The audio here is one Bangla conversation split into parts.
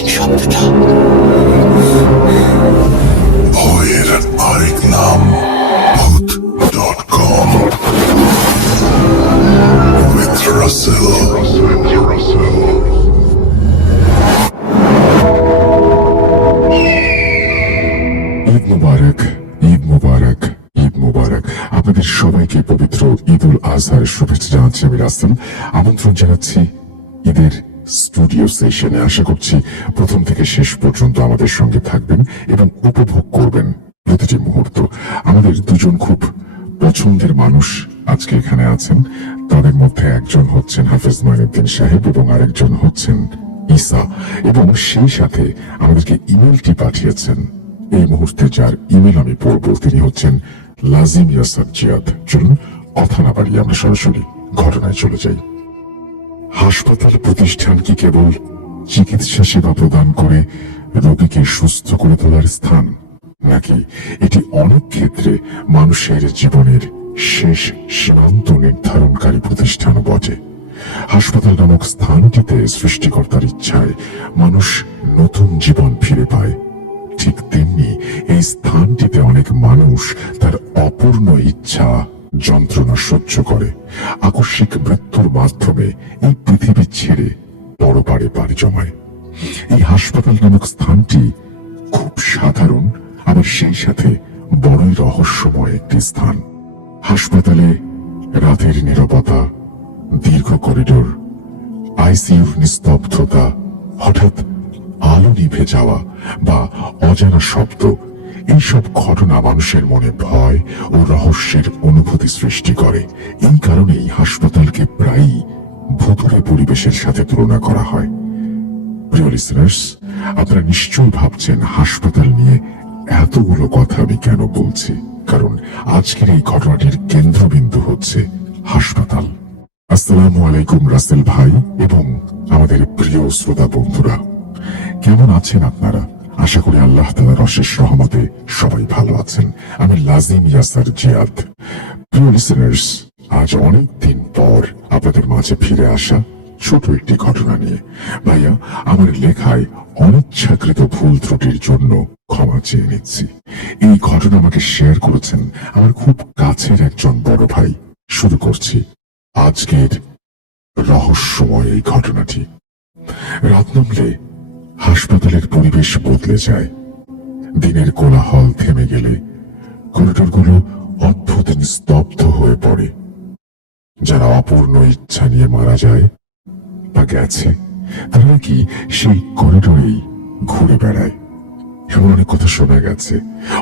প্রাচীন শব্দটা। ভয়ের আরেক নাম ভূত.com with Russell. ঈদ মুবারক, ঈদ মুবারক, ঈদ মুবারক। আপনাদের সবাইকে পবিত্র ঈদ উল আজহার শুভেচ্ছা জানাচ্ছি আমি রাসেল। আমন্ত্রণ জানাচ্ছি ঈদের স্টুডিও সেশনে। আশা করছি প্রথম থেকে শেষ পর্যন্ত আমাদের সঙ্গে থাকবেন এবং উপভোগ করবেন প্রতিটি মুহূর্ত। আমাদের দুজন খুব পছন্দের মানুষ আজকে এখানে আছেন। তাদের মধ্যে একজন হচ্ছেন হাফেজ মঈনুদ্দিন সাহেব এবং আরেকজন হচ্ছেন ঈসা, এবং সেই সাথে আমাদেরকে ইমেলটি পাঠিয়েছেন এই মুহূর্তে যার ইমেল আমি পড়ব। তিনি হচ্ছেন লাজিম ইয়াসার জিয়াদ। চলুন কথা না বাড়িয়ে আমরা সরাসরি ঘটনায় চলে যাই। হাসপাতাল প্রতিষ্ঠান কি কেবল চিকিৎসা সেবা প্রদান করে রোগীকে সুস্থ করে তোলার স্থান, নাকি এটি অনেক ক্ষেত্রে মানুষের জীবনের শেষ সীমান্ত নির্ধারণকারী প্রতিষ্ঠান বটে? হাসপাতাল নামক স্থানটিতে সৃষ্টিকর্তার ইচ্ছায় মানুষ নতুন জীবন ফিরে পায়। ঠিক তেমনি এই স্থানটিতে অনেক মানুষ তার অপূর্ণ ইচ্ছা যন্ত্রণা সহ্য করে আকস্মিক মৃত্যুর মাধ্যমে এই পৃথিবী ছেড়ে পরপারে পাড়ি জমায়। এই হাসপাতাল নামক স্থানটি খুব সাধারণ, আবার সেই সাথে বড়ই রহস্যময় একটি স্থান। হাসপাতালে রাতের নীরবতা, দীর্ঘ করিডোর, আইসিইউর নিস্তব্ধতা, হঠাৎ আলো নিভে যাওয়া বা অজানা শব্দ, এইসব ঘটনা মানুষের মনে ভয় ও রহস্যের অনুভূতি সৃষ্টি করে। এই কারণেই হাসপাতালকে প্রায়ই ভুতুড়ে পরিবেশের সাথে তুলনা করা হয়। প্রিয় লিসেনার্স, আপনারা নিশ্চয়ই ভাবছেন হাসপাতাল নিয়ে এতগুলো কথা আমি কেন বলছি, কারণ আজকের এই ঘটনাটির কেন্দ্রবিন্দু হচ্ছে হাসপাতাল। আসসালামু আলাইকুম রাসেল ভাই এবং আমাদের প্রিয় শ্রোতা বন্ধুরা, কেমন আছেন আপনারা? আশা করি আল্লাহ তাআলার অশেষ রহমতে সবাই ভালো আছেন। আমি লাজিম ইয়াসার জিয়াদ। প্রিয় লিসেনার্স, আজ অনেক দিন পর আপনাদের মাঝে ফিরে আসা ছোট একটি ঘটনা নিয়ে। ভাইয়া, আমার লেখায় অনিচ্ছাকৃত ভুল ত্রুটির জন্য ক্ষমা চেয়ে নিচ্ছি। এই ঘটনা আমাকে শেয়ার করেছেন আমার খুব কাছের একজন বড় ভাই। শুরু করছি আজকের রহস্যময় এই ঘটনাটি। রাত নামলে হাসপাতালের পরিবেশ বদলে যায়। দিনের কোলাহল থেমে গেলে করিডোরগুলো অদ্ভুত নিস্তব্ধ হয়ে পড়ে। যারা অপূর্ণ ইচ্ছা নিয়ে মারা যায় বা গেছে, তারা কি সেই করিডোরেই ঘুরে বেড়ায়। এমন অনেক কথা শোনা গেছে।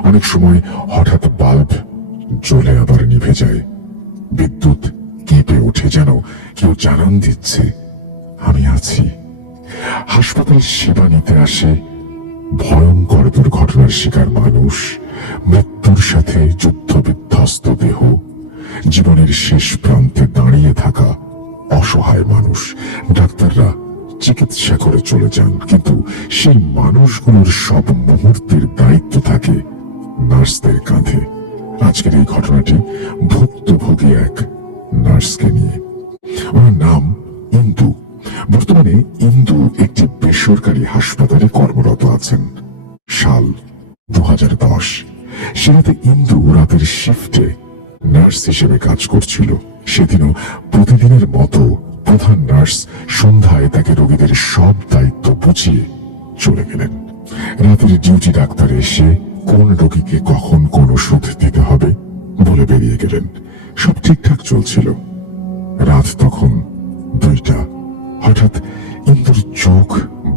অনেক সময় হঠাৎ বাল্ব জ্বলে আবার নিভে যায়। বিদ্যুৎ কেঁপে ওঠে, যেন কেউ জানান দিচ্ছে আমি আছি। হাসপাতাল সেবা নিতে আসে ভয়ঙ্কর দুর্ঘটনার শিকার মানুষ, মৃত্যুর সাথে যুদ্ধ বিধ্বস্ত দেহ, জীবনের শেষ প্রান্তে দাঁড়িয়ে থাকা অসহায় মানুষ। ডাক্তাররা চিকিৎসা করে চলে যান, কিন্তু সেই মানুষগুলোর সব মুহূর্তের দায়িত্ব থাকে নার্সদের কাঁধে। আজকের এই ঘটনাটি ভুক্তভোগী এক নার্সকে নিয়ে। ওনার নাম ইন্দু। বর্তমানে ইন্দু একটি বেসরকারি হাসপাতালে কর্মরত আছেন। সাল 2010। সেরাতে ইন্দু রাতের শিফটে নার্স হিসেবে কাজ করছিল। সেদিনও প্রতিদিনের মতো প্রধান নার্স সন্ধ্যায় তাকে রোগীদের সব দায়িত্ব বুঝিয়ে চলে গেলেন। রাতের ডিউটি ডাক্তার এসে কোন রোগীকে কখন কোন ওষুধ দিতে হবে বলে বেরিয়ে গেলেন। সব ঠিকঠাক চলছিল। রাত তখন 2টা। হঠাৎ ইন্দুর চোখ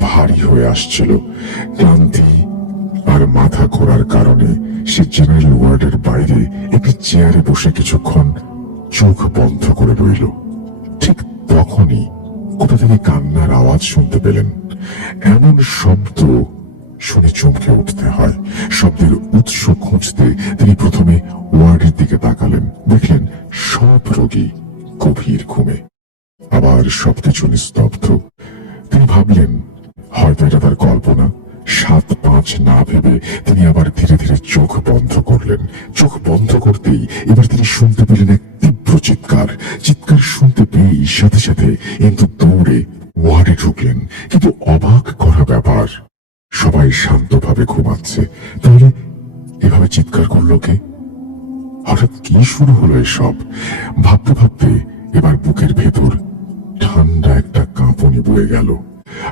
ভারী হয়ে আসছিল। ক্লান্তি আর মাথা ঘোরার কারণে সে জেনারেল ওয়ার্ডের বাইরে একটি চেয়ারে বসে কিছুক্ষণ চোখ বন্ধ করে রইল। ঠিক তখনই কোথা থেকে কান্নার আওয়াজ শুনতে পেলেন। এমন শব্দ শুনে চমকে উঠতে হয়। শব্দের উৎস খুঁজতে তিনি প্রথমে ওয়ার্ডের দিকে তাকালেন। দেখলেন সব রোগী গভীর ঘুমে, আবার সবকিছু নিস্তব্ধ। তিনি ভাবলেন হয়তো এটা তার কল্পনা। 7-5 না ভেবে তিনি আবার ধীরে ধীরে চোখ বন্ধ করলেন। চোখ বন্ধ করতেই এবার তিনি শুনতে পেলেন এক তীব্র চিৎকার। চিৎকার শুনতে পেয়েই সাথে সাথে ইন্দু দৌড়ে ওয়ার্ডে ঢুকলেন, কিন্তু অবাক করা ব্যাপার, সবাই শান্তভাবে ঘুমাচ্ছে। তাহলে এভাবে চিৎকার করলো কে? হঠাৎ কি শুরু হলো এসব? ভাবতে ভাবতে এবার বুকের ভেতর ঠান্ডা একটা কাঁপুনি বয়ে গেল।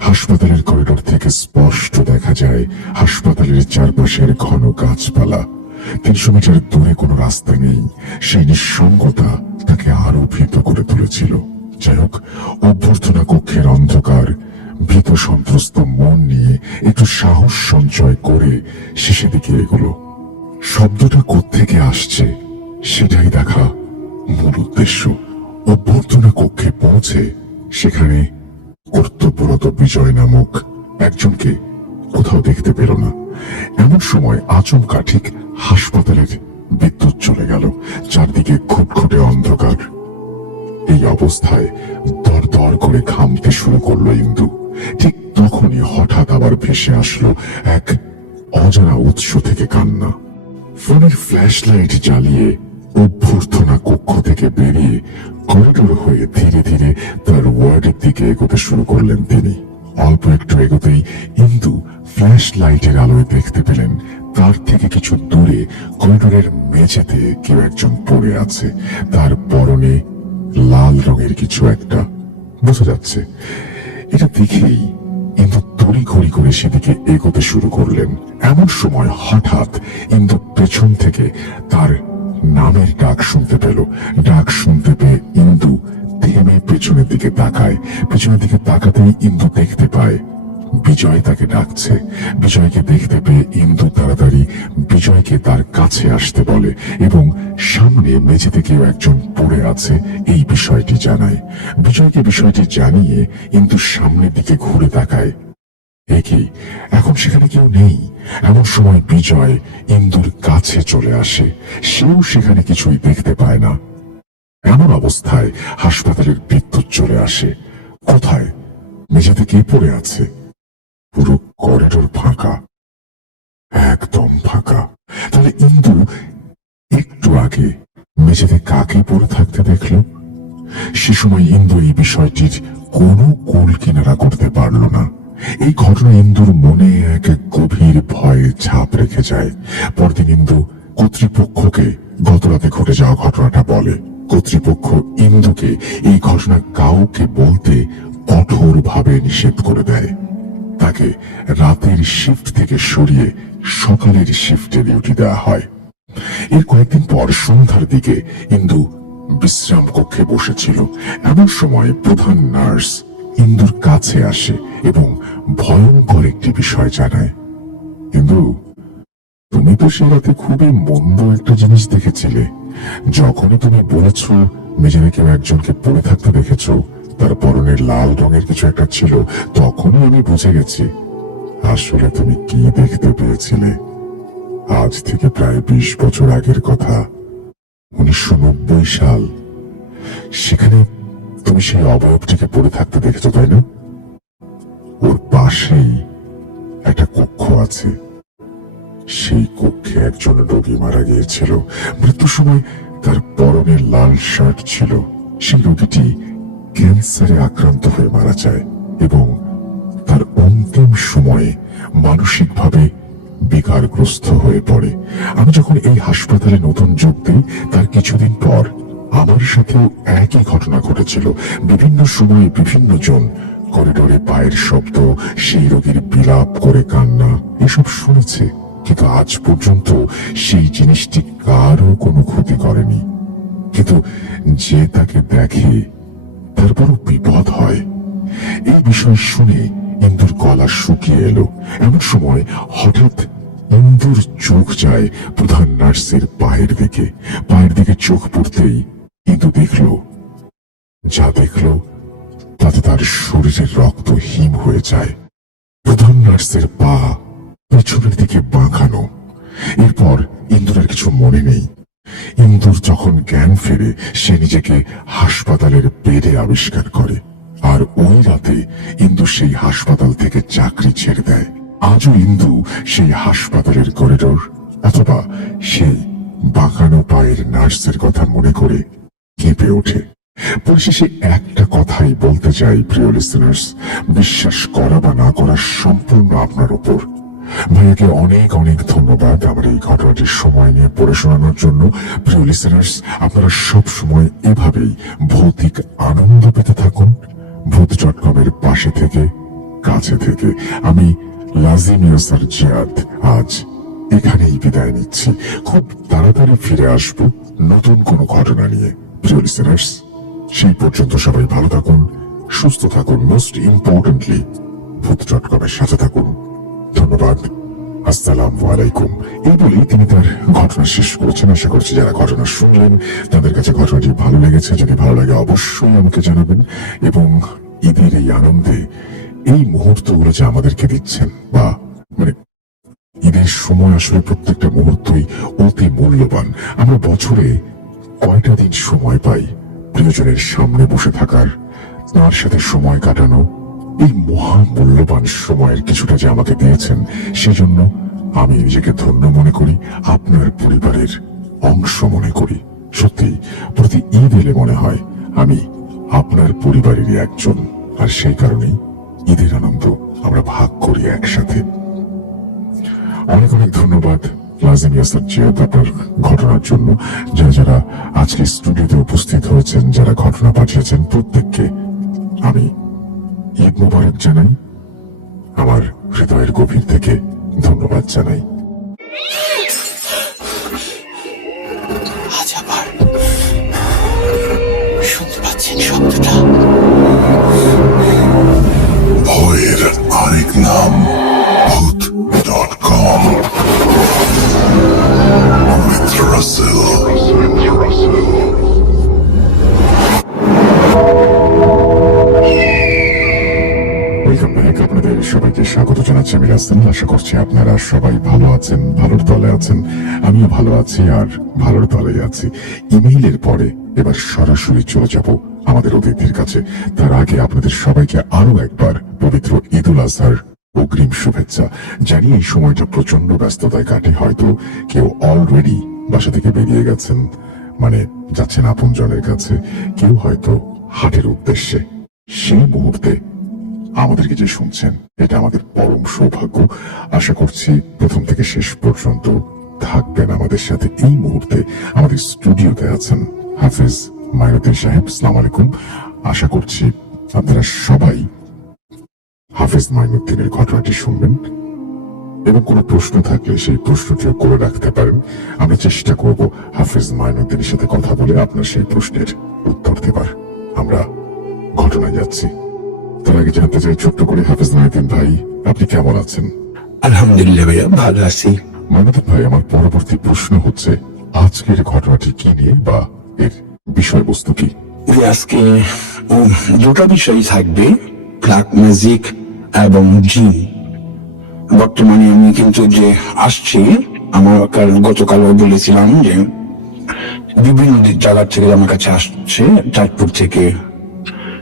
হাসপাতালের করিডোর থেকে স্পষ্ট দেখা যায় হাসপাতালের চারপাশের ঘন গাছপালা। 300 মিটার দূরে কোনো রাস্তা নেই। সেই নিঃসঙ্গতা তাকে আরো ভীত করে তুলেছিল। যাই হোক, অভ্যর্থনা কক্ষের অন্ধকার ভীত সন্ত্রস্ত মন নিয়ে একটু সাহস সঞ্চয় করে শেষের দিকে এগোলো। শব্দটা কোত্থেকে আসছে সেটাই দেখা মূল উদ্দেশ্য। অভ্যর্থনা কক্ষে পৌঁছে সেখানে কর্তব্যরত বিজয় নামক একজনকে কোথাও দেখতে পেল না। এমন সময় আচমকা ঠিক হাসপাতালের বিদ্যুৎ চলে গেল। চারদিকে খুটখুটে অন্ধকার। এই অবস্থায় দর দর করে ঘামতে শুরু করলো ইন্দু। ঠিক তখনই হঠাৎ আবার ভেসে আসলো এক অজানা উৎস থেকে কান্না। ফোনের ফ্ল্যাশ লাইট জ্বালিয়ে অভ্যর্থনা কক্ষ থেকে বেরিয়ে করিডোর হয়ে ধীরে ধীরে তার ওয়ার্ডের দিকে এগোতে শুরু করলেন তিনি। অল্প একটু এগোতেই ইন্দু ফ্ল্যাশ লাইটের আলোয় দেখতে পেলেন তার থেকে কিছু দূরে করিডোরের মেঝেতে কেউ একজন পড়ে আছে। তার পরনে লাল রঙের কিছু একটা বোঝা যাচ্ছে। এটা দেখেই ইন্দু তড়িঘড়ি করে সেদিকে এগোতে শুরু করলেন। এমন সময় হঠাৎ ইন্দু পেছন থেকে তার নামের ডাক শুনতে পেল। ডাক শুনতে পেয়ে ইন্দু থেমে পেছনের দিকে তাকায়। পেছনের দিকে তাকাতেই ইন্দু দেখতে পায় বিজয় তাকে ডাকছে। বিজয়কে দেখতে পেয়ে ইন্দু তাড়াতাড়ি বিজয়কে তার কাছে আসতে বলে এবং সামনে মেঝেতে কেউ একজন পড়ে আছে এই বিষয়টি জানায়। বিজয়কে বিষয়টি জানিয়ে ইন্দু সামনের দিকে ঘুরে তাকায়। একই, এখন সেখানে কেউ নেই। এমন সময় বিজয় ইন্দুর কাছে চলে আসে। সেও সেখানে কিছুই দেখতে পায় না। এমন অবস্থায় হাসপাতালের বিদ্যুৎ চলে আসে। কোথায়? মেঝেতে কে পড়ে আছে? পুরো করিডোর ফাঁকা, একদম ফাঁকা। তাহলে ইন্দু একটু আগে মেঝেতে কাকে পড়ে থাকতে দেখল? সে সময় ইন্দু এই বিষয়টির কোনো কুল কিনারা করতে পারল না। এই ঘটনা ইন্দুর মনে এক গভীর ভয়ে ছাপ রেখে যায়। পরদিন ইন্দু কর্তৃপক্ষকে গতরাতে ঘটে যাওয়া ঘটনাটা বলে। কর্তৃপক্ষ ইন্দুকে এই ঘটনা কাউকে বলতে কঠোরভাবে নিষেধ করে দেয়। তাকে রাতের শিফট থেকে সরিয়ে সকালের শিফটে ডিউটি দেওয়া হয়। এর কয়েকদিন পর সন্ধ্যার দিকে ইন্দু বিশ্রাম কক্ষে বসেছিল। এমন সময় প্রধান নার্স ইন্দুর কাছে আসে এবং ভয়ঙ্কর একটি বিষয় জানায়। ইন্দু, তুমি তো সে রাতে খুবই মন্দ একটা জিনিস দেখেছিলে। যখনই তুমি বলেছ মেঝেতে কেউ একজনকে পড়ে থাকতে দেখেছ, তার পরনের লাল রঙের কিছু একটা ছিল, তখনই আমি বুঝে গেছি আসলে তুমি কি দেখতে পেয়েছিলে। আজ থেকে প্রায় 20 বছর আগের কথা, 1990 সাল। সেখানে তুমি সেই অবয়বটিকে পড়ে থাকতে দেখেছো, তাই না? ওর পাশেই একটা কক্ষ আছে। সেই কক্ষে একজন রোগী মারা গিয়েছিল। মৃত্যুর সময় তার পরনে লাল শার্ট ছিল। সেই রোগীটি ক্যান্সারে আক্রান্ত হয়ে মারা যায় এবং তার অন্তিম সময়ে মানসিকভাবে বিকারগ্রস্ত হয়ে পড়ে। আমি যখন এই হাসপাতালে নতুন যোগ দিই তার কিছুদিন পর আমার সাথেও একই ঘটনা ঘটেছিল। বিভিন্ন সময়ে বিভিন্ন জন করিডোরে পায়ের শব্দ, সেই রোগীর বিলাপ করে কান্না, এসব শুনেছে, কিন্তু আজ পর্যন্ত সেই জিনিসটি কারও কোনো ক্ষতি করেনি। কিন্তু যে তাকে দেখে তার বড় বিপদ হয়। এই বিষয় শুনে ইন্দুর গলা শুকিয়ে এলো। এমন সময় হঠাৎ ইন্দুর চোখ যায় প্রধান নার্সের পায়ের দিকে। পায়ের দিকে চোখ পড়তেই ইন্দু দেখল, যা দেখল তাতে তার শরীরের রক্ত হিম হয়ে যায়। প্রধান নার্সের পা পেছনের দিকে বাঁকানো। এরপর ইন্দুর আর কিছু মনে নেই। ইন্দুর যখন জ্ঞান ফেরে সে নিজেকে হাসপাতালের বেডে আবিষ্কার করে। আর ওই রাতে ইন্দু সেই হাসপাতাল থেকে চাকরি ছেড়ে দেয়। আজও ইন্দু সেই হাসপাতালের করিডোর অথবা সেই বাঁকানো পায়ের নার্সের কথা মনে করে কেঁপে ওঠে। পরিশেষে একটা কথাই বলতে চাই প্রিয় লিসেনার্স, বিশ্বাস করা বা না করা সম্পূর্ণ আপনার উপর। ভাইয়াকে অনেক অনেক ধন্যবাদ আমার এই ঘটনাটির সময় নিয়ে পড়ে শোনানোর জন্য। প্রিয় লিসেনার্স, আপনারা সব সময় এভাবেই ভৌতিক আনন্দ পেতে থাকুন। ভূত.com-এর পাশে থেকে, কাছে থেকে আমি লাজিম ইয়াসার জিয়াদ আজ এখানেই বিদায় নিচ্ছি। খুব তাড়াতাড়ি ফিরে আসবো নতুন কোনো ঘটনা নিয়ে। প্রিয় লিসেনার্স, সেই পর্যন্ত সবাই ভালো থাকুন, সুস্থ থাকুন, মোস্ট ইম্পর্টেন্টলি ভূত.com-এর সাথে থাকুন। ধন্যবাদ। আসসালামু আলাইকুম। এই বলেই তিনি তার ঘটনা শেষ করেছেন। আশা করছি যারা ঘটনা শুনলেন তাদের কাছে ঘটনাটি ভালো লেগেছে। যদি ভালো লাগে অবশ্যই আমাকে জানাবেন। এবং ঈদের এই আনন্দে এই মুহূর্তগুলো যে আমাদেরকে দিচ্ছেন, বা মানে ঈদের সময় আসলে প্রত্যেকটা মুহূর্তই অতি মূল্যবান। আমরা বছরে কয়টা দিন সময় পাই প্রিয়জনের সামনে বসে থাকার, তার সাথে সময় কাটানো। এই মহামূল্যবান সময়ের কিছুটা যে আমাকে দিয়েছেন, সেজন্য আমি নিজেকে ধন্য মনে করি, আপনার পরিবারের অংশ মনে করি। সত্যি প্রতি ঈদ এলে মনে হয় আমি আপনার পরিবারেরই একজন, আর সেই কারণেই ঈদের আনন্দ আমরা ভাগ করি একসাথে। অনেক অনেক ধন্যবাদ লাজিম ইয়াসার জিয়াদ আপনার ঘটনার জন্য। যারা যারা আজকে স্টুডিওতে উপস্থিত হয়েছেন, যারা ঘটনা পাঠিয়েছেন, প্রত্যেককে আমি ঈদ মোবারক জানাই, আমার হৃদয়ের গভীর থেকে ধন্যবাদ জানাই। আজ আবার শুনতে পাচ্ছেন শব্দটা? ভয়ের আরেক নাম ভূত.com with Russell. Welcome back. আপনাদের সবাইকে স্বাগত জানাচ্ছি আমি রাসেল। আশা করছি আপনারা সবাই ভালো আছেন, ভালোর দলে আছেন। আমিও ভালো আছি আর ভালোর দলে আছি। ইমেইলের পরে এবার সরাসরি চলে যাব আমাদের অতিথির কাছে। তার আগে আপনাদের সবাইকে আরো একবার পবিত্র ঈদ উল আজহার অগ্রিম শুভেচ্ছা জানিয়ে এই সময়টা প্রচন্ড ব্যস্ততায় কাটে। হয়তো কেউ অলরেডি বাসা থেকে বেরিয়ে গেছেন, মানে যাচ্ছেন আপনজনের কাছে, কেউ হয়তো হাটের উদ্দেশ্যে। সেই মুহূর্তে আমাদেরকে যে শুনছেন, এটা আমাদের পরম সৌভাগ্য। আশা করছি প্রথম থেকে শেষ পর্যন্ত থাকবেন আমাদের সাথে। এই মুহূর্তে আমাদের স্টুডিওতে আছেন হাফেজ মাইনুদ্দিন সাহেব। আসসালামু আলাইকুম। আশা করছি আপনারা সবাই হাফেজ মাইনুদ্দিনের ঘটনাটি শুনবেন এবং কোনো প্রশ্ন থাকলে সেই প্রশ্নটিও করে রাখতে পারেন। আমরা চেষ্টা করব হাফেজ মাইনুদ্দিনের সাথে কথা বলে আপনার সেই প্রশ্নের উত্তর দেবার। আমরা ঘটনায় যাচ্ছি। তার আগে জানতে চাই ছোট্ট করে, হাফেজ মাইনুদ্দিন ভাই আপনি কেমন আছেন? আলহামদুলিল্লাহ ভাইয়া, ভালো আছি। মাইনুদ্দিন ভাই, আমার পরবর্তী প্রশ্ন হচ্ছে আজকের ঘটনাটি কি নিয়ে বা এর বিষয়বস্তু কি? আজকে দুটো বিষয় থাকবে, ব্ল্যাক ম্যাজিক এবং জিন। বর্তমানে আমি কিন্তু যে আসছি, আমার গতকালও বলেছিলাম যে বিভিন্ন জায়গা থেকে আমার কাছে আসছে, চাঁদপুর থেকে।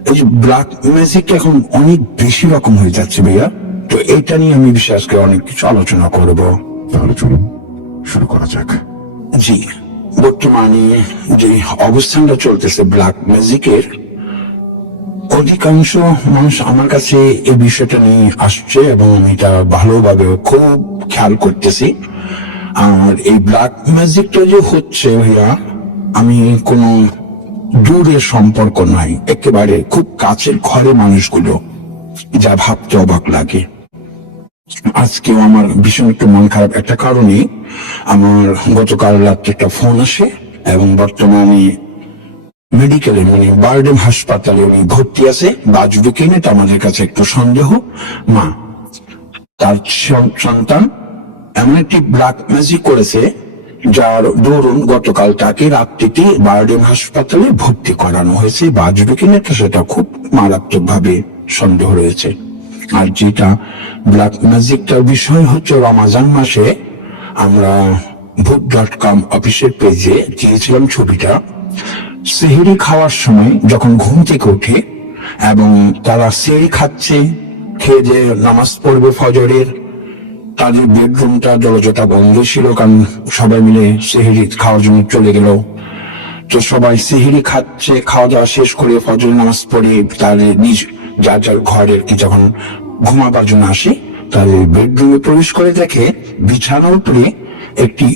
এই যে ব্ল্যাক ম্যাজিক এখন অনেক বেশি রকম হয়ে যাচ্ছে ভাইয়া, তো এটা নিয়ে আমি বিশেষ করে অনেক কিছু আলোচনা করব। তাহলে চলুন শুরু করা যাক। জি, বর্তমানে যে অবস্থানটা চলতেছে ব্ল্যাক ম্যাজিকের, অধিকাংশ মানুষ আমার কাছে এই বিষয়টা নিয়ে আসছে এবং আমি এটা ভালোভাবে খুব খেয়াল করতেছি। আর এই ব্ল্যাক ম্যাজিকটা যে হচ্ছে ভাইয়া, আমি কোনো দূরের সম্পর্ক নাই, একেবারে খুব কাছের ঘরে মানুষগুলো, যা ভাবতে অবাক লাগে। আজকেও আমার ভীষণ একটু মন খারাপ একটা কারণে আমার গতকাল রাত্রে একটা ফোন আসে এবং বর্তমানে মেডিকেলে মানে বারডেম হাসপাতালে উনি ভর্তি আছে, বাঁচবে কিনা এটা আমাদের কাছে একটু সন্দেহ। মা, তার সন্তান এমন একটি ব্ল্যাক ম্যাজিক করেছে যার দরুন গতকাল তাকে রাত্রিতে বারডেম হাসপাতালে ভর্তি করানো হয়েছে। বাঁচবে কিনা সেটা খুব মারাত্মক ভাবে সন্দেহ রয়েছে। আর যেটা ব্ল্যাক ম্যাজিকটার বিষয় হচ্ছে, রমাজান মাসে আমরা ভূত.com অফিসের পেজে দিয়েছিলাম ছবিটা। সেহরি খাওয়ার সময় যখন ঘুম থেকে ওঠে এবং তারা সেহরি খাচ্ছে, খেয়ে যে নামাজ পড়বে ফজরের, তাদের বেডরুমটা দরজাটা বন্ধ ছিল, কারণ সবাই মিলে সেহরি খাওয়ার জন্য চলে গেল। তো সবাই সেহরি খাচ্ছে, খাওয়া দাওয়া শেষ করে ফজর নামাজ পড়ে তার নিজ যার যার ঘরের কি যখন ঘুমাবার জন্য আসে, তাদের বেডরুমে প্রবেশ করে দেখে বিছানার উপরে একটি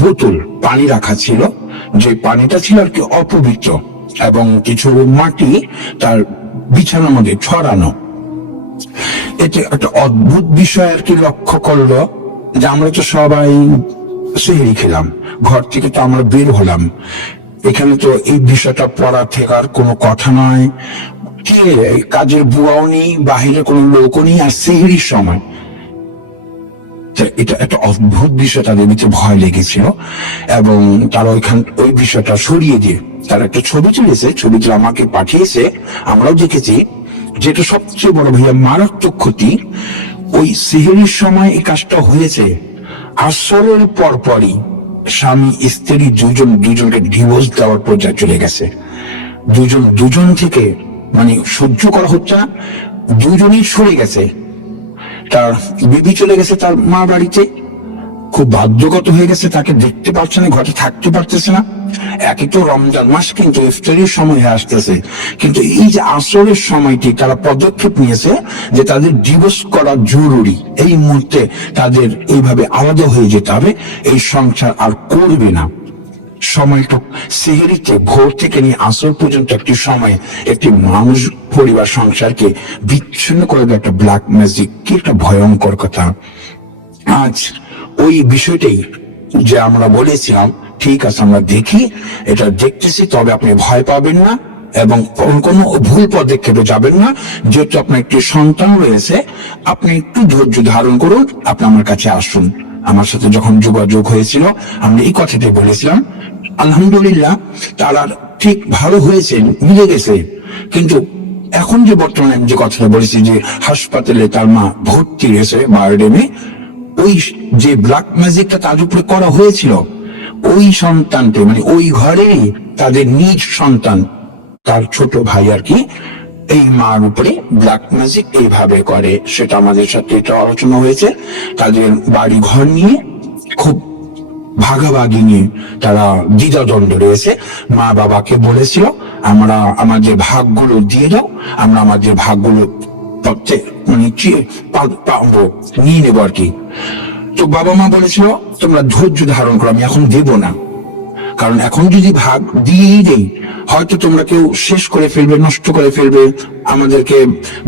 বোতল পানি রাখা ছিল, যে পানিটা ছিল আর কি অপবিত্র, এবং কিছু মাটি তার বিছানার মধ্যে ছড়ানো। এটা একটা অদ্ভুত বিষয় আর কি লক্ষ্য করলো, যে আমরা তো সবাই সেহরি খেলাম, ঘর থেকে তো আমরা বের হলাম, এখানে তো এই বিষয়টা পড়া থেকার কোনো কথা নয়, কে কাজের বুয়াও নেই, বাহিরে কোনো লোকও নেই, আর সেহরির সময়। এটা একটা অদ্ভুত বিষয়, তাদের ভিতরে ভয় লেগেছিল, এবং তারা ওই বিষয়টা সরিয়ে দিয়ে তারা একটা ছবি তুলেছে, ছবিটা আমাকে পাঠিয়েছে, আমরাও দেখেছি। যেটা সবচেয়ে বড় ভাইয়া মারাত্মক ক্ষতি, ওই সেহরির সময় এই কাজটা হয়েছে, আসরের পরপরই স্বামী স্ত্রী দুজনকে ডিভোর্স দেওয়ার পর্যায়ে চলে গেছে। দুজন থেকে মানে সহ্য করা হচ্ছে না, দুজনই সরে গেছে। তার বিবি চলে গেছে তার মা বাড়িতে, খুব বাধ্যগত হয়ে গেছে, তাকে দেখতে পাচ্ছে না, ঘরে থাকতে পারতেছে না। একই তো রমজান মাস, কিন্তু ইফতারির সময় আসতেছে, কিন্তু এই যে আসরের সময়টি তারা পদক্ষেপ নিয়েছে যে তাদের ডিভোর্স করা জরুরি, এই মুহূর্তে তাদের এইভাবে আলাদা হয়ে যেতে হবে, এই সংসার আর করবে না। সময়টা সেহরিতে ভোর থেকে নিয়ে আসর পর্যন্ত একটি সময় একটি মানুষ পরিবার সংসারকে বিচ্ছিন্ন করে দেয় একটা ব্ল্যাক ম্যাজিক, কি একটা ভয়ঙ্কর কথা। আজ ওই বিষয়টাই যে আমরা বলেছিলাম, ঠিক আছে আমরা দেখি, এটা দেখতেছি, তবে আপনি ভয় পাবেন না এবং কোনো ভুল পদক্ষেপে যাবেন না। যেহেতু আপনার একটি সন্তান রয়েছে, আপনি একটু ধৈর্য ধারণ করুন, আপনি আমার কাছে আসুন। আমার সাথে যখন যোগাযোগ হয়েছিল, আমি এই কথাটাই বলেছিলাম, আলহামদুলিল্লাহ তারা ঠিক ভালো হয়েছে, মিলে গেছে। কিন্তু এখন যে বর্তমানে আমি যে কথাটা বলেছি, যে হাসপাতালে তার মা ভর্তি রয়েছে বারডেমে, ওই যে ব্ল্যাক ম্যাজিকটা তার উপরে করা হয়েছিল, ওই সন্তানকে মানে ওই ঘরেই তাদের নিজ সন্তান, তার ছোট ভাই আর কি, এই মার উপরে ব্ল্যাক ম্যাজিক এইভাবে করে। সেটা আমাদের সাথে এটা আলোচনা হয়েছে, তাদের বাড়ি ঘর নিয়ে খুব ভাগাভাগি নিয়ে তারা দ্বিধাদ্বন্দ্ব রয়েছে। মা বাবাকে বলেছিল, আমরা আমাদের ভাগগুলো দিয়ে দাও, আমরা আমাদের ভাগগুলো মানে পাবো, নিয়ে নেবো আর কি। তো বাবা মা বলেছিল, তোমরা ধৈর্য ধারণ করো, আমি এখন দেব না, কারণ এখন যদি ভাগ দিয়েই দেই, হয়তো তোমরা কেউ শেষ করে ফেলবে, নষ্ট করে ফেলবে, আমাদেরকে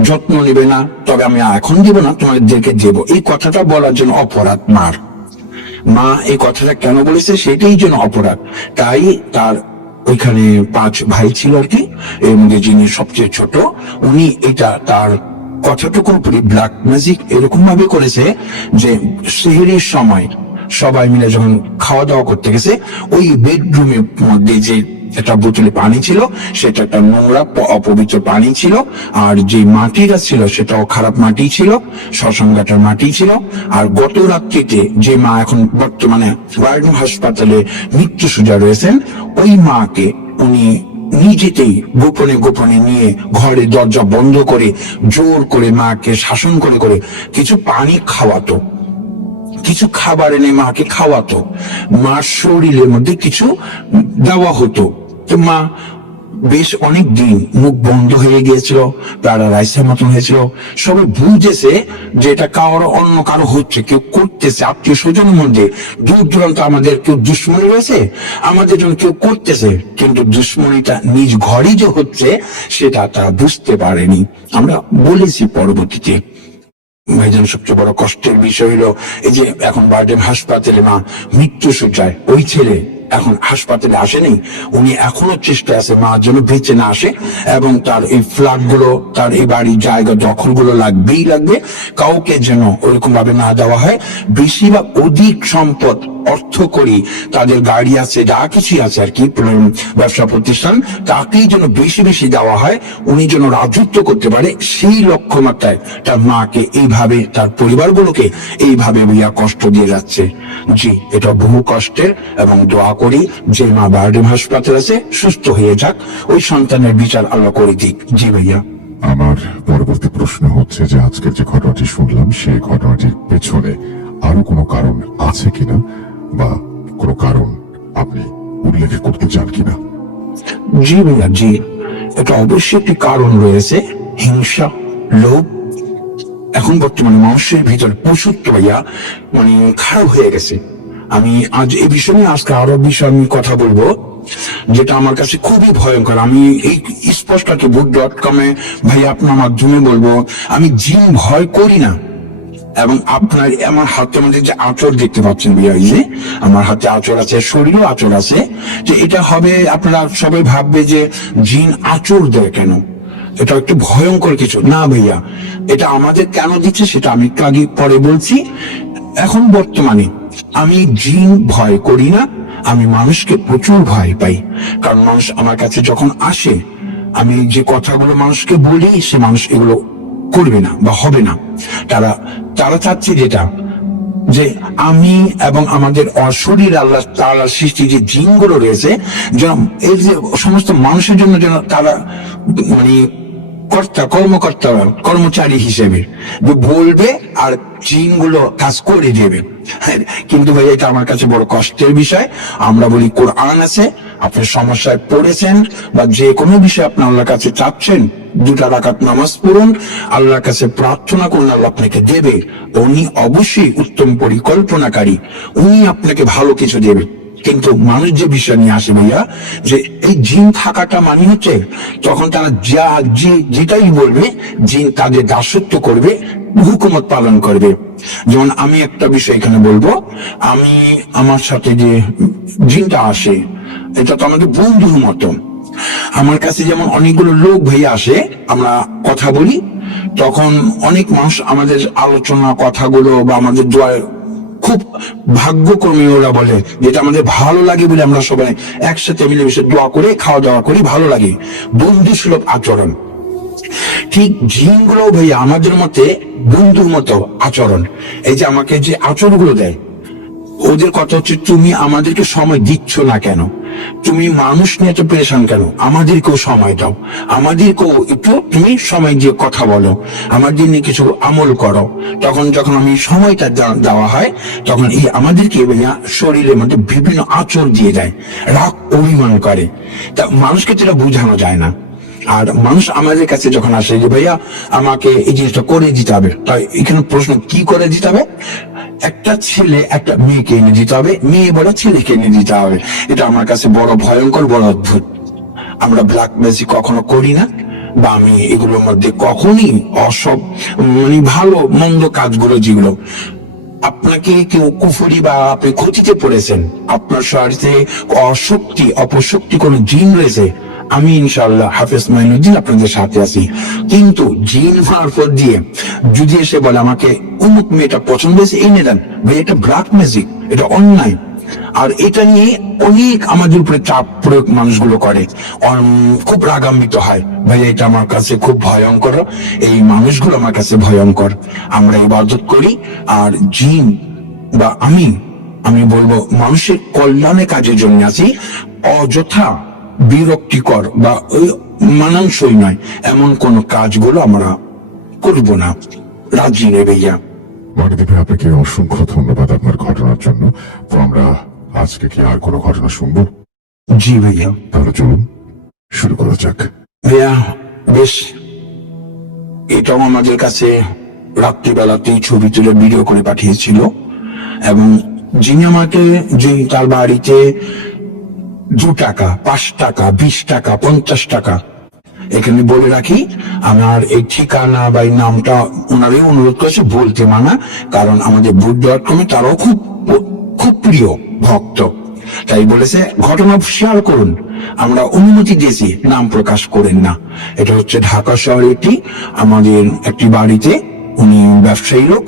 যত্ন নেবে না, তবে আমি এখন দেব না, তোমাদেরকে দেব। এই কথাটা বলার জন্য অপরাধ মার। মা এই কথাটা কেন বলেছে, সেটাই জন্য অপরাধ। তাই তার ওইখানে 5 ভাই ছিল আর কি, এর মধ্যে যিনি সবচেয়ে ছোট, উনি এটা তার কথাটুকুর উপরে ব্ল্যাক ম্যাজিক এরকম ভাবে করেছে যে সেহরির সময় সবাই মিলে যখন খাওয়া দাওয়া করতে গেছে, ওই বেডরুমের মধ্যে যে একটা বোতলে পানি ছিল, সেটা একটা নোংরা অপবিত্র পানি ছিল, আর যে মাটিটা ছিল সেটাও খারাপ মাটি ছিল, শ্মশানঘাটার মাটি ছিল। আর গত রাত্রিতে যে মা এখন বর্তমানে বারডেম হাসপাতালে মৃত্যুশয্যা রয়েছেন, ওই মাকে উনি নিজেতেই গোপনে গোপনে নিয়ে ঘরে দরজা বন্ধ করে জোর করে মাকে শাসন করে করে কিছু পানি খাওয়াতো, কিছু খাবার এনে মাকে খাওয়াতো, মার শরীরের মধ্যে কিছু দেওয়া হতো। তো মা বেশ অনেক দিন মুখ বন্ধ হয়ে গিয়েছিল, প্যারালাইসের মতন হয়েছিল। সবাই বুঝেছে যে এটা অন্য কারো হচ্ছে, কেউ করতেছে, আত্মীয় স্বজনের মধ্যে দূর দূরান্ত আমাদের কেউ দুশ্মনী রয়েছে, আমাদের জন্য কেউ করতেছে, কিন্তু দুশ্মনীটা নিজ ঘরেই যে হচ্ছে সেটা তারা বুঝতে পারেনি। আমরা বলেছি পরবর্তীতে। ভাইজান সবচেয়ে বড় কষ্টের বিষয় হলো এই যে এখন বারডেম হাসপাতালে মা মৃত্যুশয্যায়, ওই ছেলে এখন হাসপাতালে আসেনি, উনি এখনো চেষ্টা আছে মা যেন বেঁচে না আসে, এবং তার এই ফ্ল্যাট গুলো, তার এই বাড়ির জায়গা দখলগুলো লাগবেই লাগবে, কাউকে যেন ওরকম ভাবে না দেওয়া হয়। বেশিরভাগ অধিক সম্পদ, অর্থ করি, তাদের গাড়ি আছে, যা কিছু আছে আর কি, ব্যবসা প্রতিষ্ঠান, তাকেই যেন বেশি বেশি দেওয়া হয়, উনি যেন রাজত্ব করতে পারে, সেই লক্ষ্যমাত্রায় তার মাকে এইভাবে, তার পরিবারগুলোকে এইভাবে ভাইয়া কষ্ট দিয়ে যাচ্ছে। জি, এটা বহু কষ্টের, এবং দোয়া করি যে মা বারডেম হাসপাতাল আছে সুস্থ হয়ে যাক, ওই সন্তানের বিচার আল্লাহ করে দিক। জি ভাইয়া। আমার পরবর্তী প্রশ্ন হচ্ছে যে আজকের যে ঘটনাটি শুনলাম, সেই ঘটনাটির পেছনে আরো কোনো কারণ আছে কিনা, বা কোনো কারণ আপনি উল্লেখ করতে চান কিনা? জি ভাইয়া, জি, এটা অবশ্যই একটি কারণ রয়েছে, হিংসা, লোভ। এখন বর্তমানে মানুষের ভিতর পশুত্ব ভাইয়া খারাপ হয়ে গেছে। আমি আজ এই বিষয় নিয়ে আজকে আরো বিষয় আমি কথা বলবো, যেটা আমার কাছে খুবই ভয়ঙ্কর। আমি এই স্পষ্ট book.com এ ভাইয়া আপনার মাধ্যমে বলবো, আমি জিন ভয় করি না। এবং আপনার আমার হাতের মধ্যে যে আঁচড় দেখতে পাচ্ছেন ভাইয়া, এই যে আমার হাতে আঁচড় আছে, শরীরও আঁচড় আছে, যে এটা হবে আপনারা সবাই ভাববে যে জিন আঁচড় দেয় কেন, এটা একটু ভয়ঙ্কর কিছু না ভাইয়া। এটা আমাদের কেন দিচ্ছে সেটা আমি একটু আগে পরে বলছি। এখন বর্তমানে আমি জিন ভয় করি না, আমি মানুষকে প্রচুর ভয় পাই। কারণ মানুষ আমার কাছে যখন আসে, আমি যে কথাগুলো মানুষকে বলি, সে মানুষ এগুলো করবে না বা হবে না। তারা তারা চাচ্ছে যেটা, যে আমি এবং আমাদের অশরীর আল্লাহ তাআলা সৃষ্টি যে জিনগুলো রয়েছে, যেন এই যে সমস্ত মানুষের জন্য যেন তারা কর্মকর্তা কর্মচারী হিসেবে বলবে আর জিনগুলো কাজ করে দেবে। কিন্তু ভাই এটা আমার কাছে বড় কষ্টের বিষয়। আমরা বলি কোরআন আছে, আপনি সমস্যায় পড়েছেন বা যে কোনো বিষয় আপনি আল্লাহর কাছে চাচ্ছেন, 2 রাকাত নামাজ পড়ুন, আল্লাহর কাছে প্রার্থনা করুন, আল্লাহ আপনাকে দেবে। উনি অবশ্যই উত্তম পরিকল্পনাকারী, উনি আপনাকে ভালো কিছু দেবে। কিন্তু মানুষ যে বিষয় নিয়ে আসে ভাইয়া, যে এই জিন থাকাটা মানে হচ্ছে তখন তারা যেটাই বলবে, জিন তাদের দাসত্ব করবে, হুকুমত পালন করবে। যেমন আমি একটা বিষয় এখানে বলবো, আমি আমার সাথে যে জিনটা আসে, এটা তো আমাদের বন্ধুর মতো। আমার কাছে যেমন অনেকগুলো লোক ভাইয়া আসে, আমরা কথা বলি, তখন অনেক মানুষ আমাদের আলোচনা কথাগুলো বা আমাদের দোয়া খুব ভাগ্যক্রমে ওরা বলে, যেটা আমাদের ভালো লাগে বলে আমরা সবাই একসাথে মিলেমিশে দোয়া করে খাওয়া দাওয়া করি, ভালো লাগে, বন্ধুসুলভ আচরণ। ঠিক জিনগুলো ভাইয়া আমাদের মতে বন্ধুর মতো আচরণ। এই যে আমাকে যে আচরণগুলো দেয়, ওদের কথা হচ্ছে, তুমি আমাদেরকে সময় দিচ্ছ না কেন, তুমি মানুষ নিয়ে এত পেরেশান কেন, আমাদেরকেও সময় দাও, আমাদেরকেও একটু তুমি সময় দিয়ে কথা বলো, আমাদের নিয়ে কিছু আমল করো। তখন যখন আমি সময়টা দেওয়া হয়, তখন এই আমাদেরকে ভাইয়া শরীরের মধ্যে বিভিন্ন আচরণ দিয়ে দেয়, রাগ অভিমান করে। তা মানুষকে তো এটা বোঝানো যায় না। আর মানুষ আমাদের কাছে যখন আসে যে ভাইয়া আমাকে এই জিনিসটা করে দিতে হবে, তাই এখানে প্রশ্ন, কি করে দিতে হবে? একটা ছেলে একটা মেয়েকে এনে দিতে হবে, মেয়ে বড় ছেলেকে এনে দিতে হবে। এটা আমার কাছে বড় ভয়ঙ্কর, বড় অদ্ভুত। আমরা ব্ল্যাক ম্যাজিক কখনো করি না, বা আমি এগুলোর মধ্যে কখনই অসব ভালো মন্দ কাজগুলো যেগুলো আপনাকে কেউ কুফরি বা আপনি ক্ষতিতে পড়েছেন, আপনার শরীরে অশক্তি অপশক্তি কোন জিন রয়েছে, আমি ইনশাআল্লাহ হাফেজ মাইনুদ্দিন আপনাদের সাথে আছি। কিন্তু জিন মারফত দিয়ে যদি এসে বলে আমাকে অমুক মেয়েটা পছন্দ হয়েছে, এনে দেন, ভাই এটা ব্ল্যাক ম্যাজিক, এটা অন্যায়। আর এটা নিয়ে অনেক আমাদের উপরে চাপ প্রয়োগ মানুষগুলো করে, খুব রাগান্বিত হয়। ভাই এটা আমার কাছে খুব ভয়ঙ্কর, এই মানুষগুলো আমার কাছে ভয়ঙ্কর। আমরা ইবাদত করি, আর জিন বা আমি বলবো মানুষের কল্যাণের কাজের জন্য আছি। অযথা বিরক্তিকর বা মানানসই নয় এমন কোন কাজগুলো আমরা করব না, রাজি নেই ভাইয়া। মানিদেবে, আপনাকে অসংখ্য ধন্যবাদ আপনার ঘটনার জন্য। তো আমরা আজকে কি আর কোনো ঘটনা শুনবো? জি ভাইয়া। তাহলে চলুন শুরু করা যাক। ভাইয়া বেশ, এটাও আমাদের কাছে রাত্রিবেলাতেই ছবি তুলে ভিডিও করে পাঠিয়েছিল, এবং যিনি আমাকে, যে তার বাড়িতে 2 টাকা, 5 টাকা, 20 টাকা, 50 টাকা, এখানে বলে রাখি আমার এই ঠিকানা বা এই নামটা ওনারই অনুরোধ করেছে বলতে মানা, কারণ আমাদের book.com তারাও খুব খুব প্রিয় ভক্ত, তাই বলেছে ঘটনা শেয়ার করুন। আমরা অনুমতি দিয়েছি, নাম প্রকাশ করেন না। এটা হচ্ছে ঢাকা শহরে আমাদের একটি বাড়িতে, উনি ব্যবসায়ী লোক,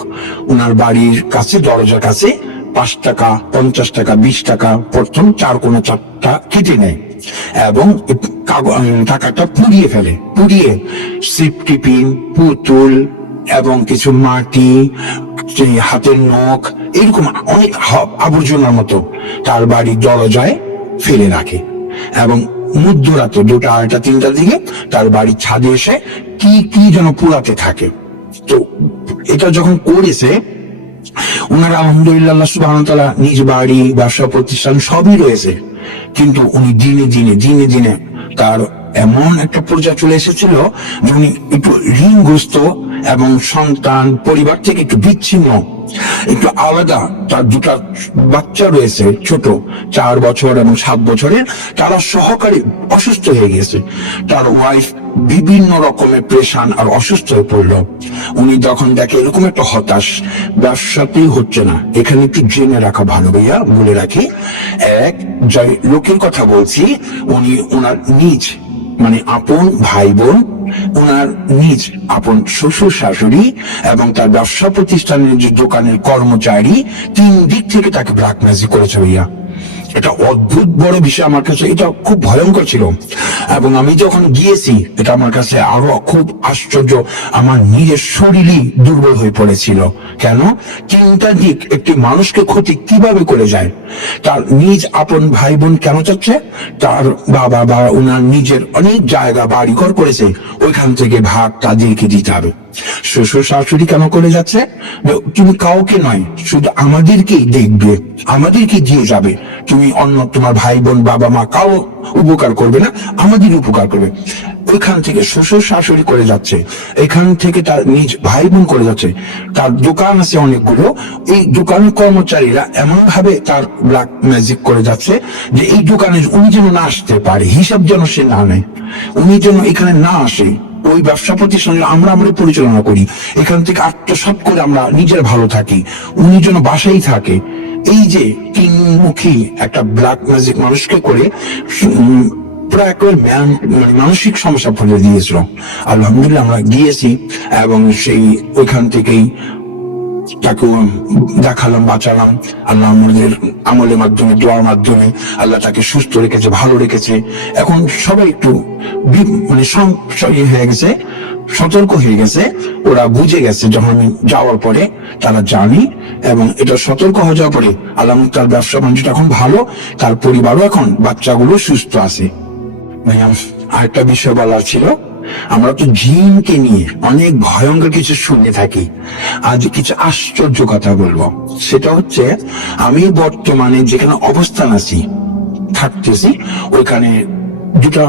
ওনার বাড়ির কাছে দরজার কাছে 5 টাকা, 50 টাকা, 20 টাকা প্রথম 4 কোনা 4টা কেটে নেয় এবং টাকাটা পুড়িয়ে ফেলে। পুড়িয়ে সেফটি পিন, পুতুল এবং কিছু মাটি, হাতের নখ, এরকম অনেক আবর্জনার মতো তার বাড়ির দরজায় ফেলে রাখে। এবং মধ্যরাতে 2টা, 2:30, 3টার দিকে তার বাড়ির ছাদে এসে কি কি যেন পোড়াতে থাকে। তো এটা যখন করেছে, ওনারা আলহামদুলিল্লাহ, আল্লাহ সুবহানাহু ওয়া তাআলা, নিজ বাড়ি, ব্যবসা প্রতিষ্ঠান সবই রয়েছে, কিন্তু উনি দিনে দিনে দিনে দিনে তার এমন একটা পর্যায়ে চলে এসেছিল যে উনি একটু ঋণগ্রস্ত এবং সন্তান পরিবার থেকে একটু বিচ্ছিন্ন, একটু আলাদা। তার দুটা বাচ্চা রয়েছে, ছোট 4 বছর এবং 7 বছরের, তারা সহকারী অসুস্থ হয়ে গেছে। তার ওয়াইফ বিভিন্ন রকমের প্রেশান আর অসুস্থ হয়ে পড়লো। উনি যখন দেখে এরকম একটা হতাশ, ব্যবসাতেই হচ্ছে না, এখানে একটু জেনে রাখা ভালো ভাইয়া, বলে রাখি, এক যে লোকের কথা বলছি, উনি ওনার নিজ মানে আপন ভাই বোন, ওনার নিজ আপন শ্বশুর শাশুড়ি এবং তার ব্যবসা প্রতিষ্ঠানের যে দোকানের কর্মচারী, 3 দিক থেকে তাকে ব্ল্যাক ম্যাজিক করেছে ভাইয়া। এটা অদ্ভুত বড় বিষয় আমার কাছে, এটা খুব ভয়ঙ্কর ছিল। এবং আমি যখন গিয়েছি, এটা আমার কাছে আরো খুব আশ্চর্য, আমার নিজের শরীরই দুর্বল হয়ে পড়েছিল। কেন? 3টা দিক একটি মানুষকে ক্ষতি কিভাবে করে যায়। তার নিজ আপন ভাই বোন কেন চাচ্ছে? তার বাবা বা ওনার নিজের অনেক জায়গা বাড়িঘর করেছে, ওইখান থেকে ভাগ তাদেরকে দিতে হবে। শ্বশুর শাশুড়ি কেন করে যাচ্ছে? তুমি কাউকে নয়, শুধু আমাদেরকেই দেখবে, আমাদেরকে দিয়ে যাবে, তুমি অন্য তোমার ভাই বোন বাবা মা কাউ উপকার করবে না, আমাদের উপকার করবে। ওইখান থেকে শ্বশুর শাশুড়ি করে যাচ্ছে, এখান থেকে তার নিজ ভাই বোন করে যাচ্ছে। তার দোকান আছে অনেকগুলো, এই দোকানের কর্মচারীরা এমন ভাবে তার ব্ল্যাক ম্যাজিক করে যাচ্ছে যে এই দোকানে উনি যেন না আসতে পারে, হিসাব যেন সে না নেয়, উনি যেন এখানে না আসে। ওই ব্যবসা প্রতিষ্ঠান আমরা পরিচালনা করি, এখান থেকে আত্মসাৎ করে আমরা নিজের ভালো থাকি, উনি যেন বাসায় থাকে। এই যে 3মুখী একটা ব্ল্যাক ম্যাজিক মানুষকে করে প্রায় মানসিক সমস্যা ফেলে দিয়েছিল। আলহামদুলিল্লাহ আমরা গিয়েছি এবং সেই ওইখান থেকেই তাকে দেখালাম, বাঁচালাম। আল্লাহ আমাদের আমলের মাধ্যমে, দোয়ার মাধ্যমে আল্লাহ তাকে সুস্থ রেখেছে, ভালো রেখেছে। এখন সবাই একটু হয়ে গেছে, সতর্ক হয়ে গেছে, ওরা বুঝে গেছে যখন যাওয়ার পরে তারা জানি। এবং এটা সতর্ক হয়ে যাওয়ার পরে আল্লাহ তার ব্যবসা বাণিজ্যটা এখন ভালো, তার পরিবারও এখন বাচ্চাগুলো সুস্থ আছে। আরেকটা বিষয় বলার ছিল, আমরা তো জিনকে নিয়ে অনেক ভয়ঙ্কর কিছু শুনে থাকি, আজ কিছু আশ্চর্য কথা বলবো। সেটা হচ্ছে, আমি বর্তমানে যেখানে অবস্থান আছি, থাকতেছি, ওইখানে 2টা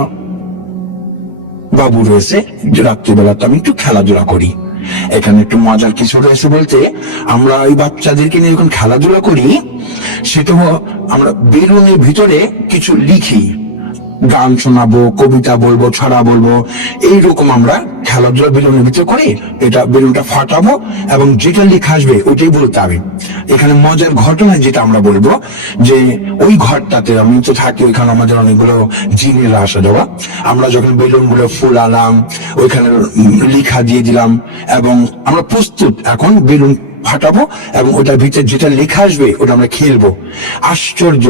বাবু রয়েছে। রাত্রিবেলা তো আমি একটু খেলাধুলা করি, এখানে একটু মজার কিছু রয়েছে বলতে, আমরা ওই বাচ্চাদেরকে নিয়ে যখন খেলাধুলা করি, সেটা আমরা বেলুনের ভিতরে কিছু লিখি, গান শোনাবো, কবিতা বলবো, ছড়া বলবো, এইরকম আমরা খেলাধুলা বেলুনের ভিতরে করি। এটা বেলুনটা ফাটাবো এবং যেটা লেখা আসবে ওইটাই বলতে হবে। এখানে মজার ঘটনা যেটা আমরা বলবো, যে ওই ঘরটাতে আমি তো থাকি, ওইখানে আমাদের অনেকগুলো জিনেরা আসা যাওয়া। আমরা যখন বেলুন গুলো ফুলালাম, ওইখানে লেখা দিয়ে দিলাম এবং আমরা প্রস্তুত এখন বেলুন ফাটাবো এবং ওটার ভিতরে যেটা লেখা আসবে ওটা আমরা খেলবো। আশ্চর্য,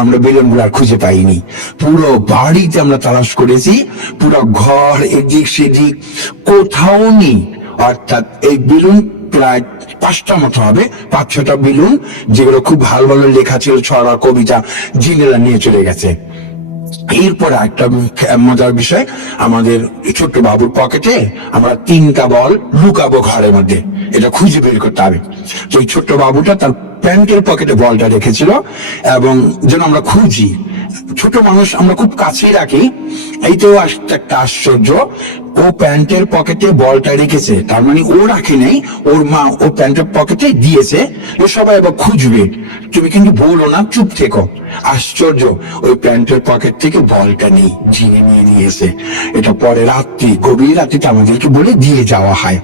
আমরা বেলুন গুলো আর খুঁজে পাইনি। পুরো বাড়িতে আমরা তালাশ করেছি, পুরো ঘর এদিক সেদিক, কোথাও নেই। অর্থাৎ এই বেলুন প্রায় 5টা মতো হবে, 5-6টা বেলুন, যেগুলো খুব ভালো ভালো লেখা ছিল, ছড়া কবিতা, জিনেরা নিয়ে চলে গেছে। এরপরে একটা মজার বিষয়, আমাদের ছোট্ট বাবুর পকেটে আমরা 3টা বল লুকাবো ঘরের মধ্যে, এটা খুঁজে বের করতে হবে। তো এই ছোট্ট বাবুটা তার প্যান্টের পকেটে বলটা রেখেছিল এবং যেন আমরা খুঁজি, ছোট মানুষ আমরা খুব কাছেই রাখি। এই তো একটা আশ্চর্য, ও প্যান্টের পকেটে বলটা রেখেছে, তার মানে ও রাখে নেই, ওর মা ও প্যান্টের পকেটে দিয়েছে, ও সবাই আবার খুঁজবে, তুমি কিন্তু বলো না, চুপ থেকো। আশ্চর্য, ওই প্যান্টের পকেট থেকে বলটা নেই, জিনে নিয়ে নিয়েছে। এটা পরে রাত্রি, গভীর রাত্রিতে আমাদেরকে বলে দিয়ে যাওয়া হয়।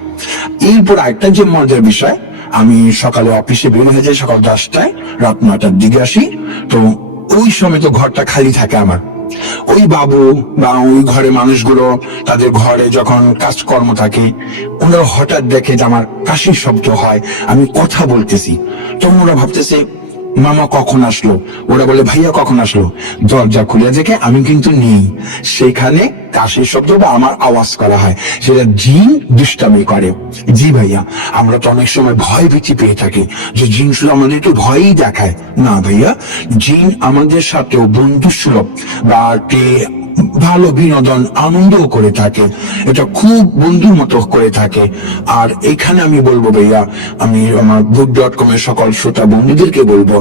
এরপর একটা যে মজার বিষয়, আমি সকালে অফিসে বের হয়ে যাই সকাল 10টায়, রাত 9টার দিকে আসি। তো ওই সময় তো ঘরটা খালি থাকে আমার। ওই বাবু বা ওই ঘরে মানুষগুলো, তাদের ঘরে যখন কাজকর্ম থাকে, ওনারা হঠাৎ দেখে যে আমার কাশির শব্দ হয়, আমি কথা বলতেছি, তখন ওরা ভাবতেছে মামা কখন আসলো, ওরা বলে ভাইয়া কখন আসলো। দরজা খুলে দেখে আমি কিন্তু নেই, সেখানে কাশির শব্দ বা আমার আওয়াজ করা হয়, সেটা জিন দুষ্টামি করে। জি ভাইয়া, আমরা তো অনেক সময় ভয় ভীতি পেয়ে থাকি যে জিন শুধু আমাদেরকে ভয়ই দেখায়। না ভাইয়া, জিন আমাদের সাথেও বন্ধু সুলভ বা ভালো বিনোদন আনন্দ করে থাকে, এটা খুব বন্ধুর মতো করে থাকে। আর এখানে আমি বলবো ভাইয়া, আমি আমার book.com এর সকল শ্রোতা বন্ধুদেরকে বলবো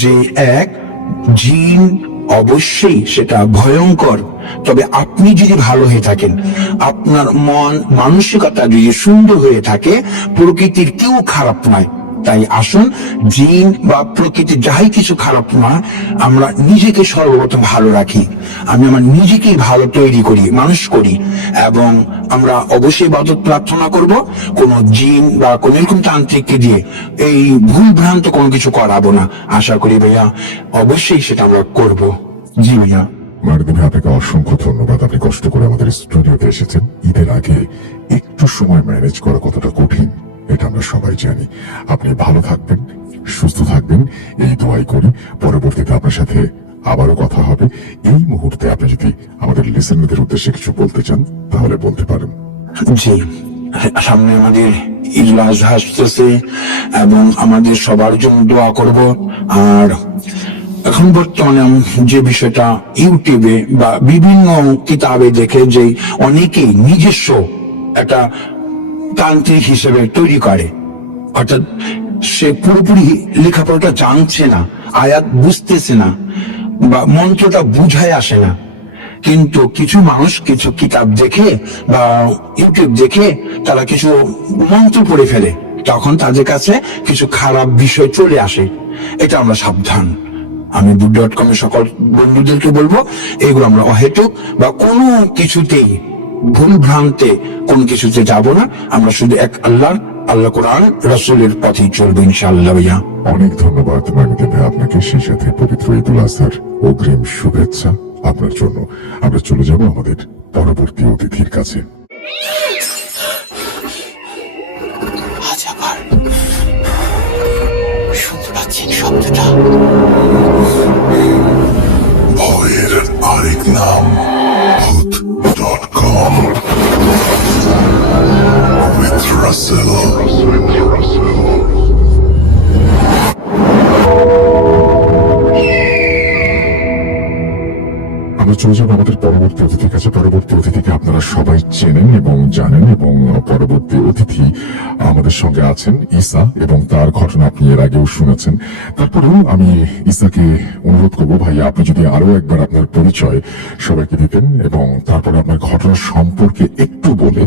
যে, এক, জিন অবশ্যই সেটা ভয়ঙ্কর। তবে আপনি যদি ভালো হয়ে থাকেন, আপনার মন মানসিকতা যদি সুন্দর হয়ে থাকে, প্রকৃতির কেউ খারাপ নয়। তাই আসুন, জিন বা প্রকৃতি যাই কিছু খারাপ নয়, আমরা নিজেকে সর্বপ্রথম ভালো রাখি। আমি আমার নিজেকেই ভালো তৈরি করি, মানুষ করি, এবং আমরা অবশ্যই ইবাদত প্রার্থনা করব। কোন জিন বা কোন এরকম তান্ত্রিককে দিয়ে এই ভুল ভ্রান্ত কোনো কিছু করাবো না। আশা করি ভাইয়া অবশ্যই সেটা আমরা করব। জি ভাইয়া। মারুতি ভাই, আপনাকে অসংখ্য ধন্যবাদ। আপনি কষ্ট করে আমাদের স্টুডিওতে এসেছেন। ঈদের আগে একটু সময় ম্যানেজ করা কতটা কঠিন এটা আমরা সবাই জানি। আপনি ভালো থাকবেন, সুস্থ থাকবেন, এই দোয়াই করি। পরবর্তীতে আপনার সাথে আবারও কথা হবে। এই মুহূর্তে আপনি যদি আমাদের লিসেনারদের উদ্দেশ্যে কিছু বলতে চান তাহলে বলতে পারেন। জি, সামনে আমাদের ঈদুল আজহা আসতেছে এবং আমাদের সবার জন্য দোয়া করব। আর এখন বর্তমানে যে বিষয়টা ইউটিউবে বা বিভিন্ন কিতাবে দেখে যে অনেকেই নিজস্ব একটা তান্ত্রিক হিসেবে তৈরি করে, অর্থাৎ সে পুরোপুরি লেখাপড়াটা জানছে না, আয়াত বুঝতেছে না, বা মন্ত্রটা বুঝায় আসে না, কিন্তু কিছু মানুষ কিছু কিতাব দেখে বা ইউটিউব দেখে তারা কিছু মন্ত্র পড়ে ফেলে, তখন তাদের কাছে কিছু খারাপ বিষয় চলে আসে। এটা আমরা সাবধান। আমি বুক.com এর সকল বন্ধুদেরকে বলবো, এগুলো আমরা অহেতুক বা কোনো কিছুতেই ভুল ভ্রান্তে কোন কিছুতে যাব না। আমরা শুধু এক আল্লাহ কোরআন রাসূলের পথেই চলবো ইনশাআল্লাহ। ভাইয়া অনেক ধন্যবাদ মারুতি ভাই আপনাকে, সেই সাথে পবিত্র ঈদুল আজহার অগ্রিম শুভেচ্ছা আপনার জন্য। আমরা চলে যাব আমাদের পরবর্তী অতিথির কাছে। শুনতে পাচ্ছেন শব্দটা? ভয়ের আরেক নাম ভূত.com with Russell. আমরা চলে যাবো আমাদের পরবর্তী অতিথির কাছে। পরবর্তী অতিথিকে আপনারা সবাই চেনেন এবং জানেন, এবং পরবর্তী অতিথি আমাদের সঙ্গে আছেন ঈসা, এবং তার ঘটনা আপনি এর আগেও শুনেছেন। তারপরেও আমি ঈসাকে অনুরোধ করবো, ভাইয়া আপনি যদি আরো একবার আপনার পরিচয় সবাইকে দিতেন এবং তারপরে আপনার ঘটনা সম্পর্কে একটু বলে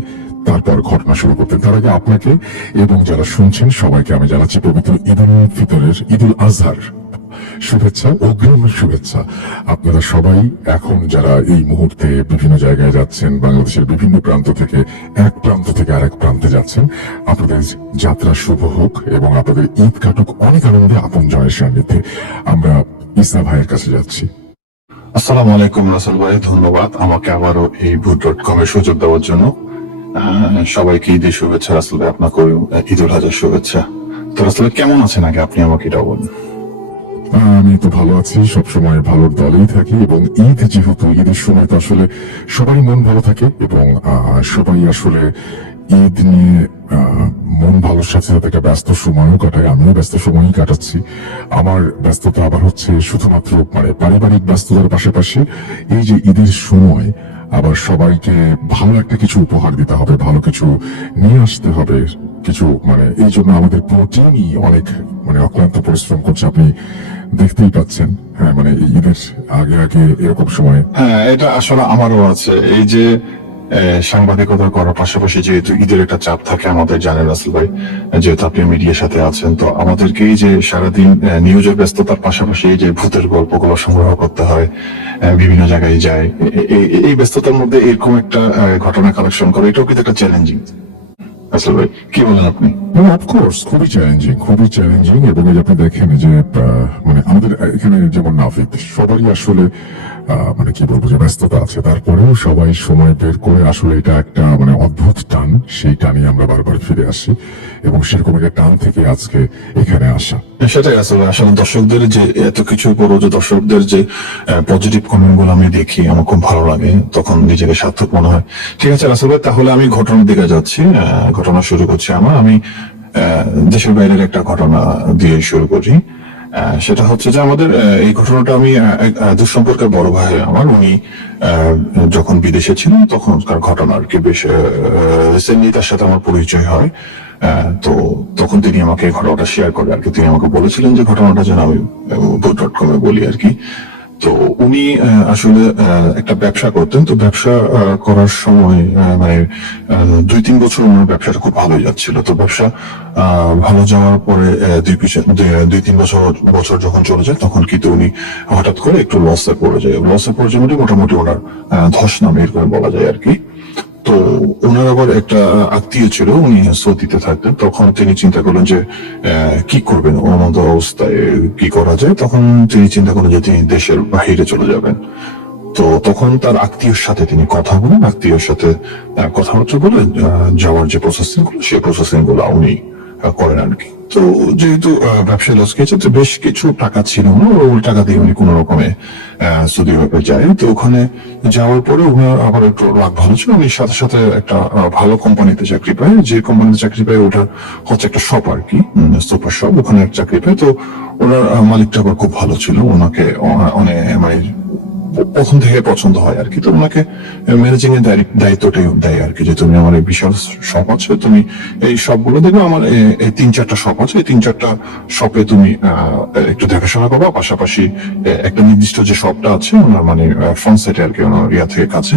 তারপর ঘটনা শুরু করতেন। তার আগে আপনাকে এবং যারা শুনছেন সবাইকে আমি জানাচ্ছি পবিত্র ঈদুল ফিতরের, ঈদুল আজহার শুভেচ্ছা, অগ্রিম শুভেচ্ছা। আপনারা সবাই এখন যারা এই মুহূর্তে বিভিন্ন জায়গায় যাচ্ছেন, বাংলাদেশের বিভিন্ন প্রান্ত থেকে এক প্রান্ত থেকে আরেক প্রান্তে যাচ্ছেন, আপনাদের যাত্রা শুভ হোক এবং আপনাদের ঈদ কাটুক অনেক আনন্দে, আপন জয়ের সান্নিধ্যে। আমরা ঈসা ভাইয়ের কাছে যাচ্ছি। আসসালামু আলাইকুম রাসেল ভাই, ধন্যবাদ আমাকে আবারও এই ভূত.com এর সুযোগ দেওয়ার জন্য। সবাইকে ঈদের শুভেচ্ছা। রাসেল ভাই আপনাকে ঈদুল আজহার শুভেচ্ছা। তো রাসেল ভাই কেমন আছেন, আগে আপনি আমাকে এটা বলুন। আমি তো ভালো আছি, সবসময় ভালোর দলেই থাকি, এবং ঈদ যেহেতু, ঈদের সময় তো আসলে সবারই মন ভালো থাকে এবং সবাই আসলে ঈদ নিয়ে মন ভালোর সাথে সাথে একটা ব্যস্ত সময়ও কাটায়। আমিও ব্যস্ত সময়ই কাটাচ্ছি। আমার ব্যস্ততা আবার হচ্ছে শুধুমাত্র মানে পারিবারিক ব্যস্ততার পাশাপাশি এই যে ঈদের সময় আবার সবাইকে ভালো একটা কিছু উপহার দিতে হবে, ভালো কিছু নিয়ে আসতে হবে কিছু, মানে এই জন্য আমাদের পুরো টিমই অনেক মানে অক্লান্ত পরিশ্রম করছে। আপনি দেখতেই পাচ্ছেন। হ্যাঁ, মানে ঈদের আগে আগে এরকম সময় হ্যাঁ, এটা আসলে আমারও আছে। এই যে সাংবাদিকতা করার পাশাপাশি যেহেতু ঈদের একটা চাপ থাকে আমাদের, জানেন রাসেল ভাই, যেহেতু আপনি মিডিয়ার সাথে আছেন, তো আমাদেরকে এই যে সারাদিন নিউজের ব্যস্ততার পাশাপাশি এই যে ভূতের গল্পগুলো সংগ্রহ করতে হয়, বিভিন্ন জায়গায় যায়, এই ব্যস্ততার মধ্যে এরকম একটা ঘটনা কালেকশন করা, এটাও কিন্তু একটা চ্যালেঞ্জিং। রাসেল ভাই কি বলেন আপনি? অফকোর্স খুবই চ্যালেঞ্জিং। এবং এই যে আপনি দেখেন যে মানে আমাদের এখানে যেমন নাফিক, সবারই আসলে মানে কি বলবো যে ব্যস্ততা আছে, তারপরেও সবাই সময় বের করে আসলে এটা একটা মানে অদ্ভুত টান, সেই টানে আমরা বারবার ফিরে আসি এবং সেরকম একটা টান থেকে আজকে এখানে আসা। সেটাই আসলে আসলে দর্শকদের যে এত কিছু করো, যে দর্শকদের যে পজিটিভ কমেন্ট গুলো আমি দেখি, আমার খুব ভালো লাগে, তখন নিজেকে সার্থক মনে হয়। ঠিক আছে রাসেল ভাই, তাহলে আমি ঘটনার দিকে যাচ্ছি। ঘটনা শুরু করছি আমি দেশের বাইরের একটা ঘটনা দিয়ে শুরু করি। সেটা হচ্ছে যে আমাদের এই ঘটনাটা আমি দুঃসম্পর্কের বড় ভাই আমার, উনি যখন বিদেশে ছিলেন তখনকার ঘটনা আর কি। বেশ রিসেন্টলি তার সাথে আমার পরিচয় হয়। তো তখন তিনি আমাকে ঘটনাটা শেয়ার করে আর কি। তিনি আমাকে বলেছিলেন যে ঘটনাটা যেন আমি ভূত.com এ বলি আর কি। তো উনি আসলে একটা ব্যবসা করতেন। তো ব্যবসা করার সময় মানে 2-3 বছর ওনার ব্যবসাটা খুব ভালোই যাচ্ছিল। তো ব্যবসা ভালো যাওয়ার পরে 2-3 বছর যখন চলে যায়, তখন কিন্তু উনি হঠাৎ করে একটু লসে পড়ে যায়। লসে পড়ে যাওয়া মোটামুটি ওনার ধস নামে এরকম বলা যায় আর কি। তো ওনার আবার একটা আত্মীয় ছিল, উনি সৌদিতে থাকতেন। তখন তিনি চিন্তা করলেন যে কি করবেন ওনার মতো অবস্থায়, কি করা যায়। তখন তিনি চিন্তা করলেন যে তিনি দেশের বাহিরে চলে যাবেন। তো তখন তার আত্মীয়র সাথে তিনি কথা বলেন, আত্মীয়র সাথে কথাবার্তা বলে যাওয়ার যে প্রসেসিং গুলো, সেই প্রসেসিং গুলো উনি করেন আর কি। তো যেহেতু ব্যবসায় লস খেয়েছে, তো বেশ কিছু টাকা ছিল না, ওই টাকা দিয়ে উনি কোন রকমে সৌদি আরবে যায়। তো ওখানে যাওয়ার পরে উনার আবার একটু লাভ ভালো ছিল, উনি সাথে সাথে একটা ভালো কোম্পানিতে চাকরি পায়। যে কোম্পানিতে চাকরি পায় ওটা হচ্ছে একটা শপ আর কি, সুপার শপ, ওখানে এক চাকরি পায়। তো ওনার মালিকটা আবার খুব ভালো ছিল, ওনাকে অনেক মানে প্রথম থেকে পছন্দ হয় আর কি। তো ওনাকে ম্যানেজিং এর দায়িত্বটাই দেয় আর কি, যে তুমি আমার এই বিশাল শপ আছে, তুমি এই সবগুলো দেখবে, আমার এই 3-4টা শপ আছে, এই 3-4টা শপে তুমি একটু দেখাশোনা করবা। পাশাপাশি একটা নির্দিষ্ট যে শপটা আছে ওনার মানে ফ্রন্ট সাইডে আর কি, ওনার ইয়া থেকে কাছে,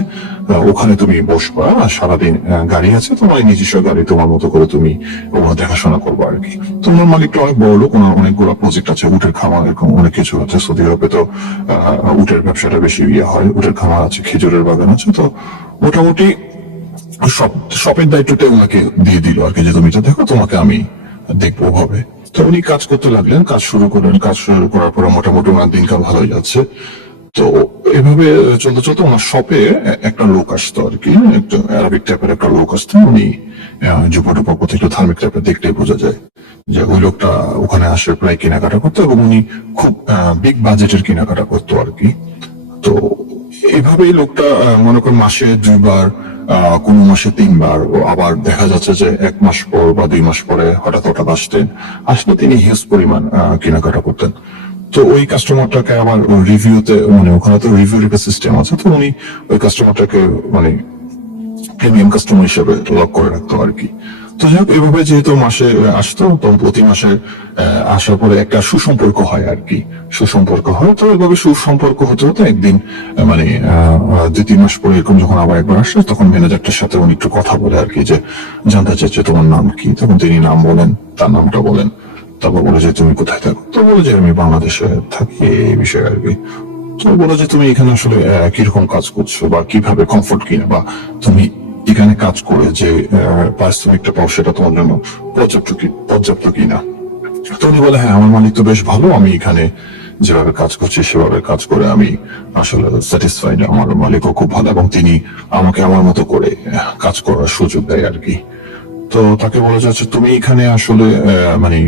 ওখানে তুমি বসবা। আর সারাদিন গাড়ি আছে তোমার, নিজস্ব গাড়ি, তোমার মতো করে তুমি ওখানে দেখাশোনা করবো আর কি। তোমার মালিকটা অনেক বড় লোক, ওনার অনেকগুলো প্রজেক্ট আছে, উটের খামার এরকম অনেক কিছু আছে। সৌদি আরবে তো উটের ব্যবসাটা বেশি ইয়ে হয়, উটের খামার আছে, খেজুরের বাগান আছে। তো মোটামুটি শপের দায়িত্বটা ওনাকে দিয়ে দিল আর কি, যে তুমি এটা দেখো, তোমাকে আমি দেখবো ভাবে। তো উনি কাজ করতে লাগলেন, কাজ শুরু করলেন। কাজ শুরু করার পরে মোটামুটি ওনার দিনকাল ভালোই যাচ্ছে। তো এভাবে চলতে চলতে ওনার শপে একটা লোক আসতো আর কি, একটা অ্যারাবিক টাইপের একটা লোক আসতো। উনি যুবটুপা প্রত্যেকটা ধার্মিক টাইপের, দেখলেই বোঝা যায় যে ওই লোকটা ওখানে আসে প্রায় কেনাকাটা করতো, এবং উনি খুব বিগ বাজেটের কেনাকাটা করতো আর কি। তো এভাবে এই লোকটা মনে করেন মাসে 2 বার, কোন মাসে 3 বার, ও আবার দেখা যাচ্ছে যে 1 মাস পর বা 2 মাস পরে হঠাৎ আসলে তিনি হিউজ পরিমাণ কেনাকাটা করতেন। তো ওই কাস্টমারটাকে আবার রিভিউতে, মানে ওখানে তো রিভিউ একটা সিস্টেম আছে, তো উনি ওই কাস্টমারটাকে মানে প্রিমিয়াম কাস্টমার হিসেবে লক করে রাখতো আর কি। তো যাই হোক, এইভাবে যেহেতু মাসে আসতো, তো প্রতি মাসে আসার পরে একটা সুসম্পর্ক হয় আর কি, সুসম্পর্ক হয়। তো এইভাবে সুসম্পর্ক হতে হতে একদিন মানে 2-3 মাস পরে এরকম যখন আবার একবার আসে, তখন ম্যানেজারটার সাথে উনি একটু কথা বলে আর কি, যে জানতে চাইছে তোমার নাম কি। তখন তিনি নাম বলেন, তার নামটা বলেন। তারপর বলে যে তুমি কোথায় থাকো। তো বলে যে আমি বাংলাদেশে থাকি, এই বিষয়ে আর কি। তো বলে যে তুমি এখানে আসলে কিরকম কাজ করছো, বা কিভাবে কমফোর্ট কিনা, বা তুমি এখানে কাজ করে যে পারিশ্রমিকটা পাও সেটা তোমার জন্য পর্যাপ্ত কিনা। তো উনি বলে হ্যাঁ, আমার মালিক তো বেশ ভালো, আমি এখানে যেভাবে কাজ করছি সেভাবে কাজ করে আমি আসলে স্যাটিসফাইড। আমার মালিকও খুব ভালো, এবং তিনি আমাকে আমার মতো করে কাজ করার সুযোগ দেয় আর কি। তো তাকে বলা যাচ্ছে তুমি এখানে আসলে মানে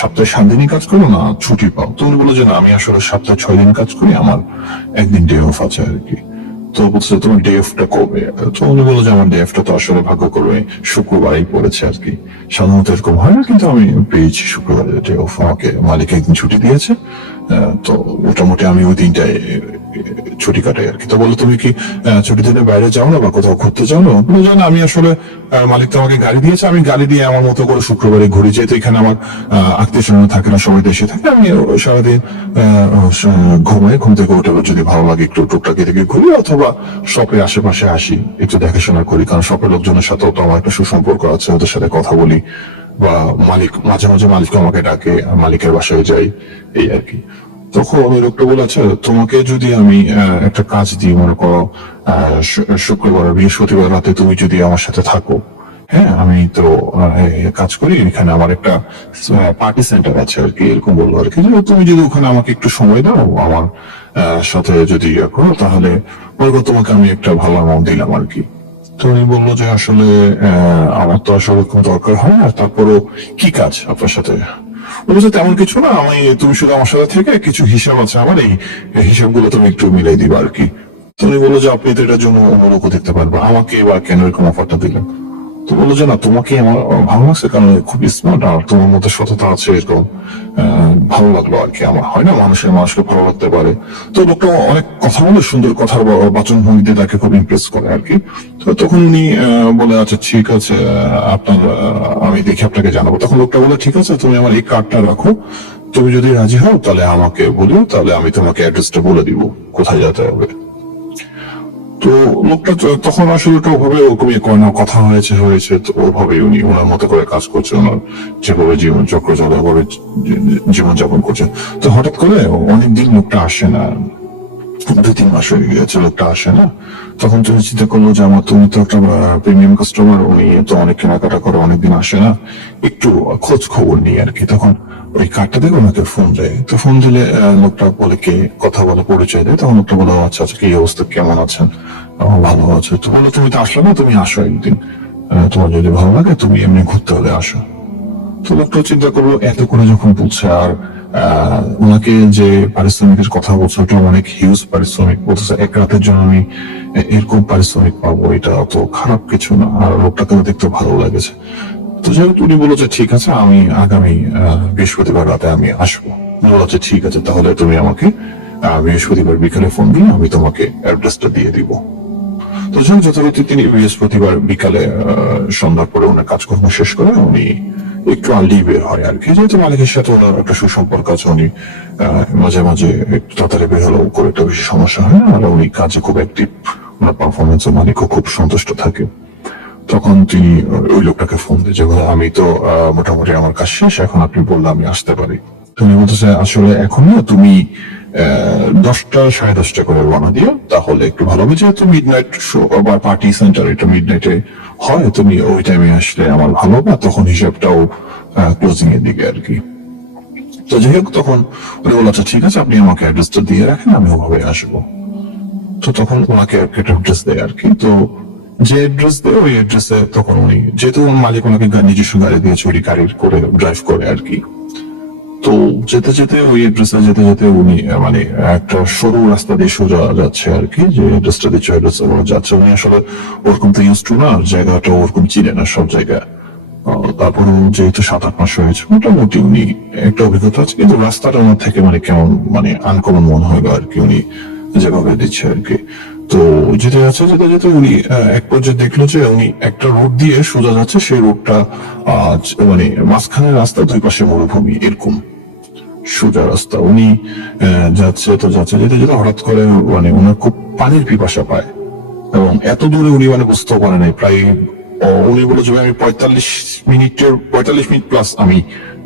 সপ্তাহে 7 দিনই কাজ করো না ছুটি পাও। তো উনি বলে যে না, আমি আসলে সপ্তাহে 6 দিন কাজ করি, আমার একদিন ডে অফ আছে আর কি। তো বলছে তোমার ডে অফটা কবে? তো উনি বলে যে আমার ডে অফটা তো আসলে ভাগ্য করবে শুক্রবারই পড়েছে আর কি, সাধারণত এরকম হয় না, কিন্তু আমি পেয়েছি শুক্রবারের ডে অফ, আমাকে মালিক একদিন ছুটি দিয়েছে। তো মোটামুটি আমি ওই দিনটায় ছুটি কাটাই আর কি। তো বলে তুমি কি ছুটি দিনে বাইরে যাও না, বা কোথাও ঘুরতে যাও না? বলে যে না, আমি আসলে মালিক তো আমাকে গাড়ি দিয়েছে, আমি গাড়ি দিয়ে আমার মতো করে শুক্রবারে ঘুরি, যেহেতু এখানে আমার আত্মীয় স্বজন থাকে না, সবাই দেশে থাকে। আমি সারাদিন ঘুমাই, ঘুম থেকে উঠে যদি ভালো লাগে একটু টুকটাক থেকে ঘুরি, অথবা শপের আশেপাশে আসি, একটু দেখাশোনা করি, কারণ শপের লোকজনের সাথেও তো আমার একটা সুসম্পর্ক আছে, ওদের সাথে কথা বলি, বা মালিক মাঝে মাঝে মালিক আমাকে ডাকে, মালিকের বাসায় যাই, এই আর কি। তখন ওই লোকটা বলেছে তোমাকে যদি আমি একটা কাজ দিই, মনে করো শুক্রবার বৃহস্পতিবার রাতে তুমি যদি আমার সাথে থাকো, হ্যাঁ আমি তো কাজ করি এখানে, আমার একটা পার্টি সেন্টার আছে আর কি, এরকম বললো আর কি, যে তুমি যদি ওখানে আমাকে একটু সময় দাও, আমার সাথে যদি ইয়ে করো, তাহলে মনে করো তোমাকে আমি একটা ভালো অ্যামাউন্ট দিলাম আর কি। তো উনি বললো যে আসলে আমার তো আসলে কোনো দরকার হয় না, তারপরও কি কাজ আপনার সাথে? বলছে তেমন কিছু না, তুমি শুধু আমার সাথে থেকে কিছু হিসাব আছে আমার, এই হিসাবগুলো তুমি একটু মিলাই দিবা আর কি। তো উনি বললো যে আপনি তো এটার জন্য অন্য লোকও দেখতে পারবেন, আমাকে বা কেন এরকম অফারটা দিলেন? তো বললো যে না, তোমাকে আমার ভালো লাগছে, কারণ খুব স্মার্ট, আর তোমার মধ্যে সততা আছে, এরকম ভালো লাগলো আর কি। আমার হয় না, মানুষকে ভালো লাগতে পারে। তো লোকটা অনেক কথা বলে, সুন্দর কথার বাচন ভঙ্গিতে তাকে খুব ইমপ্রেস করে আর কি। তো তখন উনি বলে আচ্ছা ঠিক আছে, আপনার আমি দেখে আপনাকে জানাবো। তখন লোকটা বলে ঠিক আছে, তুমি আমার এই কার্ডটা রাখো, তুমি যদি রাজি হও তাহলে আমাকে বলিও, তাহলে আমি তোমাকে অ্যাড্রেসটা বলে দিব কোথায় যেতে হবে। তো লোকটা তখন আসলে ওটা ওভাবে ওরকমই করে না, কথা হয়েছে তো ওভাবে উনি ওনার মতো করে কাজ করছে, ওনার যেভাবে জীবন চক্র চলাভাবে জীবনযাপন করছে। তো হঠাৎ করে অনেকদিন লোকটা আসে না, 2-3 মাস হয়ে গেছে লোকটা আসে না। তখন তুমি চিন্তা করলো যে আমার তুমি তো একটা প্রিমিয়াম কাস্টমার, উনি তো অনেক কেনাকাটা করে, অনেকদিন আসে না, একটু খোঁজ খবর নিই আর কি। তখন ওই কার্ডটা দেখে ওনাকে ফোন দেয়। তো ফোন দিলে লোকটা বলে কে কথা বলে, পরিচয় দেয়। তখন লোকটা বলে আচ্ছা আচ্ছা, কি অবস্থা, কেমন আছেন? ভালো আছে। তো বললো তুমি তো আসলে না, তুমি আসো একদিন, তোমার যদি ভালো লাগে তুমি এমনি ঘুরতে হলে আসো। তো লোকটা চিন্তা করলো এত করে যখন বলছে, আর ওনাকে যে পারিশ্রমিকের কথা বলছে ওটা অনেক হিউজ পারিশ্রমিক বলতেছে, এক রাতের জন্য আমি এরকম পারিশ্রমিক পাবো, এটা অত খারাপ কিছু না, আর লোকটাকে দেখতে ভালো লাগেছে। তো যাই হোক উনি বললো যে ঠিক আছে, আমি আগামী বৃহস্পতিবার রাতে আমি আসবো। বললো যে ঠিক আছে, তাহলে তুমি আমাকে বৃহস্পতিবার বিকালে ফোন দিয়ে আমি তোমাকে অ্যাড্রেসটা দিয়ে দিব। তো যাই হোক যথারীতি তিনি বৃহস্পতিবার বিকালে সন্ধ্যার পরে ওনার কাজকর্ম শেষ করে উনি একটু আর্লি বের হয় আর কি, যেহেতু মালিকের সাথে ওনার একটা সুসম্পর্ক আছে। উনি মাঝে মাঝে একটু তাড়াতাড়ি বের হলেও করে একটা বেশি সমস্যা হয় না, আর উনি কাজে খুব অ্যাক্টিভ, ওনার পারফরমেন্সে মালিকও খুব সন্তুষ্ট থাকে। তখন তিনি ওই লোকটাকে ফোন দিয়ে যে আমি তো মোটামুটি আমার কাজ শেষ, এখন আপনি বললে আমি আসতে পারি। তুমি বলতেছে আসলে এখন না, তুমি 10টা 10:30 করে রওনা দিও, তাহলে একটু ভালো হবে, যেহেতু মিডনাইট শো বা পার্টি সেন্টার এটা মিডনাইটে হয়, তুমি ওই টাইমে আসলে আমার ভালো হবে, তখন হিসাবটাও ক্লোজিং এর দিকে আর কি। তো যাই হোক তখন উনি বলল আচ্ছা ঠিক আছে, আপনি আমাকে অ্যাড্রেসটা দিয়ে রাখেন, আমি ওভাবে আসবো। তো তখন ওনাকে একটা অ্যাড্রেস দেয় আর কি। তো যে অ্যাড্রেস দেয় ওই অ্যাড্রেসে তখন উনি, যেহেতু মালিক ওনাকে নিজস্ব গাড়ি দিয়েছে, ওই গাড়ির করে ড্রাইভ করে আর কি। তো যেতে যেতে ওই অ্যাড্রেসে যেতে যেতে উনি মানে একটা সরু রাস্তা দিয়ে সোজা যাচ্ছে আর কি, যে অ্যাড্রেসটা দিচ্ছে অ্যাড্রেসে যাচ্ছে। উনি আসলে ওরকম তো ইউজ টু না, জায়গাটা ওরকম চিনে না সব জায়গা। তারপরে যেহেতু 7-8 মাস হয়েছে, মোটামুটি উনি একটা অভিজ্ঞতা আছে, কিন্তু রাস্তাটা ওনার থেকে মানে কেমন মানে আনকমন মনে হলো আর কি, উনি যেভাবে দিচ্ছে আর কি। তো যেতে যাচ্ছে যেতে যেতে উনি এক পর্যায়ে দেখলো যে উনি একটা রোড দিয়ে সোজা যাচ্ছে, সেই রোডটা মানে মাঝখানে রাস্তা, দুই পাশে মরুভূমি, এরকম সোজা রাস্তা। উনি যাচ্ছে তো যাচ্ছে, যেতে যেতে হঠাৎ করে মানে ওনার খুব পানির পিপাসা পায়, এবং এত দূরে উনি মানে বুঝতেও পারে নাই। প্রায় উনি বলে যে আমি 45 মিনিট প্লাস আমি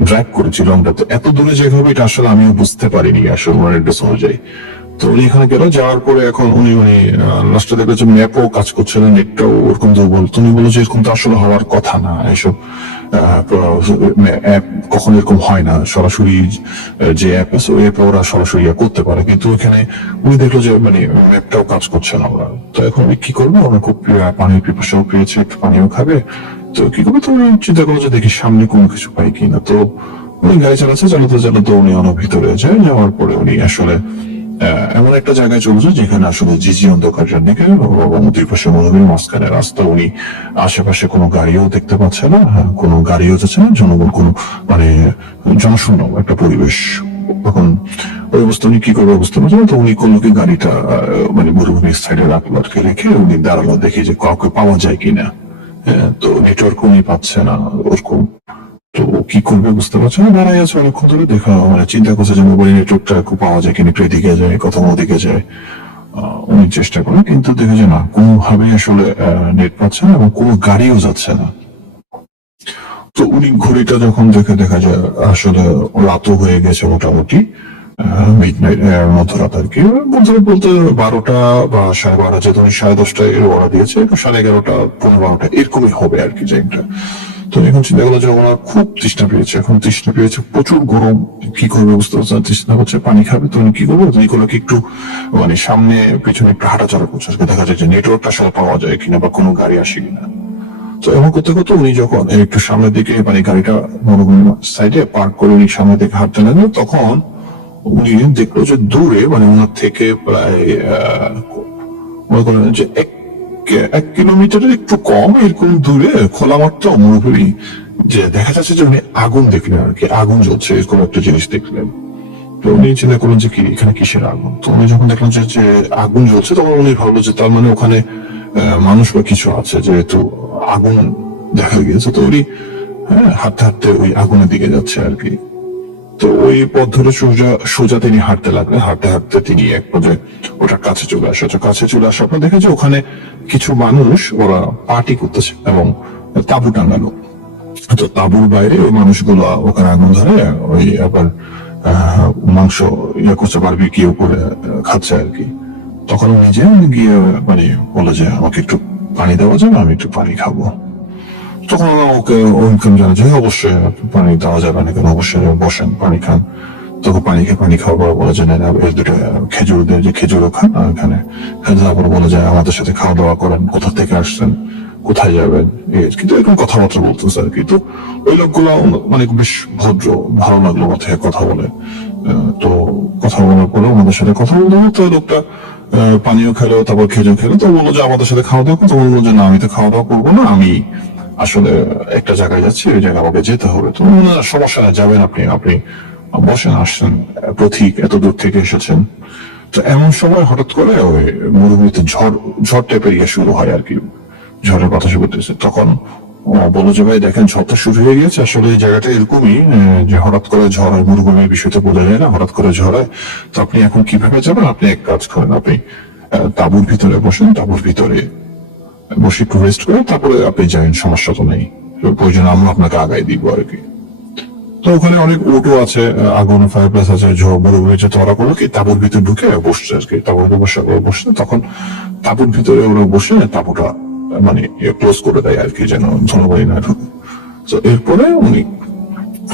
ড্রাইভ করেছি লংটা, তো এত দূরে যে হবে এটা আসলে আমিও বুঝতে পারিনি আসলে ওনার অ্যাড্রেস অনুযায়ী। তো উনি এখানে গেল, যাওয়ার পরে এখন উনি লাস্টে দেখলো যে ম্যাপও কাজ করছে না, নেটটাও ওরকম দুর্বল। তুমি বলো যে এরকম তো আসলে হওয়ার কথা না, এসব অ্যাপ কখন এরকম হয় না, সরাসরি যে অ্যাপ আছে ওই অ্যাপে ওরা সরাসরি করতে পারে, কিন্তু এখানে উনি দেখলো যে মানে ম্যাপটাও কাজ করছে না ওরা। তো এখন উনি কি করবে, ওনার খুব পানির পিপাসাও পেয়েছে, একটু পানিও খাবে, তো কি করবে, তো উনি চিন্তা করলো যে দেখি সামনে কোনো কিছু পাই কিনা। তো উনি গাড়ি চালাতে চালাতে উনি অনেক ভিতরে যায়, যাওয়ার পরে উনি আসলে এমন একটা জায়গায় চলছে যেখানে আসলে ঝিঝি অন্ধকার দিকে এবং দুই পাশে মরুভূমির মাঝখানে রাস্তা। উনি আশেপাশে কোনো গাড়িও দেখতে পাচ্ছে না, কোনো গাড়িও যাচ্ছে না, জনগণ কোনো মানে জনশূন্য একটা পরিবেশ। তখন ওই অবস্থা উনি কি করবে বুঝতে পারছেন, তো উনি কোনো কি গাড়িটা মানে মরুভূমির সাইডে রাখলো, আর রেখে উনি দাঁড়ালো, দেখি যে কাউকে পাওয়া যায় কিনা। তো নেটওয়ার্ক উনি পাচ্ছে না ওরকম। তো কি করবে বুঝতে পারছে না, দাঁড়াই আছে অনেকক্ষণ ধরে, দেখা মানে চিন্তা করছে যে মোবাইল নেটওয়ার্কটা পাওয়া যায় কিনা, একটু এদিকে যায়, কোথাও ওদিকে যায়। উনি চেষ্টা করে, কিন্তু দেখে যে না, কোনোভাবেই আসলে নেট পাচ্ছে না এবং কোনো গাড়িও যাচ্ছে না। তো উনি ঘড়িটা যখন দেখা যায় আসলে রাতও হয়ে গেছে, মোটামুটি মিডনাইট মধ্যরাত আর কি, বলতে বলতে 12টা বা 12:30, যেহেতু উনি 10:30টায় অর্ডার দিয়েছে, 11:30 15-12 এরকমই হবে আর কি টাইমটা। তো এখন চিন্তা করলো যে ওনার খুব তৃষ্ণা পেয়েছে, এখন তৃষ্ণা পেয়েছে, প্রচুর গরম, কি করবে বুঝতে পারছে না, তৃষ্ণা হচ্ছে, পানি খাবে। তো উনি কি করবে, উনি কোনো একটু মানে সামনে পেছনে একটু হাঁটাচলা করছে, দেখা যায় যে নেটওয়ার্কটা আসলে পাওয়া যায় কিনা বা কোনো গাড়ি আসে কিনা। তো এমন করতে করতে উনি যখন একটু সামনের দিকে মানে গাড়িটা মরুভূমির সাইডে পার্ক করে উনি সামনের দিকে হাঁটতে লাগলো, তখন উনি দেখলো যে দূরে মানে ওনার থেকে প্রায় মনে করেন যে 1 কিলোমিটারের একটু কম এরকম দূরে খোলা মাঠটা মরুভূমি, যে দেখা যাচ্ছে যে উনি আগুন দেখলেন আর কি, আগুন জ্বলছে এরকম একটা জিনিস দেখলেন। তো উনি চিন্তা করলেন যে কি এখানে কিসের আগুন। তো উনি যখন দেখলেন যে আগুন জ্বলছে, তখন উনি ভাবলো যে তার মানে ওখানে মানুষ বা কিছু আছে, যেহেতু আগুন দেখা গিয়েছে। তো উনি হাঁটতে হাঁটতে ওই আগুনের দিকে যাচ্ছে আর কি। তো ওই পথ ধরে সোজা সোজা তিনি হাঁটতে লাগলেন, হাঁটতে হাঁটতে তিনি এক পর্যায়ে ওটার কাছে চলে আসে। তো কাছে চলে আসার পর দেখে যে ওখানে কিছু মানুষ ওরা পার্টি করতেছে এবং তাঁবু টাঙানো। তো তাঁবুর বাইরে ওই মানুষগুলো ওখানে আগুন ধরে ওই আবার মাংস ইয়ে করছে, বারবিকিউ করে খাচ্ছে আর কি। তখন ও নিজে গিয়ে মানে বলে যে আমাকে একটু পানি দেওয়া যাবে, আমি একটু পানি খাবো। তখন ওকে ওইরকম জানে যে অবশ্যই পানি দেওয়া যাবে না, কেন অবশ্যই বসেন পানি খান। তখন পানি খাওয়ার পর বলে যে না এর দুটো খেজুর দিয়ে, যে খেজুরও খান এখানে। তারপর বলে যে আমাদের সাথে খাওয়া দাওয়া করেন, কোথা থেকে আসছেন, কোথায় যাবেন, কিন্তু এরকম কথাবার্তা বলতেছে আর কি। তো ওই লোকগুলো মানে বেশ ভদ্র, ভালো লাগলো মাথায় কথা বলে। তো কথা বলার পরে আমাদের সাথে কথা বলতে তো লোকটা পানীয় খেলো, তারপর খেজুর খেলো। তো বললো যে আমাদের সাথে খাওয়া দাওয়া করতে। বললো যে না আমি তো খাওয়া দাওয়া করবো না, আমি আসলে একটা জায়গায় যাচ্ছি, ওই জায়গায় আমাকে যেতে হবে। তো সমস্যা না, যাবেন আপনি, আপনি বসেন, আসছেন প্রতীক, এত দূর থেকে এসেছেন। তো এমন সময় হঠাৎ করে ওই মরুভূমিতে ঝড় টাইপের ইয়ে শুরু হয় আর কি, ঝড়ের বাতাস করতেছে। তখন বলো যে ভাই দেখেন ঝড়টা শুরু হয়ে গেছে। আসলে এই জায়গাটা এরকমই যে হঠাৎ করে ঝড় হয়, মরুভূমির বিষয়টা বোঝা যায় না, হঠাৎ করে ঝড় হয়। তো আপনি এখন কিভাবে যাবেন, আপনি এক কাজ করেন, আপনি তাঁবুর ভিতরে বসেন, তাঁবুর ভিতরে বসে একটু রেস্ট করে তারপরে আপনি যাবেন, সমস্যা তো নেই, প্রয়োজন আমরা আপনাকে আগায় দিব আর কি। তো ওখানে অনেক অটো আছে, আগুন ফায়ার প্লেস আছে, মরুভূমিতে। তো ওরা করলো কি তাঁবুর ভিতরে ঢুকে বসছে আর কি, তাঁবুর বসছে। তখন তাঁবুর ভিতরে ওরা বসে তাঁবুটা মানে ক্লোজ করে দেয় আর কি, যেন ধনবাড়ি না ঢুকে। তো এরপরে উনি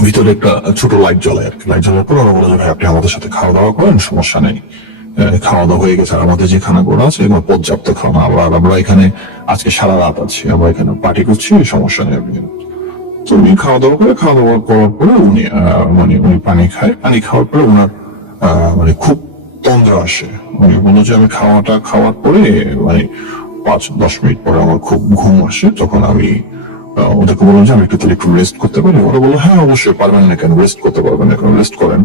ভিতরে একটা ছোট লাইট জ্বলায় আর কি। লাইট জ্বলার পর ওরা বলে যে ভাই আপনি আমাদের সাথে খাওয়া দাওয়া করেন, সমস্যা নেই, খাওয়া দাওয়া হয়ে গেছে। আর আমাদের যে খানাগুলো আছে এগুলো পর্যাপ্ত খানা, আবার আমরা এখানে আজকে সারা রাত আছি, আমরা এখানে পার্টি করছি, সমস্যা নেই আপনি। তো উনি খাওয়া দাওয়া করার পরে উনি মানে উনি পানি খায়। পানি খাওয়ার পরে ওনার মানে খুব তন্দ্রা আসে। উনি বললো যে আমি খাওয়াটা খাওয়ার পরে মানে 5-10 মিনিট পরে আমার খুব ঘুম আসে। তখন আমি ওদেরকে বললাম যে আমি একটু রেস্ট করতে পারি। ওরা বললো হ্যাঁ অবশ্যই, পারবেন না কেন, রেস্ট করতে পারবেন না কেন, রেস্ট করেন,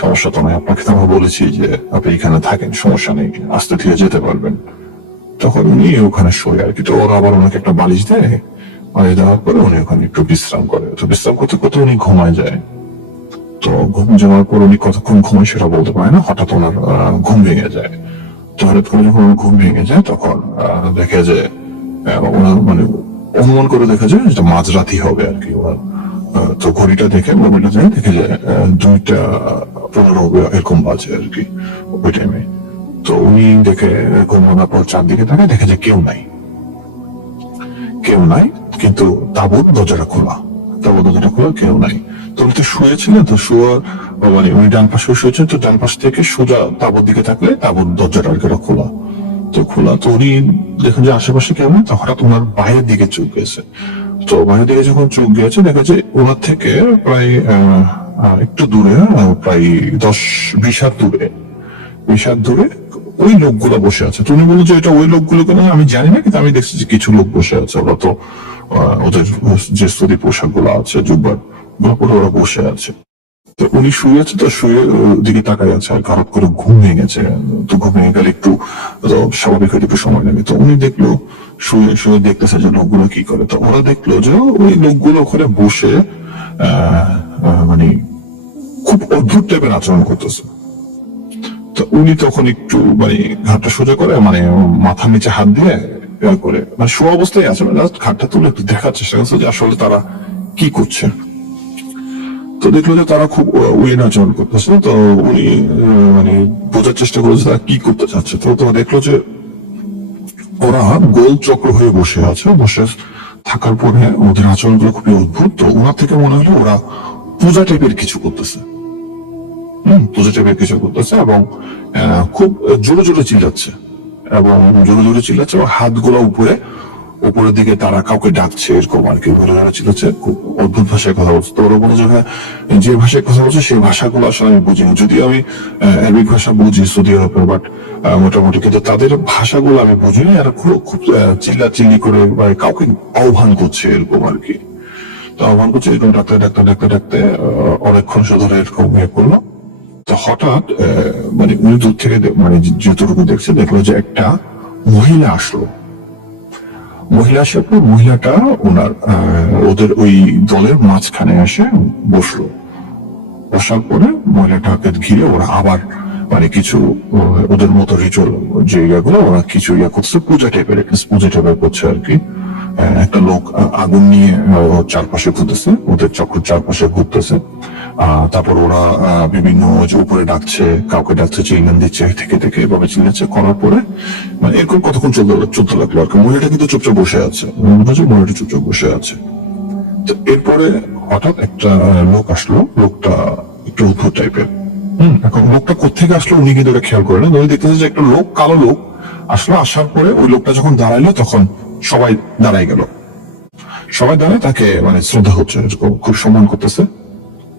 সমস্যা তো নয়, আপনাকে তো আমরা বলেছি যে আপনি এখানে থাকেন, সমস্যা নেই, আস্তে ধীরে যেতে পারবেন। তখন উনি ওখানে শোয় আর কি। তো ওরা আবার ওনাকে একটা বালিশ দেয়, বালিশ দেওয়ার পরে উনি ওখানে একটু বিশ্রাম করে। তো বিশ্রাম করতে করতে উনি ঘুমায় যায়। তো ঘুম যাওয়ার পর উনি কতক্ষণ ঘুমায় সেটা বলতে পারে না, হঠাৎ ওনার ঘুম ভেঙে যায়। তো হঠাৎ করে যখন ঘুম ভেঙে যায় তখন দেখে যে ওনার মানে অনুমান করে দেখা যায় যেটা মাঝরাতি হবে আর কি ওনার। তো ঘড়িটা দেখে মোবাইলটা দেখে যে 2:15 এরকম বাজে আর কি ওই টাইমে। তো উনি দেখে ঘুমানোর পর চারদিকে তাকায়, দেখে যে কেউ নাই, কিন্তু তাঁবুর দরজাটা খোলা, কেউ নাই। তো উনি তো শুয়েছিলেন, তো শোয়ার মানে উনি ডান পাশে শুয়েছেন, তো ডান পাশ থেকে সোজা তাঁবুর দিকে থাকলে তাঁবুর দরজাটা আর কি খোলা। তো উনি দেখেন যে আশেপাশে কেউ নেই। তো হঠাৎ ওনার বাইরের দিকে চোখ গেছে। তো বাইরের দিকে যখন চোখ গিয়েছে দেখা যায় ওনার থেকে প্রায় একটু দূরে, প্রায় 10-20 হাত দূরে ওই লোকগুলো বসে আছে। তুমি বলো যে এটা ওই লোকগুলো কেন আমি জানি না, কিন্তু আমি দেখছি যে কিছু লোক বসে আছে। ওরা তো ওদের যে স্তরী পোশাক গুলো আছে, জুব্বার পরে ওরা বসে আছে। তো উনি শুয়ে আছে, তো শুয়ে দিকে তাকাই আছে আর হঠাৎ করে ঘুম ভেঙে গেছে। তো ঘুম ভেঙে গেলে একটু স্বাভাবিক হইতে একটু সময় লাগে। তো উনি দেখলো শুয়ে দেখতেছে যে লোকগুলো কি করে। তো ওরা দেখলো যে ওই লোকগুলো ওখানে বসে মানে খুব অদ্ভুত টাইপের আচরণ করতেছে। তো উনি তখন একটু মানে ঘাটটা সোজা করে, মানে মাথার নিচে হাত দিয়ে করে মানে শোয়া অবস্থায় আছে, ঘাটটা তুলে একটু দেখার চেষ্টা করছে যে আসলে তারা কি করছে। তো দেখলো যে তারা খুব উইন আচরণ করতেছে। তো উনি মানে বোঝার চেষ্টা করেছে তারা কি করতে চাচ্ছে। তো দেখলো যে ওরা গোল চক্র হয়ে বসে আছে। বসে থাকার পরে ওদের আচরণগুলো খুবই অদ্ভুত। তো ওনার থেকে মনে হলো ওরা পূজা টাইপের কিছু করতেছে, এবং খুব জোরে জোরে চিল্লাচ্ছে এবং হাতগুলো উপরের দিকে তারা কাউকে ডাকছে, এরকম আর কি। জোরে জোরে চিল্লাচ্ছে, খুব অদ্ভুত ভাষায় কথা বলছে। তো ওরা বলে যে হ্যাঁ, যে ভাষায় কথা বলছে সেই ভাষাগুলো আসলে আমি বুঝিনি, যদিও আমি আরবিক ভাষা বুঝি সৌদি আরবের, বাট মোটামুটি, কিন্তু তাদের ভাষাগুলো আমি বুঝিনি। আর খুব চিল্লি করে কাউকে আহ্বান করছে এরকম আর কি। তো আহ্বান করছে এরকম ডাকতে অনেকক্ষণ ধরে এরকম করলো। তো হঠাৎ মানে উনি দূর থেকে মানে যতটুকু দেখছে, দেখলো যে একটা মহিলা আসলো। আসার পর মহিলাটা ওনার ওদের ওই দলের মাঝখানে এসে বসলো। বসার পরে মহিলাটাকে ঘিরে ওরা আবার মানে কিছু ওদের মতো রিচুয়াল যে ইয়াগুলো ওরা কিছু ইয়া করছে, পূজা টাইপের করছে আর কি। একটা লোক আগুন নিয়ে ওর চারপাশে ঘুরতেছে, ওদের চক্র চারপাশে ঘুরতেছে। তারপর ওরা বিভিন্ন যে উপরে ডাকছে, কাউকে ডাকছে, চিল্লান দিচ্ছে, থেকে থেকে এভাবে চিল্লাচ্ছে। করার পরে মানে এরকম কতক্ষণ চলতে লাগলো আর কি। মহিলাটা কিন্তু চুপচাপ বসে আছে, মহিলাটা চুপচাপ বসে আছে। তো এরপরে হঠাৎ একটা লোক আসলো, লোকটা একটু অদ্ভুত টাইপের। এখন লোকটা কোথেকে আসলো উনি কিন্তু এটা খেয়াল করেন না। উনি দেখতেছে যে একটা লোক, কালো লোক আসলো। আসার পরে ওই লোকটা যখন দাঁড়াইলো তখন সবাই দাঁড়াই গেল। সবাই দাঁড়ায় তাকে মানে শ্রদ্ধা হচ্ছে, খুব সম্মান করতেছে,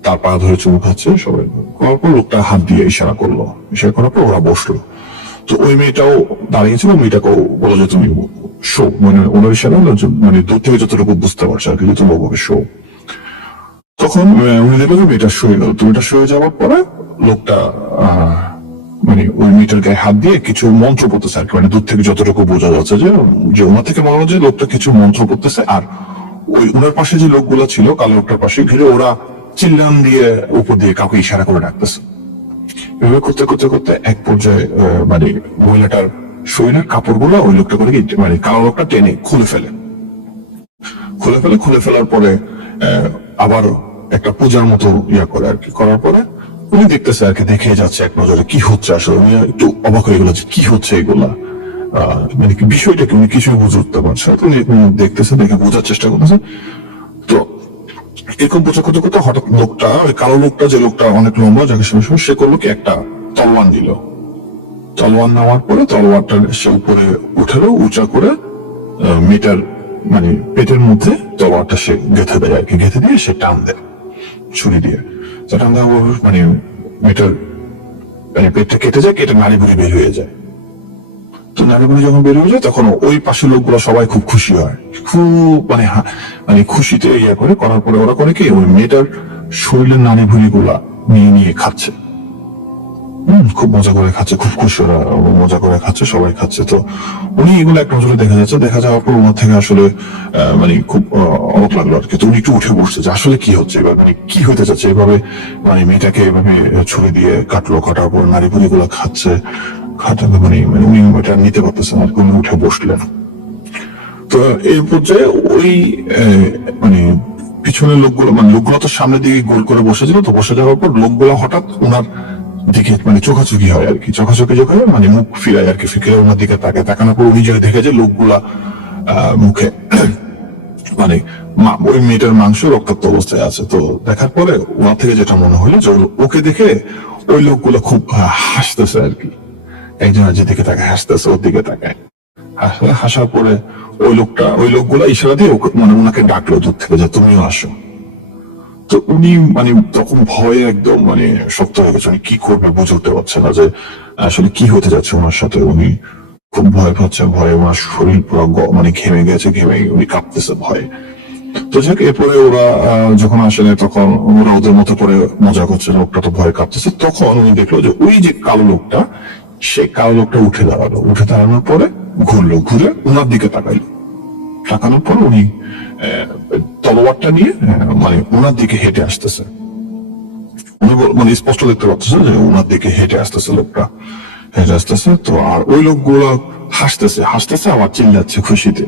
তার পা ধরে চুমু খাচ্ছে সবাই। করার পর লোকটা হাত দিয়ে ইশারা করলো, ইশারা করার পর ওরা বসলো। তো ওই মেয়েটাও দাঁড়িয়েছিল, মেয়েটাকেও বলো যে তুমি শো, মানে ওনার ইশারা হলো যে মানে দূর থেকে যতটুকু বুঝতে পারছে আর কি, যে তুমি ওভাবে শো। তখন উনি দেখলো যে মেয়েটা শুয়ে গেল। তো মেয়েটা শুয়ে যাওয়ার পরে লোকটা মানে ওই মেয়েটার গায়ে হাত দিয়ে কিছু মন্ত্র পড়তেছে আর কি। মানে দূর থেকে যতটুকু বোঝা যাচ্ছে যে ওনার থেকে মনে হচ্ছে লোকটা কিছু মন্ত্র পড়তেছে। আর ওই ওনার পাশে যে লোকগুলো ছিল, কালো লোকটার পাশে ঘিরে ওরা চিল্লান দিয়ে উপর দিয়ে কাউকে ইশারা করে ডাকতেছে। এভাবে করতে করতে করতে এক পর্যায়ে মানে মহিলাটার শরীরের কাপড়গুলো ওই লোকটা করে মানে কালো লোকটা টেনে খুলে ফেলার পরে আবার একটা পূজার মতো ইয়া করে আর কি। করার পরে উনি দেখতেছে আর কি, দেখে যাচ্ছে এক নজরে কি হচ্ছে আসলে। উনি একটু অবাক হয়ে গেল যে কি হচ্ছে এগুলা, মানে কি বিষয়টা কি উনি কিছুই বুঝে উঠতে পারছে না। তো উনি দেখতেছে, দেখে বোঝার চেষ্টা করতেছে। তো এরকম বোঝা করতে করতে হঠাৎ লোকটা, ওই কালো লোকটা, যে লোকটা অনেক লম্বা, যাকে সে করলো কি একটা তলোয়ার নিল। তলোয়ার নেওয়ার পরে তলোয়ারটা সে উপরে উঠালো, উঁচা করে মেয়েটার মানে পেটের মধ্যে তলোয়ারটা সে গেঁথে দেয় আর কি। গেঁথে দিয়ে সে টান দেয় ছুরি দিয়ে। টান দেওয়া মানে মেয়েটার মানে পেটটা কেটে যায়, কেটে নাড়ি ভুড়ি বের হয়ে যায়। তো নাড়ি ভুড়ি যখন বের হয়ে যায় তখন ওই পাশের লোকগুলো সবাই খুব খুশি হয়, খুব মানে মানে খুশিতে ইয়ে করে। করার পরে ওরা করে কি, ওই মেয়েটার শরীরের নাড়ি ভুড়ি গুলা নিয়ে নিয়ে খাচ্ছে। খুব মজা করে খাচ্ছে, খুব খুশি ওরা, মজা করে খাচ্ছে, সবাই খাচ্ছে। তো উনি এগুলো এক নজরে দেখা যাওয়ার পর ওনার থেকে আসলে মানে খুব অবাক লাগলো আর কি। তো উনি একটু উঠে বসছে যে আসলে কি হচ্ছে এবার, মানে কি হতে চাচ্ছে এভাবে, মানে মেয়েটাকে এভাবে ছুরি দিয়ে কাটার পর নারী পুরি গুলো খাচ্ছে, মানে উনি এটা নিতে পারতেছেন আর কি। উনি উঠে বসলেন। তো এই পর্যায়ে ওই মানে পিছনের লোকগুলো, মানে লোকগুলো তো সামনের দিকে গোল করে বসেছিল। তো বসে যাওয়ার পর লোকগুলো হঠাৎ ওনার দিকে মানে চোখাচোখি হয় আর কি। চোখাচোখি যখন মানে মুখ ফিরায় আর কি, ফিরে ওনার দিকে তাকানোর পর উনি দেখে যে লোকগুলা মুখে মানে ওই মেয়েটার মাংস রক্তাক্ত অবস্থায় আছে। তো দেখার পরে ওনার থেকে যেটা মনে হলো যে ওকে দেখে ওই লোকগুলো খুব হাসতেছে আর কি। একজন যে দিকে তাকে হাসতেছে, ওর দিকে তাকায়। হাসার পরে ওই লোকগুলা ইশারা দিয়ে মানে ওনাকে ডাকলো দূর থেকে যে তুমিও আসো। তো উনি মানে তখন ভয়ে একদম মানে শক্ত হয়ে গেছে। উনি কি করবে বুঝে উঠতে পারছে না যে আসলে কি হতে যাচ্ছে ওনার সাথে। উনি খুব ভয় পাচ্ছে, ভয়ে ওনার শরীর পুরো মানে ঘেমে গেছে, ঘেমে উনি কাঁপতেছে ভয়ে। তো যাক, এরপরে ওরা যখন আসলে তখন ওরা ওদের মতো করে মজা করছে, লোকটা তো ভয় কাঁপতেছে। তখন উনি দেখলো যে ওই যে কালো লোকটা, সেই কালো লোকটা উঠে দাঁড়ালো। উঠে দাঁড়ানোর পরে ঘুরে ওনার দিকে তাকানোর পর উনি তলোয়ারটা নিয়ে মানে ওনার দিকে হেঁটে আসতেছে। উনি মানে স্পষ্ট দেখতে পাচ্ছেন যে ওনার দিকে হেঁটে আসতেছে লোকটা, হেঁটে আসতেছে। তো আর ওই লোকগুলো হাসতেছে আবার চিল্লাচ্ছে খুশিতে।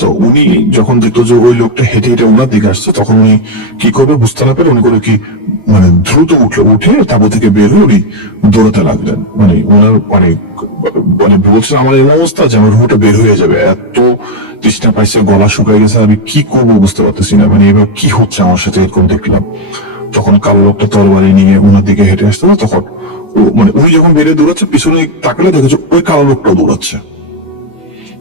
তো উনি যখন দেখলো যে ওই লোকটা হেঁটে হেঁটে ওনার দিকে আসছে, তখন উনি কি করবে বুঝতে না পেরে উনি করে কি মানে দ্রুত উঠে তাবু থেকে বের হয়ে উনি দৌড়াতে লাগলেন। মানে ওনার মানে বলছেন আমার এই অবস্থা যে আমার রুটা বের হয়ে যাবে, এত তৃষ্ণা পাইছে, গলা শুকায় গেছে, আমি কি করবো বুঝতে পারতেছি না। মানে এবার কি হচ্ছে আমার সাথে, এরকম দেখলাম। তখন কালো লোকটা তরবারি নিয়ে ওনার দিকে হেঁটে আসতে, তখন মানে উনি যখন বেরিয়ে দৌড়াচ্ছে, পিছনে তাকালে দেখেছে ওই কালো লোকটাও দৌড়াচ্ছে।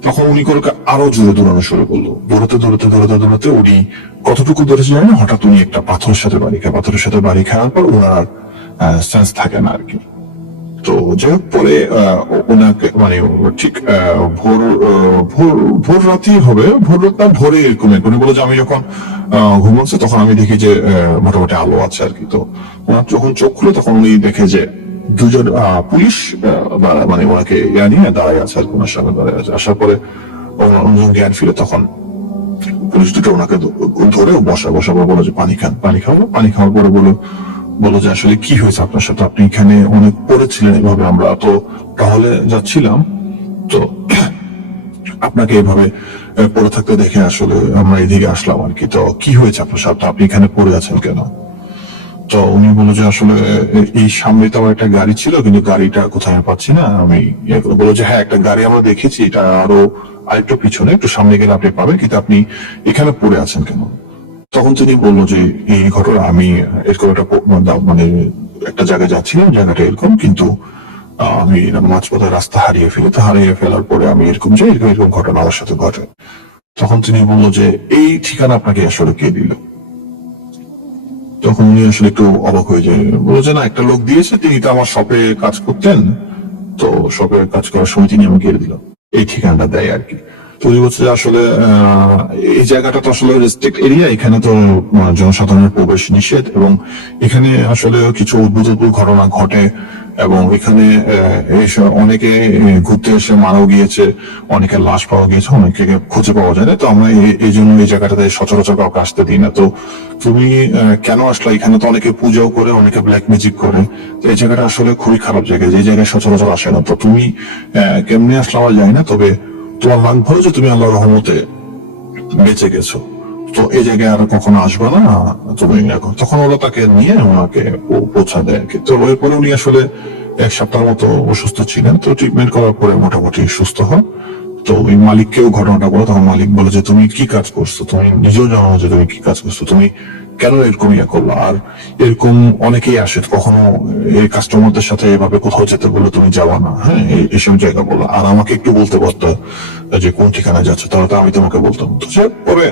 তখন উনি করে আরো জোরে দৌড়ানো শুরু করলো। দৌড়াতে উনি কতটুকু দৌড়েছে জানেন, হঠাৎ উনি একটা পাথরের সাথে বাড়ি খাওয়ার পর ওনার সেন্স থাকে না আর কি। তো যাই হোক, পরে ওনাকে মানে ঠিক ভোর রাতই হবে, ভোরে এরকম উনি বলে যে আমি যখন ঘুমাচ্ছে তখন আমি দেখি যে মোটামুটি আলো আছে আর কি। তো ওনার যখন চোখ খুলে তখন উনি দেখে যে দুজন পুলিশ মানে ওনাকে নিয়ে দাঁড়ায় আছে আর ওনার সামনে দাঁড়ায় আছে। আসার পরে জ্ঞান ফিরে তখন পুলিশ দুটো ওনাকে ধরে বসা বলো যে পানি খাওয়ার পরে বলো বলো যে আসলে কি হয়েছে আপনার সাথে, আপনি এখানে অনেক পড়েছিলেন এভাবে, আমরা তো তাহলে যাচ্ছিলাম, তো আপনাকে এভাবে পড়ে থাকতে দেখে আসলে আমরা এদিকে আসলাম আর কি। তো কি হয়েছে আপনার সাথে, আপনি এখানে পড়ে আছেন কেন? তো উনি বললো যে আসলে এই সামনে তো আমার একটা গাড়ি ছিল, কিন্তু গাড়িটা কোথায় আমি পাচ্ছি না। আমি বললো যে হ্যাঁ, একটা গাড়ি আমরা দেখেছি, এটা আরো আরেকটু পিছনে, একটু সামনে গেলে আপনি পাবেন, কিন্তু আপনি এখানে পড়ে আছেন কেন? তখন তিনি বললো যে এই ঘটনা, আমি এরকম একটা মানে একটা জায়গায় যাচ্ছিলাম, জায়গাটা এরকম, কিন্তু আমি মাঝপথে রাস্তা হারিয়ে ফেলি, তো হারিয়ে ফেলার পরে আমি এরকম যে এরকম এরকম ঘটনা আমার সাথে ঘটে। তখন তিনি বললো যে এই ঠিকানা আপনাকে আসলে কে দিল? তখন উনি আসলে একটু অবাক হয়ে যায়, বললো যে না, একটা লোক দিয়েছে, তিনি তো আমার শপে কাজ করতেন, তো শপে কাজ করার সময় তিনি আমাকে দিল, এই ঠিকানাটা দেয় আর কি। তো উনি বলছে যে আসলে এই জায়গাটা তো আসলে রেস্ট্রিক্ট এরিয়া, এখানে তো জনসাধারণের প্রবেশ নিষেধ, এবং এখানে আসলে কিছু অদ্ভুত ঘটনা ঘটে, এবং এখানে অনেকে ঘুরতে এসে মারাও গিয়েছে, অনেকে লাশ পাওয়া গিয়েছে, অনেকে খুঁজে পাওয়া যায় না। তো আমরা এই জন্য এই জায়গাটাতে সচরাচর কাউকে আসতে দিই না। তো তুমি কেন আসলা? এখানে তো অনেকে পূজাও করে, অনেকে ব্ল্যাক ম্যাজিক করে, তো এই জায়গাটা আসলে খুবই খারাপ জায়গা, যে জায়গায় সচরাচর আসে না। তো তুমি কেমনে আসলে আমার যায় না, তবে তোমার ভাগ ভালো যে তুমি আল্লাহর রহমতে বেঁচে গেছো, তো এই জায়গায় আর কখনো আসবে না তুমি। তখন ওরা তাকে নিয়ে ওনাকে পৌঁছা দেয়। কিন্তু এরপরে উনি আসলে 1 সপ্তাহ মতো অসুস্থ ছিলেন, তো ট্রিটমেন্ট করার পরে মোটামুটি সুস্থ হন। তো ওই মালিককেও ঘটনাটা বলো, তখন মালিক বলে যে তুমি কি কাজ করছো, তুমি নিজেও জানো না যে তুমি কি কাজ করছো, তুমি কেন এরকম ইয়ে করলো? আর এরকম অনেকেই আসে, কখনো এই কাস্টমারদের সাথে এভাবে কোথাও যেতে বলে তুমি যাওয়া না, হ্যাঁ, এইসব জায়গা বলো, আর আমাকে একটু বলতে পারতো যে কোন ঠিকানায় যাচ্ছে, তাহলে তো আমি তোমাকে বলতাম। তো সে পরে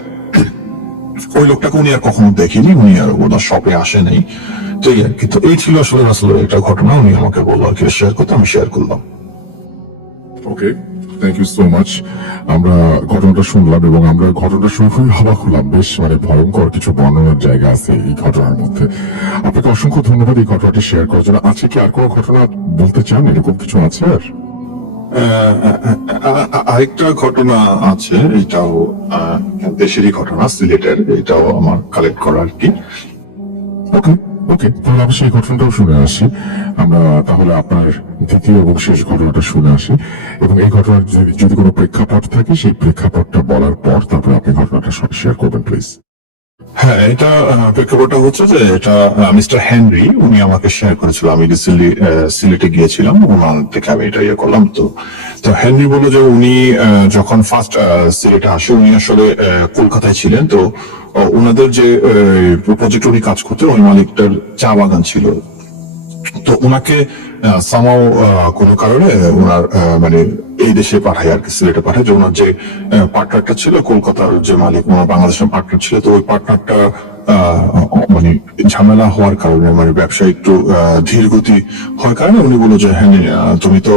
ওই লোকটাকে উনি আর কখনো দেখিনি, উনি আর ওনার শপে আসে নাই। তো এই আর কি। তো এই ছিল আসলে রাসূলের একটা ঘটনা, উনি আমাকে বললো আর কি শেয়ার করতে, আমি শেয়ার করলাম। ওকে, থ্যাংক ইউ সো মাচ। আমরা ঘটনাটা শুনলাম এবং আমরা ঘটনাটা শুনে খুবই অবাক হলাম। বেশ মানে ভয়ঙ্কর কিছু বর্ণনার জায়গা আছে এই ঘটনার মধ্যে। আপনাকে অসংখ্য ধন্যবাদ এই ঘটনাটি শেয়ার করার জন্য। আছে কি আর কোনো ঘটনা বলতে চান? এরকম কিছু আছে আর? আরেকটা ঘটনা আছে, এটাও দেশেরই ঘটনা, সিলেটের, এটাও আমার কালেক্ট করা আর কি। ওকে ওকে, তাহলে অবশ্যই এই ঘটনাটাও শুনে আসি আমরা। তাহলে আপনার দ্বিতীয় এবং শেষ ঘটনাটা শুনে আসি, এবং এই ঘটনার যদি কোনো প্রেক্ষাপট থাকে সেই প্রেক্ষাপটটা বলার পর তারপরে আপনি ঘটনাটা শেয়ার করবেন প্লিজ। হ্যাঁ, এটা প্রেক্ষাপটটা হচ্ছে যে এটা মিস্টার হেনরি উনি আমাকে শেয়ার করেছিল। আমি রিসেন্টলি সিলেটে গিয়েছিলাম, ওনার থেকে আমি এটা ইয়ে করলাম। তো তো হেনরি বললো যে উনি যখন ফার্স্ট সিলেটে আসে, উনি আসলে কলকাতায় ছিলেন। তো ওনাদের যে প্রজেক্ট উনি কাজ করতেন, ওই মালিকটার চা বাগান ছিল। তো ওনাকে সামাও কোনো কারণে ওনার মানে এই দেশে পাঠায় আর কি, সিলেটে পাঠায়। যে ওনার যে পার্টনারটা ছিল, কলকাতার যে মালিক, ওনার বাংলাদেশের পার্টনার ছিল, তো ওই পার্টনারটা মানে ঝামেলা হওয়ার কারণে, মানে ব্যবসা একটু ধীর গতি হওয়ার কারণে উনি বললো যে হ্যাঁ, তুমি তো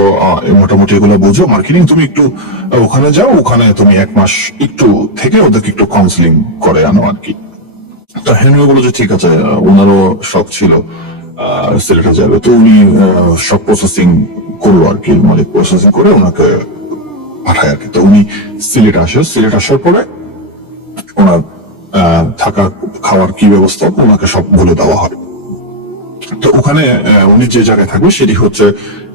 মোটামুটি এগুলো বোঝো মার্কেটিং, তুমি একটু ওখানে যাও, ওখানে তুমি 1 মাস একটু থেকে ওদেরকে একটু কাউন্সিলিং করে আনো আর কি। তো হেনরি বললো যে ঠিক আছে, ওনারও শখ ছিল সিলেটে যাবে। তো উনি সব প্রসেসিং করলো আর কি, মালিক প্রসেসিং করে ওনাকে পাঠায় আর কি। তো উনি সিলেট আসে, সিলেট আসার পরে ওনার থাকা খাওয়ার কি ব্যবস্থা ওনাকে সব বলে দেওয়া হয়। তো ওখানে উনি যে জায়গায় থাকবে সেটি হচ্ছে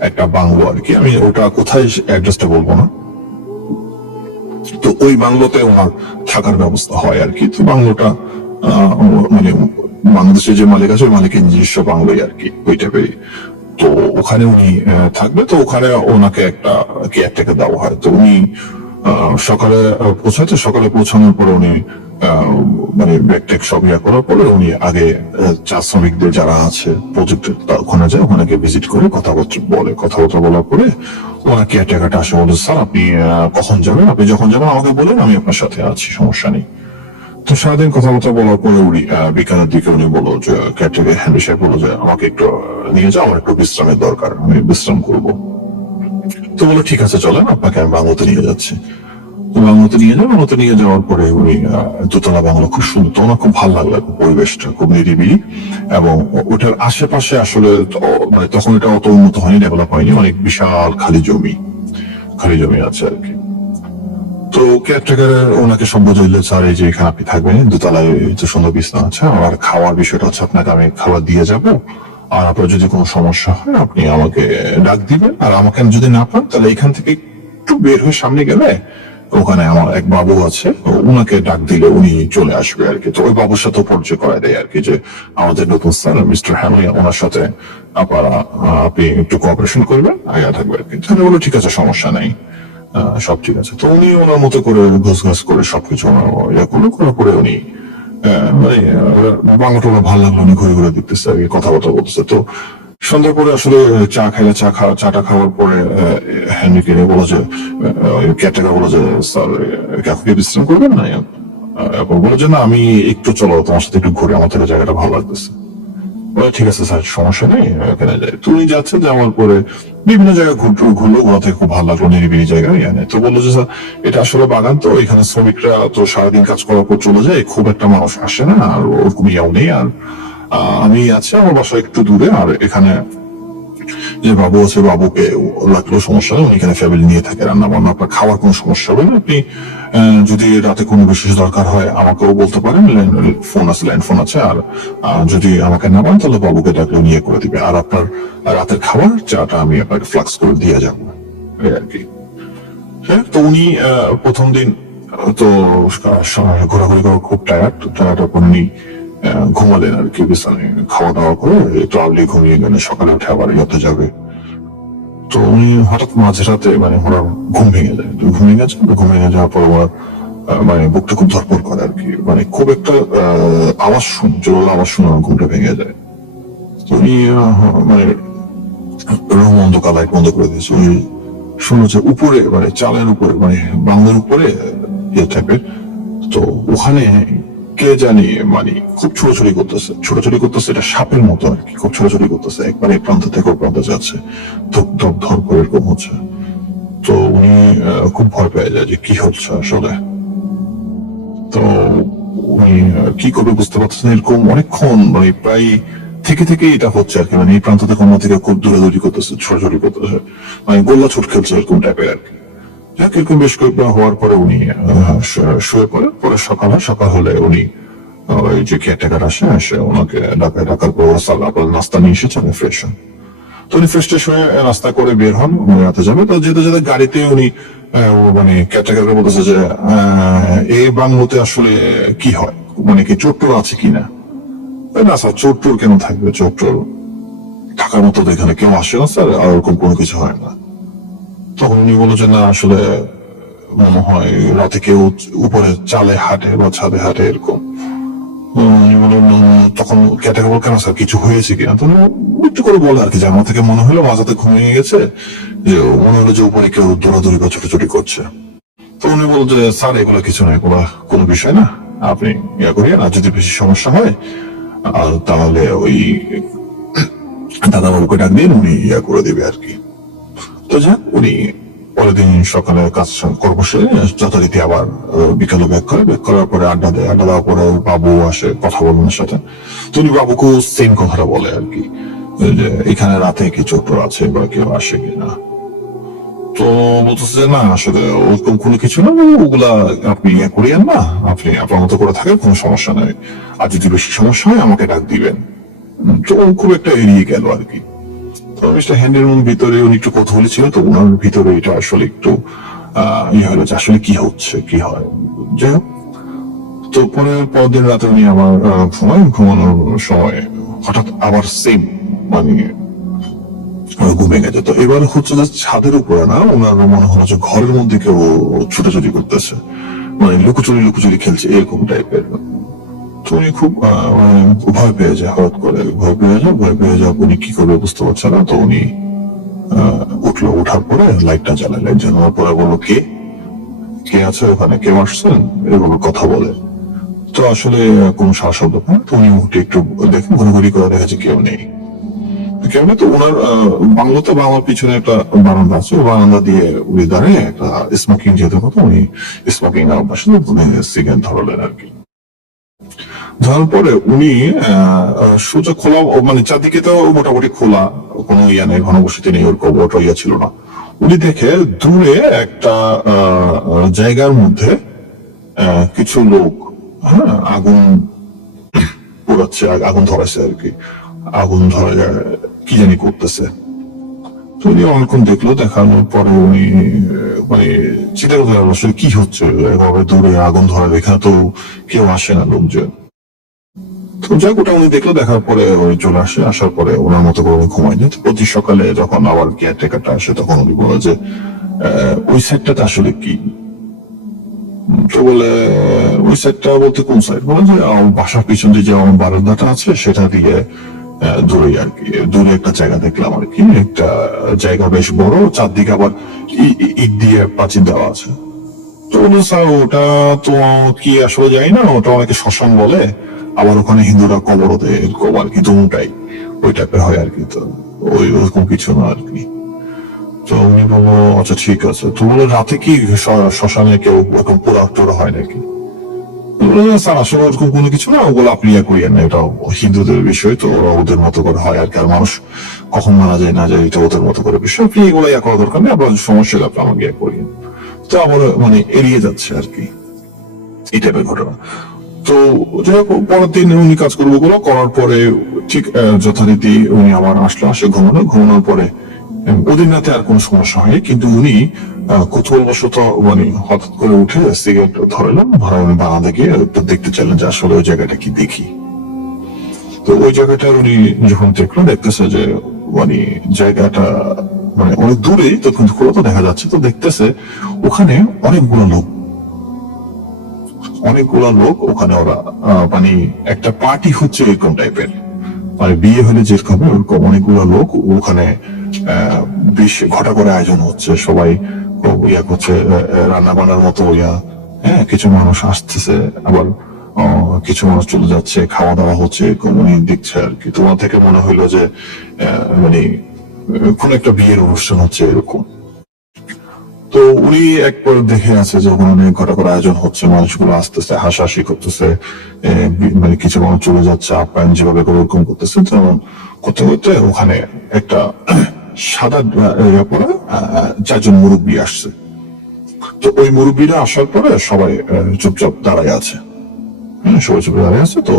একটা বাংলো আর কি, আমি ওটা কোথায় অ্যাড্রেসটা বলবো না। তো ওই বাংলোতে ওনার থাকার ব্যবস্থা হয় আর কি। তো বাংলোটা মানে বাংলাদেশের যে মালিক আছে, ওই মালিকের নিজস্ব বাংলোই আর কি, ওই টাইপেরই। তো ওখানে উনি থাকবে। তো ওখানে ওনাকে একটা কেয়ারটেকার দেওয়া হয়। তো উনি সকালে পৌঁছাতে, সকালে পৌঁছানোর পরে উনি মানে ব্যাগ ট্যাগ সব ইয়া করার পরে উনি আগে চা শ্রমিকদের যারা আছে প্রজেক্টে ওখানে যায়, ওখানে গিয়ে ভিজিট করে কথাবার্তা বলার পরে ওনার কেয়ারটেকারটা আসে, বলে স্যার আপনি কখন যাবেন, আপনি যখন যাবেন আমাকে বলেন, আমি আপনার সাথে আছি, সমস্যা নেই। তো সারাদিন কথাবার্তা বলার পরে উনি বিকালের দিকে উনি বললো যে কেয়ারটেকার হেনরি সাহেব বললো যে আমাকে একটু নিয়ে যাও, আমার একটু বিশ্রামের দরকার, আমি বিশ্রাম করবো। তো বলো ঠিক আছে, চলেন, আপনাকে আমি বাংলোতে নিয়ে যাচ্ছি। বাংলোতে নিয়ে যাওয়ার পরে উনি দোতলা বাংলো, খুব সুন্দর। তো ওনার খুব ভালো লাগলো পরিবেশটা, খুব নিরিবিলি, এবং ওটার আশেপাশে আসলে মানে তখন এটা অত উন্নত হয়নি, ডেভেলপ হয়নি, অনেক বিশাল খালি জমি আছে আর কি। তো তো কেয়ারটেকার ওনাকে সব বোঝাইলে, স্যার এই যে এখানে আপনি থাকবেন, দোতলায় যে সুন্দর বিছানা আছে, আর খাওয়ার বিষয়টা হচ্ছে আপনাকে আমি খাবার দিয়ে যাব, আর আপনার যদি কোনো সমস্যা হয় আপনি আমাকে ডাক দিবেন, আর আমাকে যদি না পান তাহলে এখান থেকে একটু বের হয়ে সামনে গেলে ওখানে আমার এক বাবু আছে, উনাকে ডাক দিলে উনি চলে আসবে আর কি। তো ওই বাবুর সাথে পরিচয় করায় দেয় আর কি, যে আমাদের নতুন স্যার মিস্টার হ্যামলি, ওনার সাথে আপনারা আপনি একটু কোঅপারেশন করবেন, আগে থাকবে আর কি। তাহলে বলো ঠিক আছে, সমস্যা নেই, সব ঠিক আছে। তো উনি ওনার মতো করে ঘোষ করে সবকিছু ইয়ে করলো, করার পরে উনি মানে বাংলাটা ওনার ভালো লাগলো, উনি ঘুরে ঘুরে দেখতেছে আর কি, কথাবার্তা বলতেছে। তো সন্ধ্যার পরে আসলে চা খাইলে, চাটা খাওয়ার পরে হ্যান্ডিকে বলো যে ক্যাটেকা বলো যে স্যার কাকুকে বিশ্রাম করবেন না, এরপর বলে যে না আমি একটু চলো তোমার সাথে একটু ঘুরে, আমার থেকে জায়গাটা ভালো লাগতেছে। ঠিক আছে স্যার, সমস্যা নেই, এখানে যাই। তুমি যাচ্ছে, যাওয়ার পরে বিভিন্ন জায়গায় ঘুরলো, ওরা থেকে খুব ভালো লাগলো, নিরিবিলি জায়গায়। তো বললো যে স্যার এটা আসলে বাগান, তো এখানে শ্রমিকরা তো সারাদিন কাজ করার পর চলে যায়, খুব একটা মানুষ আসে না, আর ওরকম ইয়াও নেই। আর আমি আছি, আমার বাসা একটু দূরে, আর এখানে যে বাবু আছে, বাবুকে লাগলেও সমস্যা নেই, উনি এখানে ফ্যামিলি নিয়ে থাকে, রান্না বান্না, আপনার খাওয়ার কোনো সমস্যা হবে না। আপনি যদি রাতে কোনো বিশেষ দরকার হয় আমাকেও বলতে পারেন, ফোন আছে, ল্যান্ড ফোন আছে, আর যদি আমাকে না পান তাহলে বাবুকে ডাকলেও নিয়ে করে দিবে, আর আপনার রাতের খাবার চাটা আমি আপনাকে ফ্লাক্স করে দিয়ে যাবো, এই আর কি। হ্যাঁ, তো উনি প্রথম দিন তো ঘোরাঘুরি করে খুব টায়ার্ড, উনি ঘুমালেন আর কি বিছানায়, খাওয়া দাওয়া করে একটু আর্লি ঘুমিয়ে গেলেন, সকালে উঠে আবার ইয়েতে যাবে। তো উনি হঠাৎ মাঝরাতে মানে ওনার ঘুম ভেঙে যায়, ঘুমিয়ে যাওয়ার পর ওনার মানে বুকটা খুব ধরপড় করে আর কি, মানে খুব একটা আওয়াজ জোরালো আওয়াজ শুনে ওনার ঘুমটা ভেঙে যায়। তো উনি মানে রুম অন্ধকার, লাইট বন্ধ করে দিয়েছে। উনি শুনেছে উপরে মানে চালের উপরে, মানে বাংলার উপরে ইয়ে টাইপের, তো ওখানে কে জানি মানে খুব ছোটাছুটি করতেছে, এটা সাপের মতো আর কি, খুব ছোটাছুটি করতেছে, একবার এই প্রান্ত থেকে ওই প্রান্তে যাচ্ছে, ধপ ধপ ধপ করে এরকম হচ্ছে। তো উনি খুব ভয় পেয়ে যায় যে কি হচ্ছে আসলে। তো উনি কি করবে বুঝতে পারছেন, এরকম অনেকক্ষণ মানে প্রায় থেকে এটা হচ্ছে আর কি, মানে এই প্রান্ত থেকে অন্য থেকে খুব দৌড়াদৌড়ি করতেছে, ছোটাছুটি করতেছে, মানে গোল্লা ছুট খেলছে এরকম টাইপের আর কি। যাক, এরকম বেশ কয়েকবার হওয়ার পরে উনি শুয়ে পরে সকাল হলে উনি ওই যে কেয়ারটেকার আসে ওনাকে ডাকার পর নাস্তা নিয়ে এসেছে, আমি ফ্রেশ হন। তো উনি ফ্রেশ ট্রেশ হয়ে নাস্তা করে বের হন, উনি রাতে যাবে। তো যেতে গাড়িতে উনি মানে কেয়ারটেকারকে বলতেছে যে এই বাংলোতে আসলে কি হয়, মানে কি চোর টোর আছে কিনা। না স্যার, চোর টোর কেন থাকবে, চোর টোর থাকার মতো তো এখানে কেউ আসে না স্যার, আর ওরকম কোনো কিছু হয় না। তখন উনি বলল যে না আসলে মনে হয় রাতে কেউ উপরে চালে হাঁটে বা ছাদে হাঁটে এরকম। তখন ক্যাটাকে বল কেন স্যার, কিছু হয়েছে কিনা। তো একটু করে বলে আর কি, যে আমার থেকে মনে হলো মাঝাতে ঘুমিয়ে গেছে, যে মনে হলো যে উপরে কেউ দৌড়াদৌড়ি বা ছোটাছুটি করছে। তো উনি বলল যে স্যার এগুলো কিছু নয়, কোনো বিষয় না, আপনি ইয়া করিয়েন, আর যদি বেশি সমস্যা হয় তাহলে ওই দাদাবাবুকে ডাক দিয়ে উনি ইয়া করে দিবে আর কি। তো যাক, উনি পরের দিন সকালে কাজ করবো, সে যথারীতি আবার বিকালে ব্যাক করার পরে আড্ডা দেওয়ার পরে বাবু আসে, কথা বলবেন সাথে। তো উনি বাবুকেও সেম কথাটা বলে আর কি, যে এখানে রাতে কি চোর আছে বা কেউ আসে কিনা। তো বলতেছে যে না আসলে ওরকম কোনো কিছু না, ওগুলা আপনি ইয়ে করিয়েন না, আপনি আপনার মতো করে থাকেন, কোনো সমস্যা নাই, আর যদি বেশি সমস্যা হয় আমাকে ডাক দিবেন। তো খুব একটা এড়িয়ে গেল আর কি। তো মিস্টার হ্যান্ডের ভিতরে উনি একটু কৌতূহলী ছিল, তো ওনার ভিতরে এটা আসলে একটু ইয়ে হলো যে আসলে কি হচ্ছে, কি হয়। যাই হোক, তো পরের দিন রাতে উনি আবার ঘুমানোর সময় হঠাৎ আবার সেম মানে ঘুমে গেছে। তো এবার হচ্ছে যে ছাদের উপরে না, ওনার মনে হলো যে ঘরের মধ্যে কেউ ছোটাছুটি করতেছে, মানে লুকোচুরি খেলছে এরকম টাইপের। তো উনি খুব ভয় পেয়ে যায়, হঠাৎ করে ভয় পেয়ে যায়, উনি কি করবে বুঝতে পারছে না। তো উনি ওঠার পরে লাইটটা জ্বালানোর পরে বললো কে আছে ওখানে, কেউ আসছেন, এরকম কথা বলে। তো আসলে কোনো সারা শব্দ পায়। তো উনি উঠে একটু দেখেন, ঘুরি করে দেখা যাচ্ছে কেউ নেই। তো ওনার বাংলার পিছনে একটা বারান্দা আছে, বারান্দা দিয়ে উনি দাঁড়িয়ে একটা স্মোকিং যেতে কথা, উনি স্মোকিং অভ্যাস, উনি সিগারেট ধরালেন আর কি। ধরার পরে উনি সোজা খোলা, মানে চারদিকে তো মোটামুটি খোলা, কোনো ইয়া নেই, ঘনবসতি নেই, ওর কবরটা ইয়া ছিল না। উনি দেখে দূরে একটা জায়গার মধ্যে কিছু লোক, হ্যাঁ, আগুন পোড়াচ্ছে, আগুন ধরাছে আর কি, আগুন ধরা কি জানি করতেছে। তো উনি অনেকক্ষণ দেখলো, দেখানোর পরে উনি মানে চিন্তা করতে লাগলো আসলে কি হচ্ছে, এভাবে দূরে আগুন ধরা, এখানে তো কেউ আসে না লোকজন। তো যাক, ওটা উনি দেখলো, দেখার পরে উনি চলে আসে, আসার পরে ওনার মতো করে উনি ঘুমায় যায়। প্রতি সকালে যখন আবার কেয়ারটেকারটা আসে তখন উনি বলে যে ওই সাইডটাতে আসলে কি। তো বলে ওই সাইডটা বলতে কোন সাইড, বলে যে আমার বাসার পিছন দিয়ে যে আমার বারান্দাটা আছে সেটা দিয়ে দূরে আর কি, দূরে একটা জায়গা দেখলাম আর কি, একটা জায়গা বেশ বড়, চারদিকে আবার ইট দিয়ে প্রাচীর দেওয়া আছে। তো বললো স্যার ওটা তো কি আসলে যাই না, ওটা অনেকে শ্মশান বলে, আবার ওখানে হিন্দুরা কবর দেয় এরকম আর কি, দুটাই ওই টাইপের হয় আর কি। তো ওরকম কিছু না আর কি। তো উনি বললো আচ্ছা ঠিক আছে। তো বললো রাতে কি শ্মশানে কেউ এরকম পোড়া টোড়া হয় নাকি? স্যার আসলে ওরকম কোনো কিছু না, ওগুলো আপনি ইয়ে করিয়েন না, এটা হিন্দুদের বিষয়, তো ওরা ওদের মতো করে হয় আর কি। আর মানুষ কখন মারা যায় না যায় এটা ওদের মতো করে বিষয়, আপনি এগুলো ইয়ে করা দরকার নেই, আপনার সমস্যা হলে আপনি আমাকে ইয়ে করিয়েন। তো আবার মানে এড়িয়ে যাচ্ছে আর কি, এই টাইপের ঘটনা। তো যাই হোক, পরের দিন উনি কাজ করবো গুলো করার পরে ঠিক যথারীতি উনি আবার আসলো, আসে ঘুমানোর পরে ওদিন রাতে আর কোনো সমস্যা হয়নি, কিন্তু উনি কৌতূহলবশত মানে হঠাৎ করে উঠে সিগারেট ধরলেন, ধরে উনি বারান্দা গিয়ে একটু দেখতে চাইলেন যে আসলে ওই জায়গাটা কি দেখি। তো ওই জায়গাটা উনি যখন দেখলো, দেখতেছে যে মানে জায়গাটা মানে অনেক দূরেই, তো কিন্তু খোলা তো দেখা যাচ্ছে, তো দেখতেছে ওখানে অনেকগুলা লোক ওখানে, ওরা মানে একটা পার্টি হচ্ছে এরকম টাইপের, মানে বিয়ে হলে যেরকম ওরকম অনেকগুলো লোক ওখানে বেশ ঘটা করে আয়োজন হচ্ছে, সবাই ইয়া করছে, রান্না বান্নার মতো ইয়া, হ্যাঁ, কিছু মানুষ আসতেছে, আবার কিছু মানুষ চলে যাচ্ছে, খাওয়া দাওয়া হচ্ছে, এরকম উনি দেখছে আর কি। তোমার থেকে মনে হইলো যে মানে কোন একটা বিয়ের অনুষ্ঠান হচ্ছে এরকম। তো উনি একবার দেখে আছে যে ওখানে অনেক ঘটা করে আয়োজন হচ্ছে, মানুষগুলো আসতেছে, হাসাহাসি করতেছে, মানে কিছু মানুষ চলে যাচ্ছে, আপ্যায়ন যেভাবে করে ওরকম করতেছে। যেমন করতে করতে ওখানে একটা সাদা পরে চারজন মুরব্বী আসছে। তো ওই মুরব্বীরা আসার পরে সবাই চুপচাপ দাঁড়ায় আছে, সবাই চুপ দাঁড়ায় আছে। তো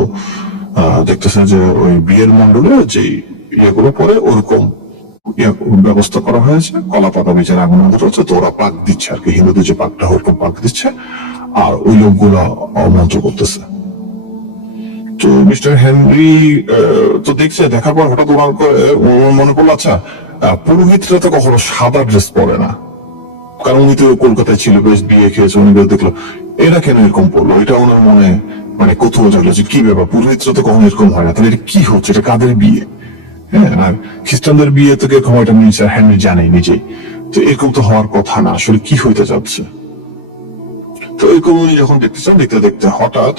দেখতেছে যে ওই বিয়ের মন্ডলে যে ইয়েগুলো পরে ওরকম ব্যবস্থা করা হয়েছে, কলা পাতা বিচার আগুন হচ্ছে, তো ওরা পাক দিচ্ছে আর কি, হিন্দুদের যে পাকটা ওরকম পাক দিচ্ছে, আর ওই লোকগুলো মন্ত্র করতেছে। তো মিস্টার হেনরি তো দেখছে, দেখার পর হঠাৎ ওনার মনে পড়লো আচ্ছা পুরোহিতরা তো কখনো সাদা ড্রেস পরে না, কারণ উনি তো কলকাতায় ছিল, বেশ বিয়ে খেয়েছে, উনি দেখলো এরা কেন এরকম পড়লো, এটা ওনার মনে মানে কৌতূহল জাগলো যে কি ব্যাপার, পুরোহিতরা তো কখনো এরকম হয় না, তাহলে এটা কি হচ্ছে, এটা কাদের বিয়ে? হ্যাঁ, আর খ্রিস্টানদের বিয়ে তো এরকম হয়, এটা মিস্টার হেনরি জানে নিজেই, তো এরকম তো হওয়ার কথা না, আসলে কি হইতে যাচ্ছে। তো এরকম উনি যখন দেখতেছেন, দেখতে দেখতে হঠাৎ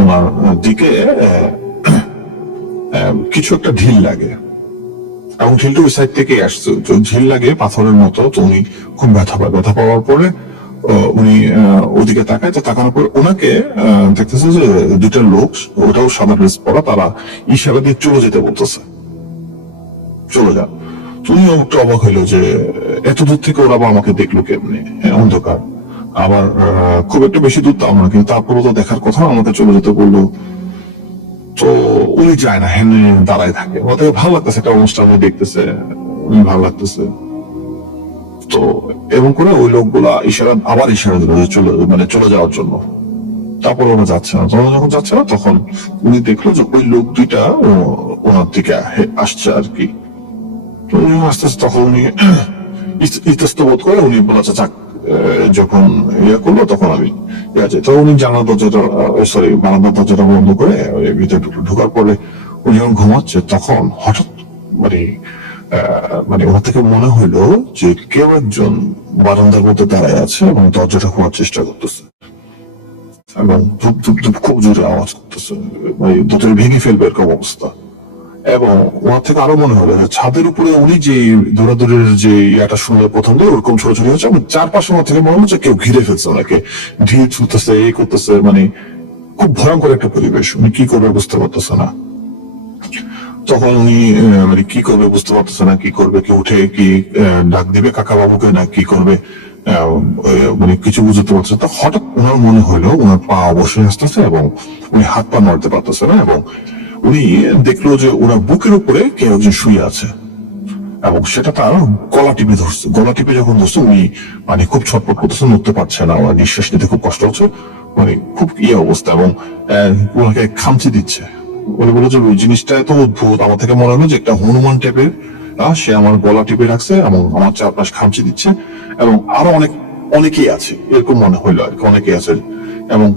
ওনার দিকে কিছু একটা ঢিল লাগে, এবং ঢিলটা ওই সাইড থেকে আসছে, তো ঢিল লাগে পাথরের মতো। তো উনি খুব ব্যথা পাওয়ার পরে উনি ওদিকে তাকায়, তো তাকানোর পর ওনাকে দেখতেছে যে দুইটা লোক, ওটাও সাদা ড্রেস পরা, তারা ইশারা দিয়ে চলে যেতে বলতেছে, চলে যা। তুমি একটু অবাক হইলো যে এত দূর থেকে ওরা আবার আমাকে দেখলো কেমনি, অন্ধকার, আবার খুব একটা বেশি দূর তাও না, কিন্তু তারপরে তো দেখার কথা, আমাকে চলে যেতে বললো। তো উনি যায় না, হেনরি দাঁড়ায় থাকে, ওদের ভালো লাগতেছে, একটা অনুষ্ঠান দেখতেছে, উনি ভালো লাগতেছে। তো এবং করে ওই লোকগুলা আবার ইশারা দিল যে চলে যাওয়ার জন্য। তারপর ওরা যাচ্ছে না, যখন যাচ্ছে না তখন উনি দেখলো যে ওই লোক দুইটা ওনার দিকে আসছে আর কি। তো উনি আস্তে আস্তে তখন উনি ইতস্ত বোধ করে উনি বলেছে যাক, যখন ইয়ে করলো তখন আমি যাই। তো উনি জানার দরজাটা বারান্দার দরজাটা বন্ধ করে ভিতরে ঢোকার পরে উনি যখন ঘুমাচ্ছে, তখন হঠাৎ মানে ওর থেকে মনে হইলো যে কেউ একজন বারান্দার মধ্যে দাঁড়ায় আছে এবং দরজাটা খোলার চেষ্টা করতেছে, এবং ধূপ ধূপ ধূপ খুব জোরে আওয়াজ করতেছে, মানে দুটোর ভেঙে ফেলবে এরকম অবস্থা। এবং ওনার থেকে আরো মনে হলো ছাদের উপরে উনি যে দৌড়াদৌড়ির যে ইয়াটা শুনলে প্রথম দিয়ে ওরকম ছোটাছুটি হচ্ছে, এবং চারপাশে ওনার থেকে মনে হচ্ছে কেউ ঘিরে ফেলছে ওনাকে, ঢিল ছুটতেছে, এই করতেছে, মানে খুব ভয়ঙ্কর একটা পরিবেশ, উনি কি করবে বুঝতে পারতেছে না। তখন উনি মানে কি করবে বুঝতে পারতেছে না, কি করবে, কি উঠে কি ডাক দিবে কাকা বাবুকে না কি করবে, মানে কিছু বুঝতে পারছে। তো হঠাৎ ওনার মনে হলো ওনার পা অবশ্যই আসতেছে এবং উনি হাত পা নড়তে পারতেছে না, এবং উনি দেখলো যে ওনার বুকের উপরে কেউ একজন শুয়ে আছে এবং সেটা তার গলা টিপে ধরছে। গলা টিপে যখন ধরছে উনি মানে খুব ছটফট করতেছে, নড়তে পারছে না, ওনার নিঃশ্বাস নিতে খুব কষ্ট হচ্ছে, মানে খুব ইয়ে অবস্থা, এবং ওনাকে খামচি দিচ্ছে। উনি বলে যে ওই জিনিসটা এত অদ্ভুত, আমার থেকে মনে হলো যে একটা হনুমান টাইপের সে আমার গলা টিপে রাখছে এবং আমার চারপাশ খামচি দিচ্ছে, এবং আরো অনেকেই আছে এরকম মনে হইলো আর কি, অনেকেই আছে, এবং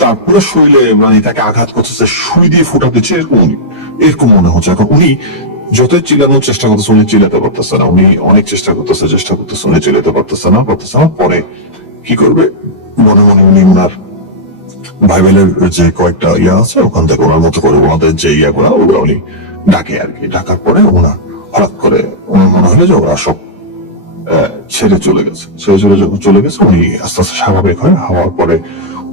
তার পুরো শরীরে মানে তাকে আঘাত করতেছে, সুই দিয়ে ফুটা দিচ্ছে, এরকম মনে হচ্ছে। এখন উনি যতই চিল্লানোর চেষ্টা করতেছে উনি চিল্লাতে পারতেছে না, উনি অনেক চেষ্টা করতেছে উনি চিল্লাতে পারতেছে না। পরে কি করবে, মনে মনে উনি ওনার বাইবেলের যে কয়েকটা ইয়া আছে ওখান থেকে ওনার মতো করে ওনাদের যে ইয়াগুলা ওগুলো উনি ডাকে আর কি। ডাকার পরে ওনার হঠাৎ করে ওনার মনে হলো যে ওরা সব ছেড়ে চলে গেছে। যখন চলে গেছে উনি আস্তে আস্তে স্বাভাবিক হয়, হওয়ার পরে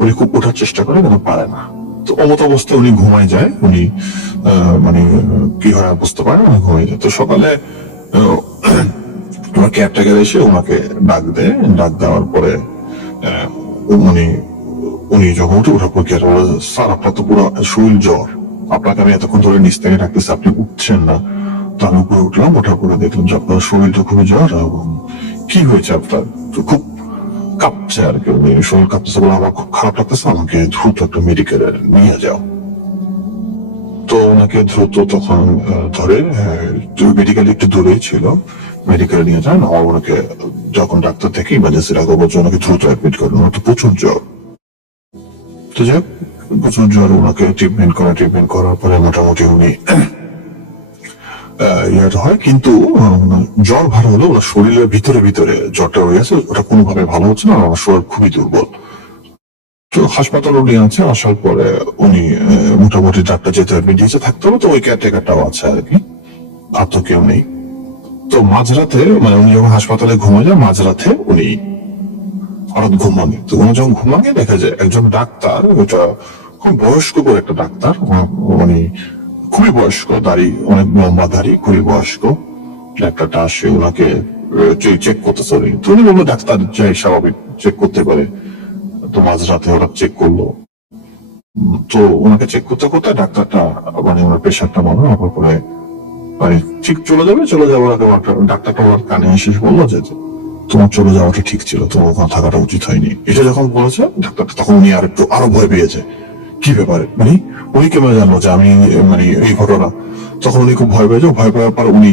উনি খুব ওঠার চেষ্টা করে কিন্তু পারে না। তো অমত অবস্থায় উনি ঘুমায় যায়, উনি মানে কি হয় বুঝতে পারে, উনি ঘুমিয়ে যায়। তো সকালে ওনার কেয়ারটেকার এসে ওনাকে ডাক দেয়, ডাক দেওয়ার পরে মানে উনি যখন ওঠার পর কেয়ার বলে, স্যার আপনার তো পুরো শরীর জ্বর, আপনাকে আমি এতক্ষণ ধরে নিচ থেকে ডাকতেছি, আপনি উঠছেন না। তো আমি উপরে উঠলাম, ওঠার পরে দেখলাম যে আপনার শরীরটা খুবই জ্বর, এবং কি হয়েছে আপনার, তো খুব কাঁপছে আর কি, শরীর কাঁপতেছে বলে আমার খুব খারাপ লাগতেছে, আমাকে দ্রুত একটা মেডিকেলে নিয়ে যাও। তো ওনাকে দ্রুত তখন ধরে মেডিকেল একটু দূরেই ছিল, মেডিকেলে নিয়ে যান। ওনাকে যখন ডাক্তার থেকে ইমার্জেন্সি রাখবো বলছে ওনাকে দ্রুত অ্যাডমিট করেন, ওনার তো প্রচুর জ্বর। তো যাই হোক, প্রচুর জ্বর, ওনাকে ট্রিটমেন্ট করার পরে মোটামুটি উনি ইয়াটা হয়, কিন্তু জ্বর ভালো হলো, ওনার শরীরের ভিতরে জ্বরটা রয়ে আছে, ওটা কোনোভাবে ভালো হচ্ছে না, আমার শরীর খুবই দুর্বল। তো হাসপাতালে উনি আছে, আসার পরে উনি মোটামুটি ডাক্তার যেতে অ্যাডমিট দিয়েছে, থাকতে হবে, তো ওই কেয়ারটেকারটাও আছে আর কি, আর তো কেউ নেই। তো মাঝরাতে মানে উনি যখন হাসপাতালে ঘুমিয়ে যায়, মাঝরাতে উনি হঠাৎ ঘুম ভাঙে। তো উনি যখন ঘুম ভাঙে দেখা যায় একজন ডাক্তার, ওটা খুব বয়স্ক করে একটা ডাক্তার, মানে খুবই বয়স্ক, দাড়ি অনেক লম্বা দাড়ি, খুবই বয়স্ক ডাক্তারটা আসে ওনাকে চেক করতেছে। তো উনি বললো ডাক্তার যাই স্বাভাবিক চেক করতে পারে। তো মাঝরাতে ওরা চেক করলো, তো ওনাকে চেক করতে করতে ডাক্তারটা মানে ওনার প্রেশারটা মনে হওয়ার পরে মানে ঠিক চলে যাওয়ার আগে ডাক্তারটা ওনার কানে এসে বললো যে তোমার চলে যাওয়াটা ঠিক ছিল, তোমার ওখানে থাকাটা উচিত হয়নি। এটা যখন বলেছে ডাক্তারটা, তখন উনি আরো ভয় পেয়েছে, কি ব্যাপারে, মানে উনি কেমন জানলো যে আমি মানে এই ঘটনা। তখন উনি খুব ভয় পেয়েছে, ভয় পাওয়ার পর উনি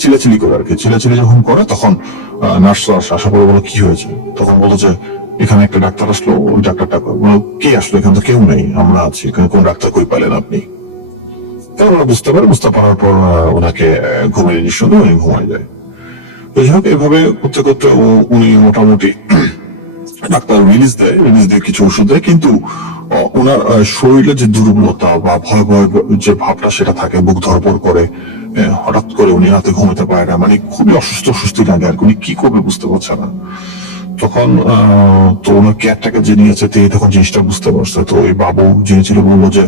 চিলাচিলি করে আর কি, চিলাচিলি যখন করে তখন নার্স আসা পরে বলো কি হয়েছে, তখন বলো যে এখানে একটা ডাক্তার আসলো, ওই ডাক্তারটা বলো কে আসলো, এখানে তো কেউ নেই, আমরা আছি এখানে, কোন ডাক্তার কই পেলেন আপনি। ওরা বুঝতে পারার পর ওনাকে ঘুমিয়ে নিঃস উনি ঘুমায় যায়। তো যাই হোক, এভাবে করতে করতে উনি মোটামুটি ডাক্তার রিলিজ দিয়ে কিছু ওষুধ দেয়, কিন্তু ওনার শরীরে যে দুর্বলতা বা ভয় যে ভাবটা সেটা থাকে, বুক ধরপড় করে, হঠাৎ করে উনি রাতে ঘুমাতে পারে না, মানে খুবই অসুস্থ লাগে আর উনি কি করবে বুঝতে পারছে না। তখন তো ওনার কেয়ারটাকে যে নিয়েছে তখন জিনিসটা বুঝতে পারছে। তো ওই বাবু যিনি ছিল বললো যে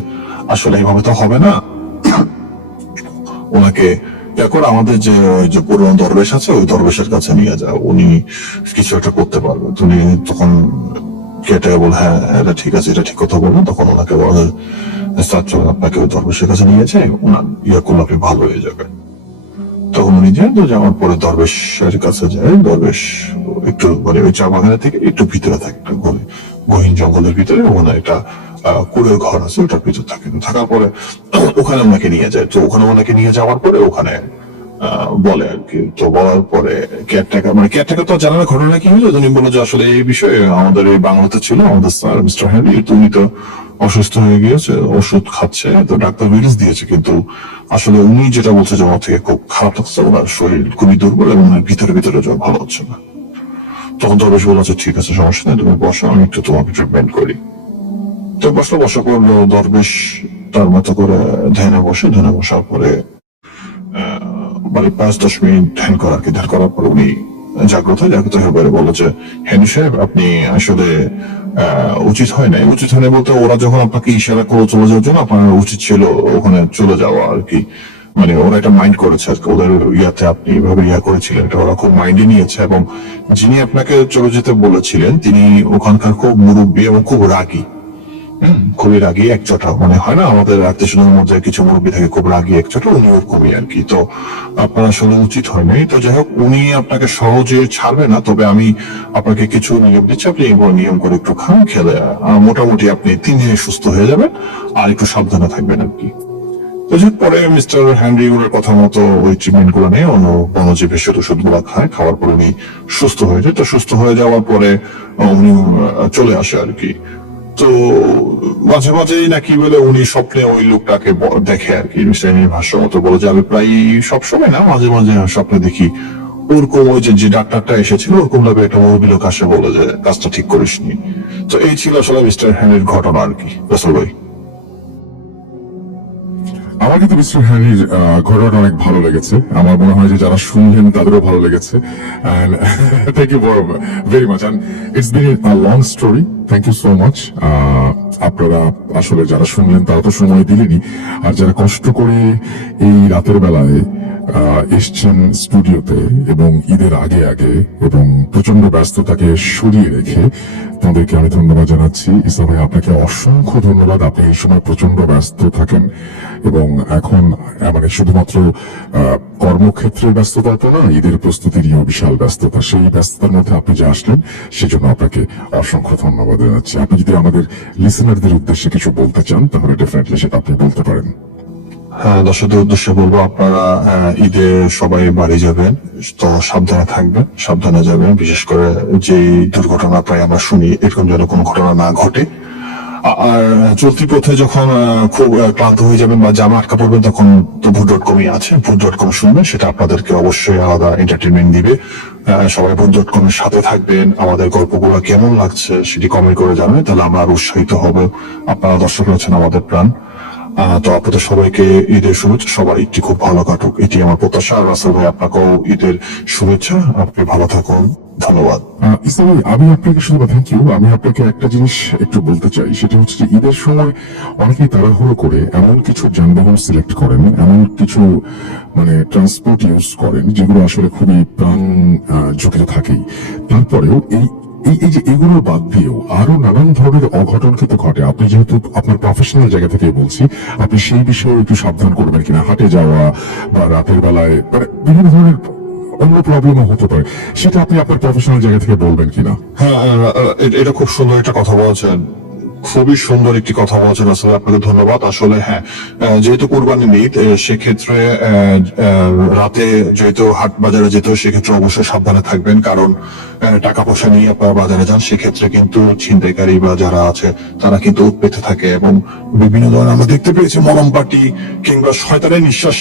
আসলে এইভাবে তো হবে না, ওনাকে এখন আমাদের যে পুরনো দরবেশ আছে ওই দরবেশের কাছে নিয়ে যাও, উনি কিছু একটা করতে পারবে। তুমি তখন কেটে বল হ্যাঁ এটা ঠিক আছে, এটা ঠিক কথা বলবেন। তখন ওনাকে বলে স্যার চলুন আপনাকে ওই দরবেশের কাছে নিয়ে যায়, ওনার ইয়ে করলে আপনি ভালো হয়ে যাবেন। তখন উনি যান, তো যাওয়ার পরে দরবেশের কাছে যায়। দরবেশ একটু মানে ওই চা বাগানের থেকে একটু ভিতরে থাকে, একটা গহীন জঙ্গলের ভিতরে, ওখানে একটা কুড়ের ঘর আছে, ওটার ভিতর থাকে। থাকার পরে ওখানে ওনাকে নিয়ে যায়। তো ওখানে ওনাকে নিয়ে যাওয়ার পরে ওখানে বলে আর কি। তো বলার পরে কেয়ারটেকার তো জানে না ঘটনা কি হয়েছে। উনি বলে যে আসলে এই বিষয়ে আমাদের এই বাংলাতে ছিল আমাদের স্যার মিস্টার হেনরি, তুমি তো অসুস্থ হয়ে গিয়েছে, ওষুধ খাচ্ছে, তো ডাক্তার রিলিজ দিয়েছে, কিন্তু আসলে উনি যেটা বলছে যে ওনার থেকে খুব খারাপ লাগছে, ওনার শরীর খুবই দুর্বল এবং ভিতরে জ্বর ভালো হচ্ছে না। তখন দরবেশ বলেছে ঠিক আছে সমস্যা নেই, তুমি বসো, আমি একটু তোমাকে ট্রিটমেন্ট করি। তো বসা করলো দরবেশ, তার মতো করে ধ্যানে বসার পরে মানে 5-10 মিনিট ধ্যান করার পর উনি জাগ্রত হয়ে পরে বললো যে হেনরি সাহেব আপনি আসলে উচিত হয় নাই বলতে ওরা যখন আপনাকে ইশারা করে চলে যাওয়ার জন্য আপনার উচিত ছিল ওখানে চলে যাওয়া আর কি। মানে ওরা এটা মাইন্ড করেছে আর কি, ওদের ইয়াতে আপনি এভাবে ইয়া করেছিলেন, এটা ওরা খুব মাইন্ডে নিয়েছে। এবং যিনি আপনাকে চলে যেতে বলেছিলেন তিনি ওখানকার খুব মুরব্বী এবং খুব রাগী, খুবই রাগী একচটা, মানে হয় না আমাদের আত্মীয় স্বজনের মধ্যে কিছু মুরব্বী থাকে খুব রাগী একচটা, উনি ওরকমই আর কি। তো আপনার আসলে উচিত হয়নি। তো যাই হোক, উনি আপনাকে সহজে ছাড়বে না, তবে আমি আপনাকে কিছু নিয়ম দিচ্ছি, আপনি এগুলো নিয়ম করে একটু খান, খেলে মোটামুটি আপনি 3 দিনে সুস্থ হয়ে যাবেন, আর একটু সাবধানে থাকবেন আর কি। তো যে পরে মিস্টার হ্যানরি ওনার কথা মতো ওই ট্রিটমেন্ট গুলো নেই, অনজীব ভেষজ ওষুধ গুলো খায়, খাওয়ার পরে উনি সুস্থ হয়ে যায়। তো সুস্থ হয়ে যাওয়ার পরে উনি চলে আসে আর কি। তো মাঝে মাঝেই নাকি বলে উনি স্বপ্নে ওই লোকটাকে দেখে আর কি, মিস্টার হ্যানরির ভাষ্য মতো বলে যে আমি প্রায় সবসময় না, মাঝে মাঝে স্বপ্নে দেখি ওরকম ওই যে ডাক্তারটা এসেছিল ওরকম ভাবে একটা মুরব্বী লোক আসে বলে যে কাজটা ঠিক করিসনি। তো এই ছিল আসলে মিস্টার হ্যানরির ঘটনা আর কি, রাসেল ভাই। আমার কিন্তু মিস্টার হ্যারির ঘটনাটা অনেক ভালো লেগেছে। আমার মনে হয় যে যারা শুনলেন তাদেরও ভালো লেগেছে। Thank you very much. And it's been a long story. Thank you so much. আপনারা আসলে যারা শুনলেন তারা তো সময় দিলেনি, আর যারা কষ্ট করে এই রাতের বেলায় এসছেন স্টুডিওতে এবং ঈদের আগে আগে এবং প্রচন্ড ব্যস্ততাকে সরিয়ে রেখে তাদেরকে আমি ধন্যবাদ জানাচ্ছি। ইসলাম ভাই, আপনাকে অসংখ্য ধন্যবাদ। আপনি এই সময় প্রচন্ড ব্যস্ত থাকেন এবং এখন মানে শুধুমাত্র কর্মক্ষেত্রের ব্যস্ততা তো না, ঈদের প্রস্তুতিরও বিশাল ব্যস্ততা। সেই ব্যস্ততার মধ্যে আপনি যে আসলেন সেজন্য আপনাকে অসংখ্য ধন্যবাদ জানাচ্ছি। আপনি যদি আমাদের লিসেনারদের উদ্দেশ্যে কিছু বলতে চান তাহলে ডেফিনেটলি সেটা আপনি বলতে পারেন। হ্যাঁ, দর্শকদের উদ্দেশ্যে বলবো আপনারা ঈদে সবাই বাড়ি যাবেন, তো সাবধানে থাকবেন, সাবধানে যাবেন। বিশেষ করে যে দুর্ঘটনা প্রায় আমরা শুনি, এরকম যেন কোনো ঘটনা না ঘটে। আর চলতি পথে যখন খুব ক্লান্ত হয়ে যাবেন বা জামা আটকা পড়বেন, তখন তো ভুট.কমই আছে, ভুট.কম শুনবেন, সেটা আপনাদেরকে অবশ্যই আলাদা এন্টারটেনমেন্ট দিবে। সবাই ভুট.কমের সাথে থাকবেন। আমাদের গল্পগুলো কেমন লাগছে সেটি কমেন্ট করে জানাবেন, তাহলে আমরা আর উৎসাহিত হব। আপনারা দর্শক রয়েছেন আমাদের প্রাণ। তো আপনাদের সবাইকে ঈদের শুভেচ্ছা, সবার ঈদটি খুব ভালো কাটুক, এটি আমার প্রত্যাশা। আর রাসেল ভাই, আপনাকেও ঈদের শুভেচ্ছা, আপনি ভালো থাকুন, ধন্যবাদ। ইসলাম ভাই, আমি আপনাকে শুধু থ্যাংক ইউ। আমি আপনাকে একটা জিনিস একটু বলতে চাই, সেটা হচ্ছে যে ঈদের সময় অনেকেই তাড়াহুড়ো করে এমন কিছু যানবাহন সিলেক্ট করেন, এমন কিছু মানে ট্রান্সপোর্ট ইউজ করেন যেগুলো আসলে খুবই প্রাণ ঝুঁকিতে থাকেই। তারপরেও এই যে এগুলো বাদ দিয়েও আরো নানান ধরনের অঘটন কিন্তু ঘটে। আপনি যেহেতু আপনার প্রফেশনাল জায়গা থেকে বলছি, আপনি সেই বিষয়ে একটু সাবধান করবেন কিনা, হাটে যাওয়া বা রাতের বেলায় মানে বিভিন্ন ধরনের অন্য প্রবলেমও হতে পারে, সেটা আপনি আপনার প্রফেশনাল জায়গা থেকে বলবেন কিনা। হ্যাঁ, এটা খুব সুন্দর একটা কথা বলছেন, খুবই সুন্দর একটি কথা বলছেন আসলে, আপনাকে ধন্যবাদ। আসলে হ্যাঁ, যেহেতু কুরবানির ঈদ, সেক্ষেত্রে রাতে যেহেতু হাট বাজারে যেতে হয়, সেক্ষেত্রে অবশ্যই সাবধানে থাকবেন। কারণ টাকা পয়সা নিয়ে আপনারা বাজারে যান, সেক্ষেত্রে কিন্তু ছিনতাইকারী বা যারা আছে তারা কিন্তু উৎপেতে থাকে এবং বিভিন্ন ধরনের আমরা দেখতে পেয়েছি মলম পাটি কিংবা শয়তানের নিঃশ্বাস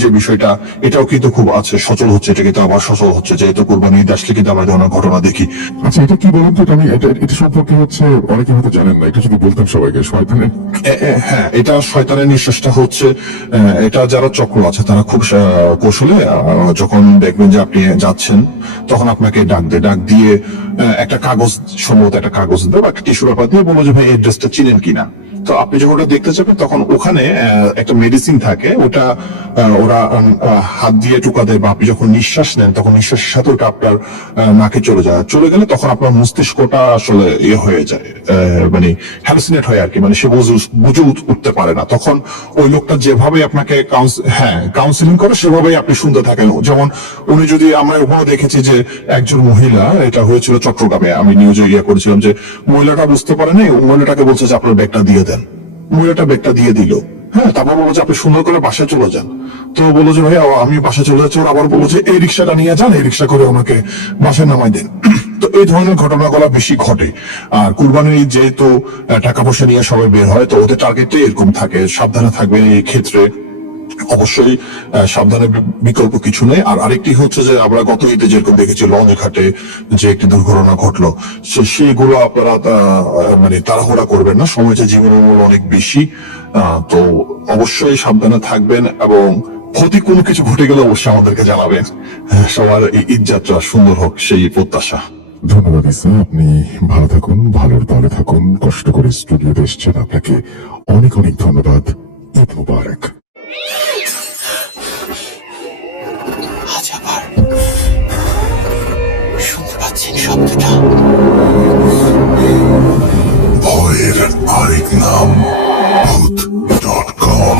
যে বিষয়টা, এটাও কিন্তু খুব আছে, সচল হচ্ছে। এটা কিন্তু আবার সচল হচ্ছে, যেহেতু কুরবানি ঈদ আসলে কিন্তু আমরা ধরনের ঘটনা দেখি। আচ্ছা, এটা কি বলুন তো, এটা সম্পর্কে হচ্ছে অনেকে হয়তো জানেন না, এটা যদি বলতেন সবাইকে। শয়তানের হ্যাঁ, এটা শয়তানের নিঃশ্বাসটা হচ্ছে, এটা যারা চক্র আছে তারা খুব কৌশলে যখন দেখবেন যে আপনি যাচ্ছেন, তখন আপনাকে ডাক দিয়ে একটা কাগজ, সম্ভবত একটা কাগজ দেবে, একটা টিস্যু পেপার দিয়ে বলো যে ভাই এই ড্রেসটা চিনেন কিনা। তো আপনি যখন ওটা দেখতে যাবেন, তখন ওখানে একটা মেডিসিন থাকে, ওটা ওরা হাত দিয়ে টুকা দেয়, বা আপনি যখন নিঃশ্বাস নেন তখন নিঃশ্বাসের সাথে ওটা আপনার নাকে চলে গেলে তখন আপনার মস্তিষ্কটা আসলে ইয়ে হয়ে যায়, মানে হ্যালুসিনেট হয় আর কি, মানে সে বুঝে উঠতে পারে না। তখন ওই লোকটা যেভাবে আপনাকে কাউন্সিলিং করে সেভাবেই আপনি শুনতে থাকেন। যেমন উনি যদি, আমরা ওখানে দেখেছি যে একজন মহিলা, এটা হয়েছিল চট্টগ্রামে, আমি নিউজে ইয়ে করেছিলাম, যে মহিলাটা বুঝতে পারেনি, মহিলাটাকে বলছে যে আপনার ব্যাগটা দিয়ে দেন। মহিলাটা ব্যাগটা দিয়ে দিল। হ্যাঁ, তারপর বললো যে আপনি সুন্দর করে বাসায় চলে যান। তো বললো যে ভাই আমি বাসায় চলে যাচ্ছি। ওরা আবার বললো যে এই রিক্সাটা নিয়ে যান, এই রিক্সা করে ওনাকে বাসায় নামাই দেন। তো এই ধরনের ঘটনাগুলো বেশি ঘটে। আর কুরবানির ঈদ যেহেতু টাকা পয়সা নিয়ে সবাই বের হয়, তো ওদের টার্গেটটাই এরকম থাকে। সাবধানে থাকবেন এই ক্ষেত্রে, অবশ্যই সাবধানের বিকল্প কিছু নেই। আর আরেকটি হচ্ছে যে আমরা গত ঈদে যেরকম দেখেছি লঞ্চ ঘাটে যে একটি দুর্ঘটনা ঘটলো, সেগুলো আপনারা মানে তাড়াহুড়া করবেন না, সময় যে জীবনের মূল্য অনেক বেশি। তো অবশ্যই সাবধানে থাকবেন এবং ক্ষতি কোনো কিছু ঘটে গেলে অবশ্যই আমাদেরকে জানাবেন। সবার ঈদ যাত্রা সুন্দর হোক, সেই প্রত্যাশা। ধন্যবাদ ইসা, আপনি ভালো থাকুন, ভালোর দলে থাকুন। কষ্ট করে স্টুডিওতে এসেছেন, আপনাকে অনেক অনেক ধন্যবাদ। ঈদ মুবারক। শব্দটা? ভয়ের আরেক নাম ভূত.com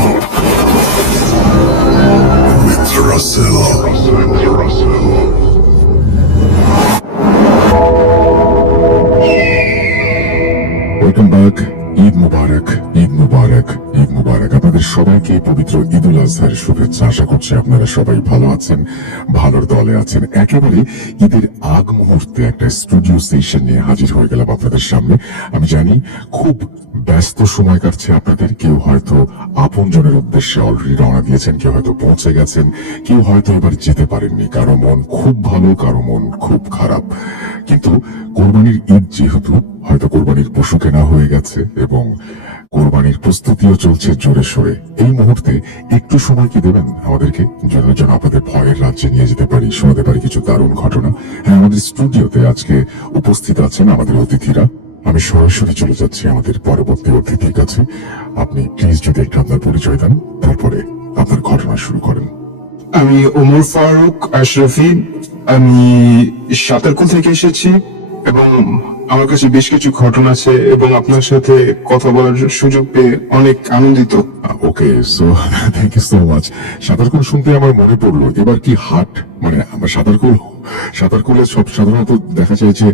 with Russell. Welcome back. Eid মুবারক, ঈদ মুবারক, ঈদ মুবারক। আপনাদের সবাইকে পবিত্র ঈদ উল আজহার শুভেচ্ছা। আশা করছি আপনারা সবাই ভালো আছেন, ভালোর দলে আছেন। একেবারে ঈদের আগ মুহূর্তে একটা স্টুডিও সেশন নিয়ে হাজির হয়ে গেলাম আপনাদের সামনে। আমি জানি খুব ব্যস্ত সময় কাটছে আপনাদের। কেউ হয়তো আপনজনের উদ্দেশ্যে অলরেডি রওনা দিয়েছেন, কেউ হয়তো পৌঁছে গেছেন, কেউ হয়তো এবার যেতে পারেননি। কারো মন খুব ভালো, কারো মন খুব খারাপ। কিন্তু কোরবানির ঈদ যেহেতু, হয়তো কোরবানির পশু কেনা হয়ে গেছে এবং কোরবানির প্রস্তুতিও চলছে জোরে সোরে। এই মুহূর্তে একটু সময় কি দেবেন আমাদেরকে, যেন আপনাদের ভয়ের রাজ্যে নিয়ে যেতে পারি, শোনাতে পারি কিছু দারুণ ঘটনা। হ্যাঁ, আমাদের স্টুডিওতে আজকে উপস্থিত আছেন আমাদের অতিথিরা। আমি সরাসরি চলে যাচ্ছি আমাদের পরবর্তী অতিথির কাছে। আপনি প্লিজ যদি একটু আপনার পরিচয় দেন, তারপরে আপনার ঘটনা শুরু করেন। আমি ওমর ফারুক আশরাফি। আমি সাতারকুল থেকে এসেছি এবং আমার কাছে বেশ কিছু ঘটনা আছে এবং আপনার সাথে কথা বলার সুযোগ পেয়ে অনেক আনন্দিত। Okay, so thank you so much. Satarkul শুনতে আমার মনে পড়লো, এবার কি হাট, মানে আমার সাঁতারকুলে সব সাধারণত দেখা যায় যে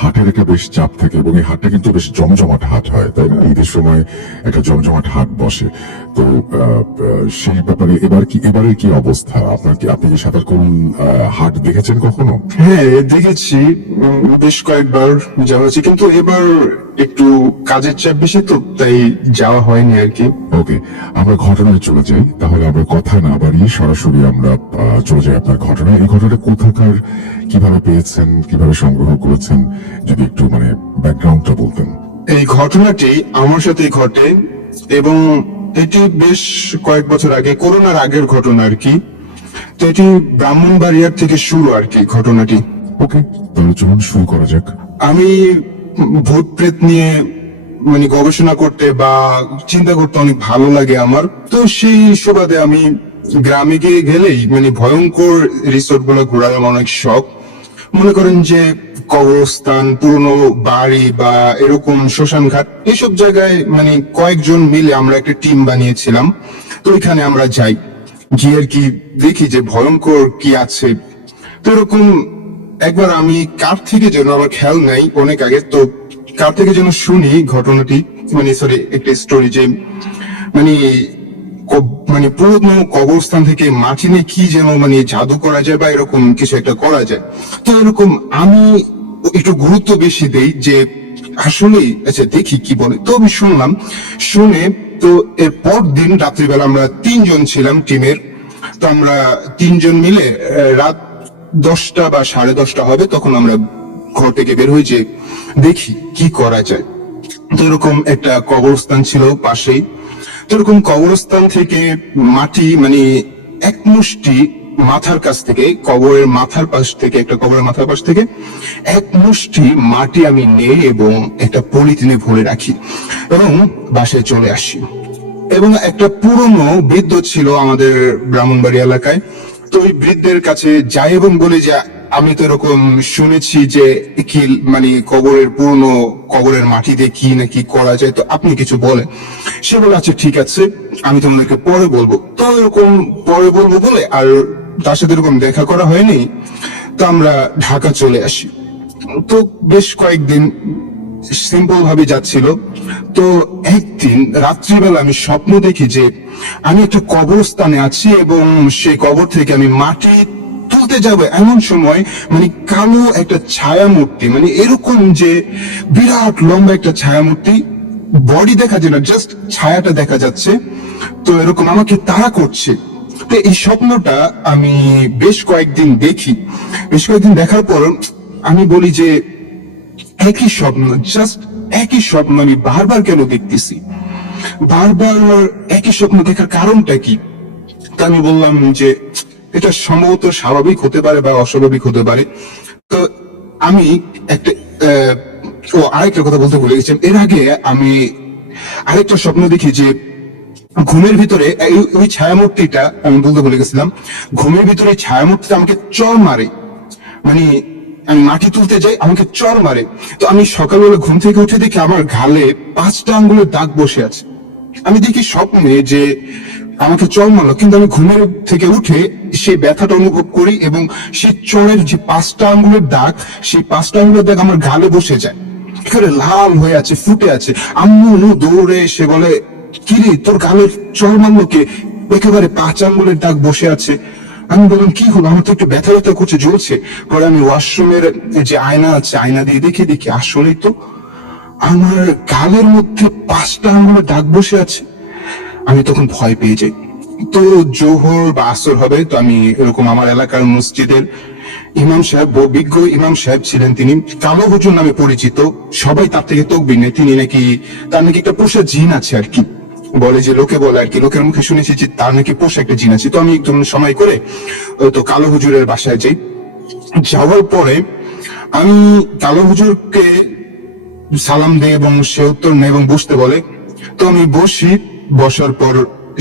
হাটের একটা বেশ চাপ থাকে এবং এই হাটটা কিন্তু বেশ জমজমাট হাট হয়, তাই না? ঈদের সময় একটা জমজমাট হাট বসে। তো সেই ব্যাপারে এবারের কি অবস্থা? আপনি কি সাঁতারকুল হাট দেখেছেন কখনো? হ্যাঁ, দেখেছি, বেশ কয়েকবার যাওয়া হয়েছে, কিন্তু এবার একটু কাজের চাপ বেশি, তো তাই যাওয়া হয়নি আর কি। ওকে, আমরা ঘটনায় চলে যাই তাহলে। আমরা কথা না বাড়িয়ে সরাসরি আমরা চলে যাই আপনার ঘটনায়। এই ঘটনাটা কোথাকার, কিভাবে পেয়েছেন, কিভাবে সংগ্রহ করেছেন, যদি একটু মানে ব্যাকগ্রাউন্ডটা বলতেন। এই ঘটনাটি আমার সাথে ঘটে এবং এটি বেশ কয়েক বছর আগে, করোনার আগের ঘটনা আর কি। তো এটি ব্রাহ্মণবাড়িয়ার থেকে শুরু আর কি ঘটনাটি। ওকে, তাহলে চলুন শুরু করা যাক। আমি ভূত প্রেত নিয়ে মানে গবেষণা করতে বা চিন্তা করতে অনেক ভালো লাগে আমার। তো সেই সুবাদে আমি গ্রামে গিয়ে গেলেই মানে ভয়ঙ্কর রিসোর্ট গুলো ঘোরার আমার অনেক শখ। মনে করেন যে কবরস্থান, পুরনো বাড়ি বা এরকম শ্মশান ঘাট, এইসব জায়গায় মানে কয়েকজন মিলে আমরা একটা টিম বানিয়েছিলাম। তো এখানে আমরা যাই, গিয়ে আর কি দেখি যে ভয়ঙ্কর কি আছে। তো এরকম একবার আমি কার থেকে যেন, আমার খেয়াল নাই, অনেক আগে, তো কার থেকে যেন শুনি ঘটনাটি, মানে সরি একটা স্টোরি, যে মানে মানে পুরনো কবরস্থান থেকে মাটি নিয়ে কি যেন মানে জাদু করা যায় বা এরকম কিছু একটা করা যায়। তো এরকম আমি একটু গুরুত্ব বেশি দেই যে আসলে আচ্ছা দেখি কি বলে। তো আমি শুনলাম, শুনে তো এর পর দিন রাত্রিবেলা আমরা 3 জন ছিলাম টিমের। তো আমরা 3 জন মিলে রাত 10টা বা 10:30 হবে, তখন আমরা ঘর থেকে বের হই যে দেখি কি করা যায়। তো এরকম একটা কবরস্থান ছিল পাশেই। তো এরকম কবরস্থান থেকে মাটি মানে এক মুষ্টি মাথার কাছ থেকে, কবরের মাথার পাশ থেকে, একটা কবরের মাথার পাশ থেকে এক মুষ্টি মাটি আমি নেই এবং একটা পলিথিনে ভরে রাখি এবং বাসায় চলে আসি। এবং একটা পুরনো বৃদ্ধ ছিল আমাদের ব্রাহ্মণবাড়ি এলাকায়। তো ওই বৃদ্ধের কাছে যাই এবং বলি যে আমি তো এরকম শুনেছি যে কি মানে কবরের পুরনো কবরের মাটি দিয়ে কি না কি করা যায়, তো আপনি কিছু বলেন। সে বলে আচ্ছা ঠিক আছে, আমি তোমাদেরকে পরে বলবো। তো এরকম পরে বলবো বলে আর তার সাথে এরকম দেখা করা হয়নি। তো আমরা ঢাকা চলে আসি। তো বেশ কয়েকদিন সিম্পল ভাবে যাচ্ছিল। তো একদিন রাত্রিবেলা আমি স্বপ্ন দেখি যে আমি একটা কবরস্থানে আছি এবং সেই কবর থেকে আমি মাটি তুলতে যাবো, এমন সময় মানে কালো একটা ছায়া মূর্তি, মানে এরকম যে বিরাট লম্বা একটা ছায়া মূর্তি, বডি দেখা যায় না, জাস্ট ছায়াটা দেখা যাচ্ছে। তো এরকম আমাকে তাড়া করছে। তো এই স্বপ্নটা আমি বেশ কয়েকদিন দেখি। বেশ কয়েকদিন দেখার পর আমি বলি যে একই স্বপ্ন, জাস্ট একই স্বপ্ন আমি বারবার কেন দেখতেছি, বারবার একই স্বপ্ন দেখার কারণটা কি? তা আমি বললাম যে এটা সম্ভবত স্বাভাবিক হতে পারে বা অস্বাভাবিক হতে পারে। তো আমি একটা আরেকটা কথা বলতে ভুলে গেছিলাম। এর আগে আমি আরেকটা স্বপ্ন দেখি যে ঘুমের ভিতরে ওই ছায়ামূর্তিটা, আমি বলতে ভুলে গেছিলাম, ঘুমের ভিতরে ছায়ামূর্তিটা আমাকে চর মারে, মানে আমি মাটি তুলতে যাই, আমাকে চড় মারে। তো আমি সকালবেলা ঘুম থেকে উঠে দেখি আমার গালে 5টা আঙ্গুলের দাগ বসে আছে। আমি দেখি স্বপ্নে যে আমাকে চড় মারলো, কিন্তু আমি ঘুমের থেকে উঠে সেই ব্যথাটা অনুভব করি এবং সেই চড়ের যে 5টা আঙ্গুলের দাগ, সেই 5টা আঙ্গুলের দাগ আমার গালে বসে যায়, একেবারে লাল হয়ে আছে, ফুটে আছে। আম্মু দৌড়ে এসে বলে, কিরে তোর গালে চড় মারলো কে? একেবারে 5 আঙ্গুলের দাগ বসে আছে। আমি বললাম কি হলো, আমার তো একটু ব্যথা ব্যথা করছে, জ্বলছে। পরে আমি ওয়াশরুমের যে আয়না আছে, আয়না দিয়ে দেখি আসলেই তো আমার গালের মধ্যে 5টা আঙ্গুলের দাগ বসে আছে। আমি তখন ভয় পেয়ে যাই। তো জোহর বা আসর হবে, তো আমি এরকম আমার এলাকার মসজিদের ইমাম সাহেব, বিজ্ঞ ইমাম সাহেব ছিলেন, তিনি কালো হুজুর নামে পরিচিত, সবাই তার থেকে তকবির নেয়। তিনি নাকি, তার নাকি একটা পোষা জিন আছে আর কি, বলে যে লোকে বলে আর কি, লোকের মুখে শুনেছি যে তার নাকি পোষা একটা জিন আছে। তো আমি একদম সময় করে তো কালো হুজুরের বাসায় যাই। যাওয়ার পরে আমি কালো হুজুরকে সালাম দেই এবং সে উত্তর নেই এবং বসতে বলে। তো আমি বসি, বসার পর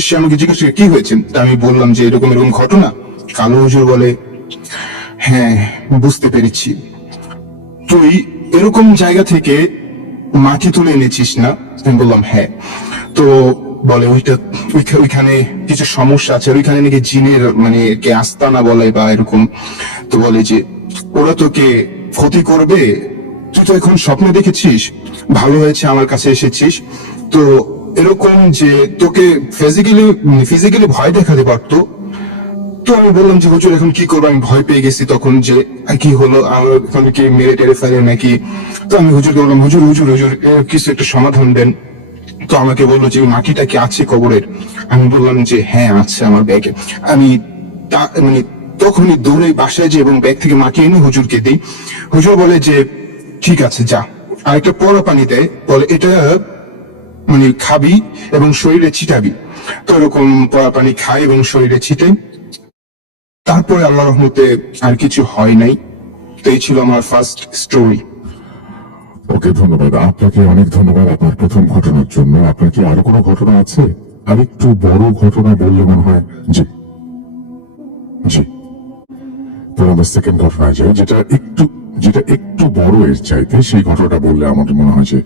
সে আমাকে জিজ্ঞেস করে কি হয়েছে। তা আমি বললাম যে এরকম এরকম ঘটনা। কালো হুজুর বলে, হ্যাঁ বুঝতে পেরেছি, তুই এরকম জায়গা থেকে মাটি তুলে এনেছিস না? আমি বললাম হ্যাঁ। তো বলে ওইখানে কিছু সমস্যা আছে, আর ওইখানে নাকি জিনের মানে কে আস্তানা বলে বা এরকম। তো বলে যে ওরা তোকে ক্ষতি করবে, তুই তো এখন স্বপ্ন দেখেছিস, ভালো হয়েছে আমার কাছে এসেছিস। তো এরকম যে তোকে ফিজিক্যালি ভয় দেখাতে পারতো। তো আমি বললাম যে হুজুর এখন কি করবো, আমি ভয় পেয়ে গেছি তখন যে কি হলো, আমার কি মেরে টেরে ফেলে নাকি। তো আমি হুজুরকে বললাম, হুজুর হুজুর হুজুর কিছু একটা সমাধান দেন। তো আমাকে বললো যে মাটিটা কি আছে কবরের? আমি বললাম যে হ্যাঁ আছে আমার ব্যাগে। আমি মানে তখনই দৌড়ে বাসায় যাই এবং ব্যাগ থেকে মাটি এনে হুজুরকে দিই। হুজুর বলে যে ঠিক আছে যা, আর একটা পরা পানি দেয়, বলে এটা মানে খাবি এবং শরীরে ছিটাবি। তো এরকম পরা পানি খাই এবং শরীরে ছিটাই। তারপরে আল্লাহ রহমতে আর কিছু হয় নাই। তো এই ছিল আমার ফার্স্ট স্টোরি। ওকে, ধন্যবাদ আপনাকে, অনেক ধন্যবাদ আপনার প্রথম ঘটনার জন্য। আপনার কি আরো কোনো ঘটনা আছে? আর একটু বড় ঘটনা বললে মনে হয়। জি জি, তাহলে আমরা সেকেন্ড ঘটনায় যাই, যেটা একটু বড় এর চাইতে। সেই ঘটনাটা বললে আমার মনে হয় যে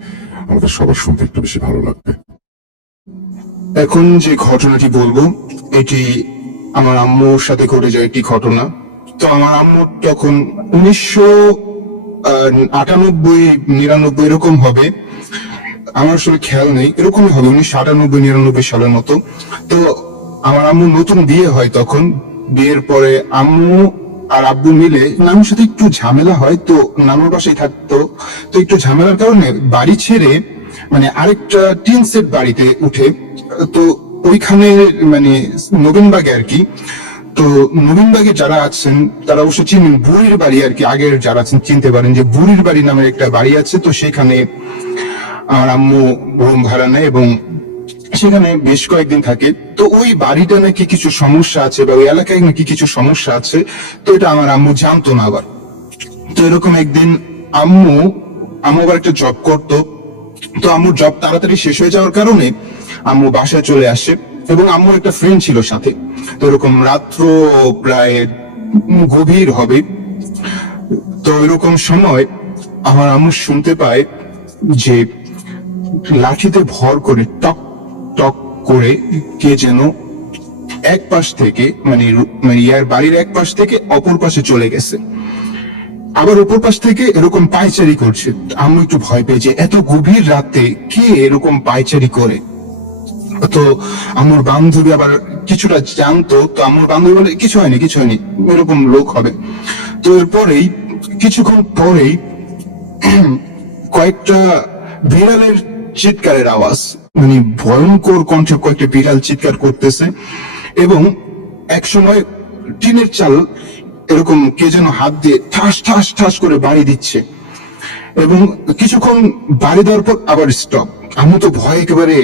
আমাদের সবার শুনতে একটু বেশি ভালো লাগবে। এখন যে ঘটনাটি বলবো, এটি আমার আম্মুর সাথে ঘটে যায় একটি ঘটনা। তো আমার আম্মু তখন 1998-99 এরকম হবে, আমার আসলে খেয়াল নেই, এরকমই হবে 1998-99 সালের মতো। তো আমার আম্মু নতুন বিয়ে হয় তখন। বিয়ের পরে আম্মু আর আব্বু মিলে নানুর সাথে একটু ঝামেলা হয়, তো নানুর বাসায় থাকতো। তো একটু ঝামেলার কারণে বাড়ি ছেড়ে মানে আরেকটা টিন সেট বাড়িতে উঠে। তো ওইখানে মানে নবীনবাগে আর কি। তো নবীনবাগে যারা আছেন তারা অবশ্য চিনেন, বুড়ির বাড়ি আর কি, আগের যারা আছেন চিনতে পারেন যে বুড়ির বাড়ি নামের একটা বাড়ি আছে। তো সেখানে আমার আম্মু রুম ভাড়া নেয় এবং সেখানে বেশ কয়েকদিন থাকে। তো ওই বাড়িটা নাকি কিছু সমস্যা আছে বা ওই এলাকায় নাকি কিছু সমস্যা আছে, তো এটা আমার আম্মু জানতো না আবার। তো এরকম একদিন আম্মু আবার একটা জব করতো। তো আম্মুর জব তাড়াতাড়ি শেষ হয়ে যাওয়ার কারণে আম্মু বাসায় চলে আসে এবং আম্মুর একটা ফ্রেন্ড ছিল সাথে। তো এরকম রাত্র প্রায় গভীর হবে। তো এরকম সময় আমার আম্মু শুনতে পায় যে লাঠিতে ভর করে টক টক করে কে যেন এক পাশ থেকে মানে ইয়ার বাড়ির এক পাশ থেকে অপর পাশে চলে গেছে, আবার অপর পাশ থেকে এরকম পায়চারি করছে। আম্মু একটু ভয় পেয়ে যে এত গভীর রাতে কে এরকম পায়চারি করে। তো আম্মুর বান্ধবী আবার কিছুটা জানতো। তো আম্মুর বান্ধবী বলে কিছু হয়নি কিছু হয়নি, এরকম লোক হবে। তো এরপরেই কিছুক্ষণ পরেই কয়েকটা বিড়ালের চিৎকারের আওয়াজ, মানে ভয়ঙ্কর কণ্ঠে কয়েকটা বিড়াল চিৎকার করতেছে এবং এক সময় টিনের চাল এরকম কে যেন হাত দিয়ে ঠাস ঠাস ঠাস করে বাড়ি দিচ্ছে এবং কিছুক্ষণ বাড়ি দেওয়ার পর আবার স্টপ। আমি তো ভয় একেবারে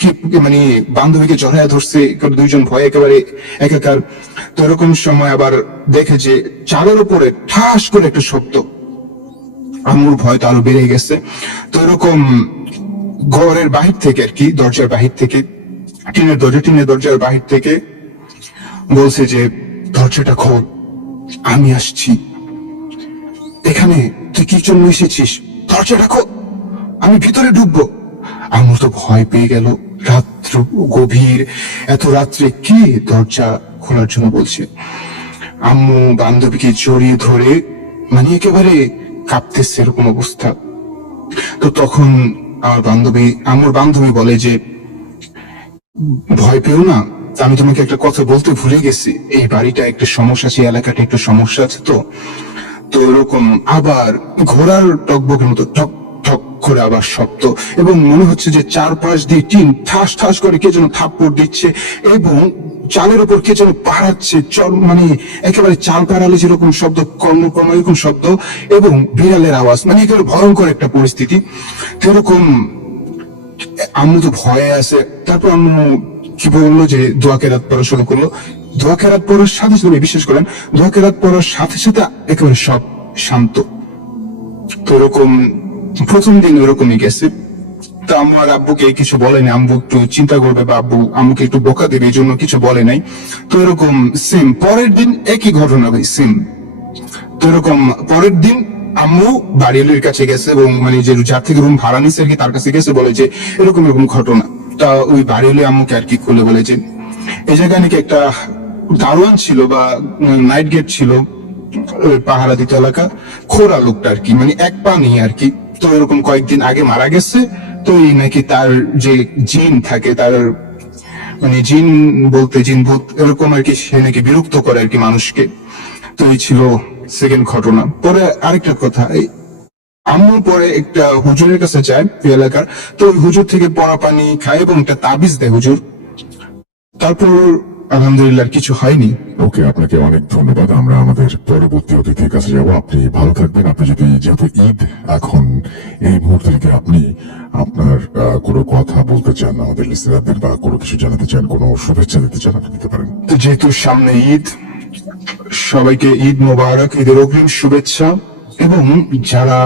কি মানে বান্ধবীকে জড়ায় ধরছে, দুইজন ভয় একেবারে একাকার। তো এরকম সময় আবার দেখে যে চালের উপরে ঠাস করে একটা শব্দ। আম্মুর ভয় তো আরো বেড়ে গেছে। তো এরকম ঘরের বাহির থেকে আর কি, দরজার বাহির থেকে, টিনের দরজার বাহির থেকে বলছে যে দরজাটা খোল, আমি আসছি। এখানে তুই কি জন্য এসেছিস? দরজা রাখো, আমি ভিতরে ঢুকবো। আম্মু তো ভয় পেয়ে গেল। রাত্র গভীর, এত রাত্রে কে দরজা খোলার জন্য বলছে? আম্মু বান্ধবীকে জড়িয়ে ধরে মানে একেবারে কাঁপতেছে, এরকম অবস্থা। তো তখন আমার বান্ধবী বলে যে ভয় পেও না, আমি তোমাকে একটা কথা বলতে ভুলে গেছি, এই বাড়িটা একটা সমস্যা আছে, এলাকাটা একটু সমস্যা আছে। তো তো এরকম আবার ঘোড়ার টকবকের মতো ঠক ঠক করে আবার শব্দ, এবং মনে হচ্ছে যে চারপাশ দিয়ে টিন ঠাস ঠাস করে কে যেন থাপ্পড় দিচ্ছে, এবং চালের উপর কে যেন পাড়াচ্ছে, মানে একেবারে চাল পাড়ালে যেরকম শব্দ, কর্ম এরকম শব্দ, এবং বিড়ালের আওয়াজ, মানে একেবারে ভয়ঙ্কর একটা পরিস্থিতি। তো এরকম আম্মু তো ভয়ে আছে। তারপর আম্মু কি বললো যে দোয়া কেরাত পড়া শুরু করলো। দোয়া কেরাত পড়ার সাথে সাথে, বিশ্বাস করেন, দোয়া কেরাত পড়ার সাথে সাথে একেবারে সব শান্ত। তো এরকম প্রথম দিন এরকমই গেছে। তো আম্মু আর আব্বুকে কিছু বলে নাই, আম্মু একটু চিন্তা করবে বা আব্বু আম্মুকে একটু বকা দেবে, এই জন্য কিছু বলে নাই। তো এরকম সেম পরের দিন একই ঘটনা ভাই, সেম। তো এরকম পরের দিন আম্মু বাড়িওয়ালির কাছে গেছে, এবং মানে যে যার থেকে রুম ভাড়া নিচ্ছে আর কি, তার কাছে গেছে, বলে যে এরকম এরকম ঘটনা। তা ওই বাড়িওয়ালি আম্মুকে আর কি খুলে বলে যে এই জায়গায় নাকি একটা দারোয়ান ছিল বা নাইট গেট ছিল, ওই পাহারা দিত এলাকা, খোরা লোকটা আর কি, মানে এক পা নেই আর কি। তো এরকম কয়েকদিন আগে মারা গেছে। তো এই নাকি তার যে জিন থাকে, তার মানে জিন বলতে জিন ভূত এরকম আর কি, সে নাকি বিরক্ত করে আর কি মানুষকে। তো এই ছিল সেকেন্ড ঘটনা। পরে আরেকটা কথা, এই আম্মু পরে একটা হুজুরের কাছে যায় এই এলাকার। তো ওই হুজুর থেকে পড়া পানি খায় এবং একটা তাবিজ দেয় হুজুর। তারপর আলহামদুলিল্লাহ আর কিছু হয়নি। ওকে, আপনাকে অনেক ধন্যবাদ। আমরা আমাদের পরবর্তী অতিথির কাছে যাব। আপনি ভালো থাকবেন। আপনি যদি, যেহেতু ঈদ এখন, এই মুহূর্তে যদি আপনি আপনার কোনো কথা বলতে চান আমাদের লিসেনারদের, বা কোনো কিছু জানাতে চান, কোনো শুভেচ্ছা দিতে চান, আপনি দিতে পারেন। তো যেহেতু সামনে ঈদ, সবাইকে ঈদ মোবারক, ঈদের অগ্রিম শুভেচ্ছা। এবং যারা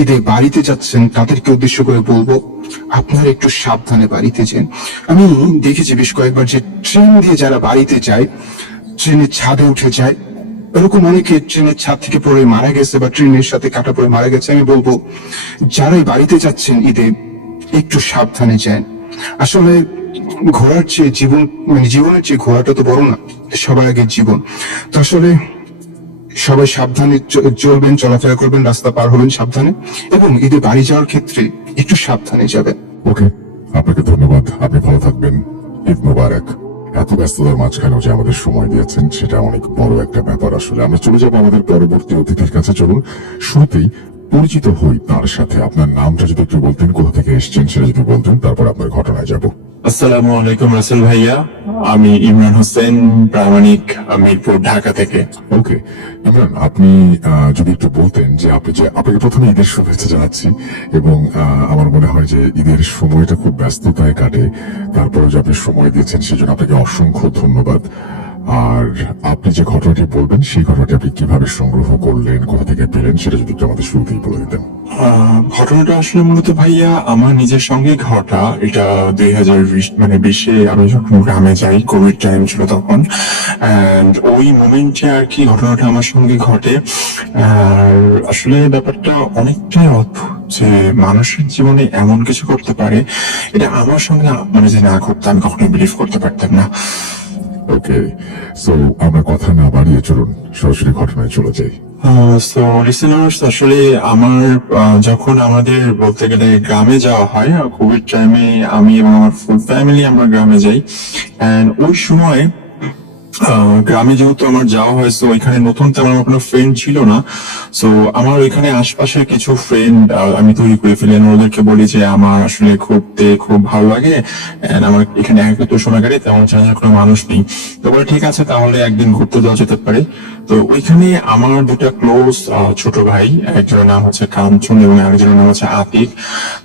ঈদে বাড়িতে যাচ্ছেন তাদেরকে উদ্দেশ্য করে বলবো, আপনারা একটু সাবধানে বাড়িতে যান। আমি দেখেছি বেশ কয়েকবার যে ট্রেন দিয়ে যারা বাড়িতে যায়, ট্রেনের ছাদে উঠে যায়, এরকম অনেকে ট্রেনের ছাদ থেকে পড়ে মারা গেছে বা ট্রেনের সাথে কাটা পড়ে মারা গেছে। আমি বলবো যারাই বাড়িতে যাচ্ছেন ঈদে, একটু সাবধানে যান। আসলে ঘোরার চেয়ে জীবন, মানে জীবনের চেয়ে ঘোরাটা তো বড় না, সবার আগে জীবন। তো আসলে সবাই সাবধানে চলবেন, চলাফেরা করবেন, রাস্তা পার হবেন সাবধানে, এবং ঈদে বাড়ি যাওয়ার ক্ষেত্রে একটু সাবধানে যাবেন। ওকে, আপনাকে ধন্যবাদ। আপনি ভালো থাকবেন। ঈদ মোবারক। এত ব্যস্ততার মাঝখানেও যে আমাদের সময় দিয়েছেন, সেটা অনেক বড় একটা ব্যাপার। আসলে আমরা চলে যাবো আমাদের পরবর্তী অতিথির কাছে। চলুন শুরুতেই পরিচিত হই তার সাথে। আপনার নামটা যদি একটু বলতেন, কোথা থেকে এসেছেন সেটা যদি বলতেন, তারপর আপনার ঘটনায় যাব। আসসালামু আলাইকুম রাসেল ভাইয়া, আমি ইমরান হোসেন, প্রামাণিক, মিরপুর, ঢাকা থেকে। ওকে ইমরান, আপনি যদি একটু বলতেন যে আপনাকে প্রথমে ঈদের শুভেচ্ছা জানাচ্ছি, এবং আমার মনে হয় যে ঈদের সময়টা খুব ব্যস্ততায় কাটে, তারপরে যে আপনি সময় দিয়েছেন সেজন্য আপনাকে অসংখ্য ধন্যবাদ। আর আপনি যে ঘটনাটি বলবেন, সেই ঘটনাটি আপনি কিভাবে সংগ্রহ করলেন, কোথা থেকে পেলেন, সেটা যদি একটু আমাদের শুরুতেই বলে দিতেন। ঘটনাটা আসলে মূলত ভাইয়া আমার নিজের সঙ্গে ঘটা। এটা 2020 আমি যখন গ্রামে যাই, কোভিড টাইম ছিল তখন, এন্ড ওই মোমেন্টে আর কি ঘটনাটা আমার সঙ্গে ঘটে। আর আসলে ব্যাপারটা অনেকটাই অদ্ভুত যে মানুষের জীবনে এমন কিছু করতে পারে, এটা আমার সঙ্গে মানে যে না ঘটতো আমি কখনোই বিলিভ করতে পারতাম না। ওকে, সো আমরা কথা না বাড়িয়ে চলুন সরাসরি ঘটনায় চলে যাই। সো লিসেনার্স, আসলে আমার যখন আমাদের বলতে গেলে গ্রামে যাওয়া হয়, কোভিড টাইমে আমি এবং আমার ফুল ফ্যামিলি আমরা গ্রামে যাই। এন্ড ওই সময় গ্রামে যেহেতু আমার যাওয়া হয়, সো ওইখানে নতুন তেমন আমার কোনো ফ্রেন্ড ছিল না। সো আমার ওইখানে আশপাশের কিছু ফ্রেন্ড আমি তৈরি করে ফেলি, ওদেরকে বলি যে আমার আসলে ঘুরতে খুব ভালো লাগে, আমার এখানে একটু সময় কাটে, তেমন চেনার কোনো মানুষ নেই। তো বলে ঠিক আছে, তাহলে একদিন ঘুরতে যাওয়া যেতে পারে। তো ওইখানে আমার দুটা ক্লোজ ছোট ভাই, একজনের নাম হচ্ছে কাঞ্চন এবং আরেকজনের নাম হচ্ছে আতিক।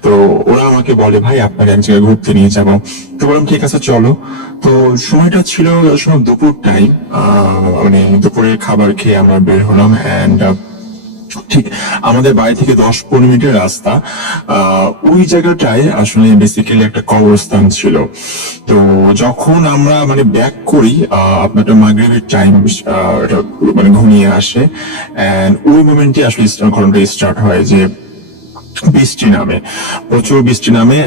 তো ওরা আমাকে বলে, ভাই আপনাকে এক জায়গায় ঘুরতে নিয়ে যাবো। তো বললাম ঠিক আছে চলো। তো সময়টা ছিল দুপুর টাইম, মানে দুপুরের খাবার খেয়ে আমরা বের হলাম। এন্ড ঠিক আমাদের বাড়ি থেকে 10-15 মিনিটের রাস্তা। ওই জায়গাটায় আসলে বেসিক্যালি একটা কবরস্থান ছিল। তো যখন আমরা মানে ব্যাক করি, আপনার মাগরিবের টাইম মানে ঘনিয়ে আসে, এন্ড ওই মোমেন্টে আসলে ঘটনাটা স্টার্ট হয় যে বৃষ্টি নামে, প্রচুর বৃষ্টি নামে।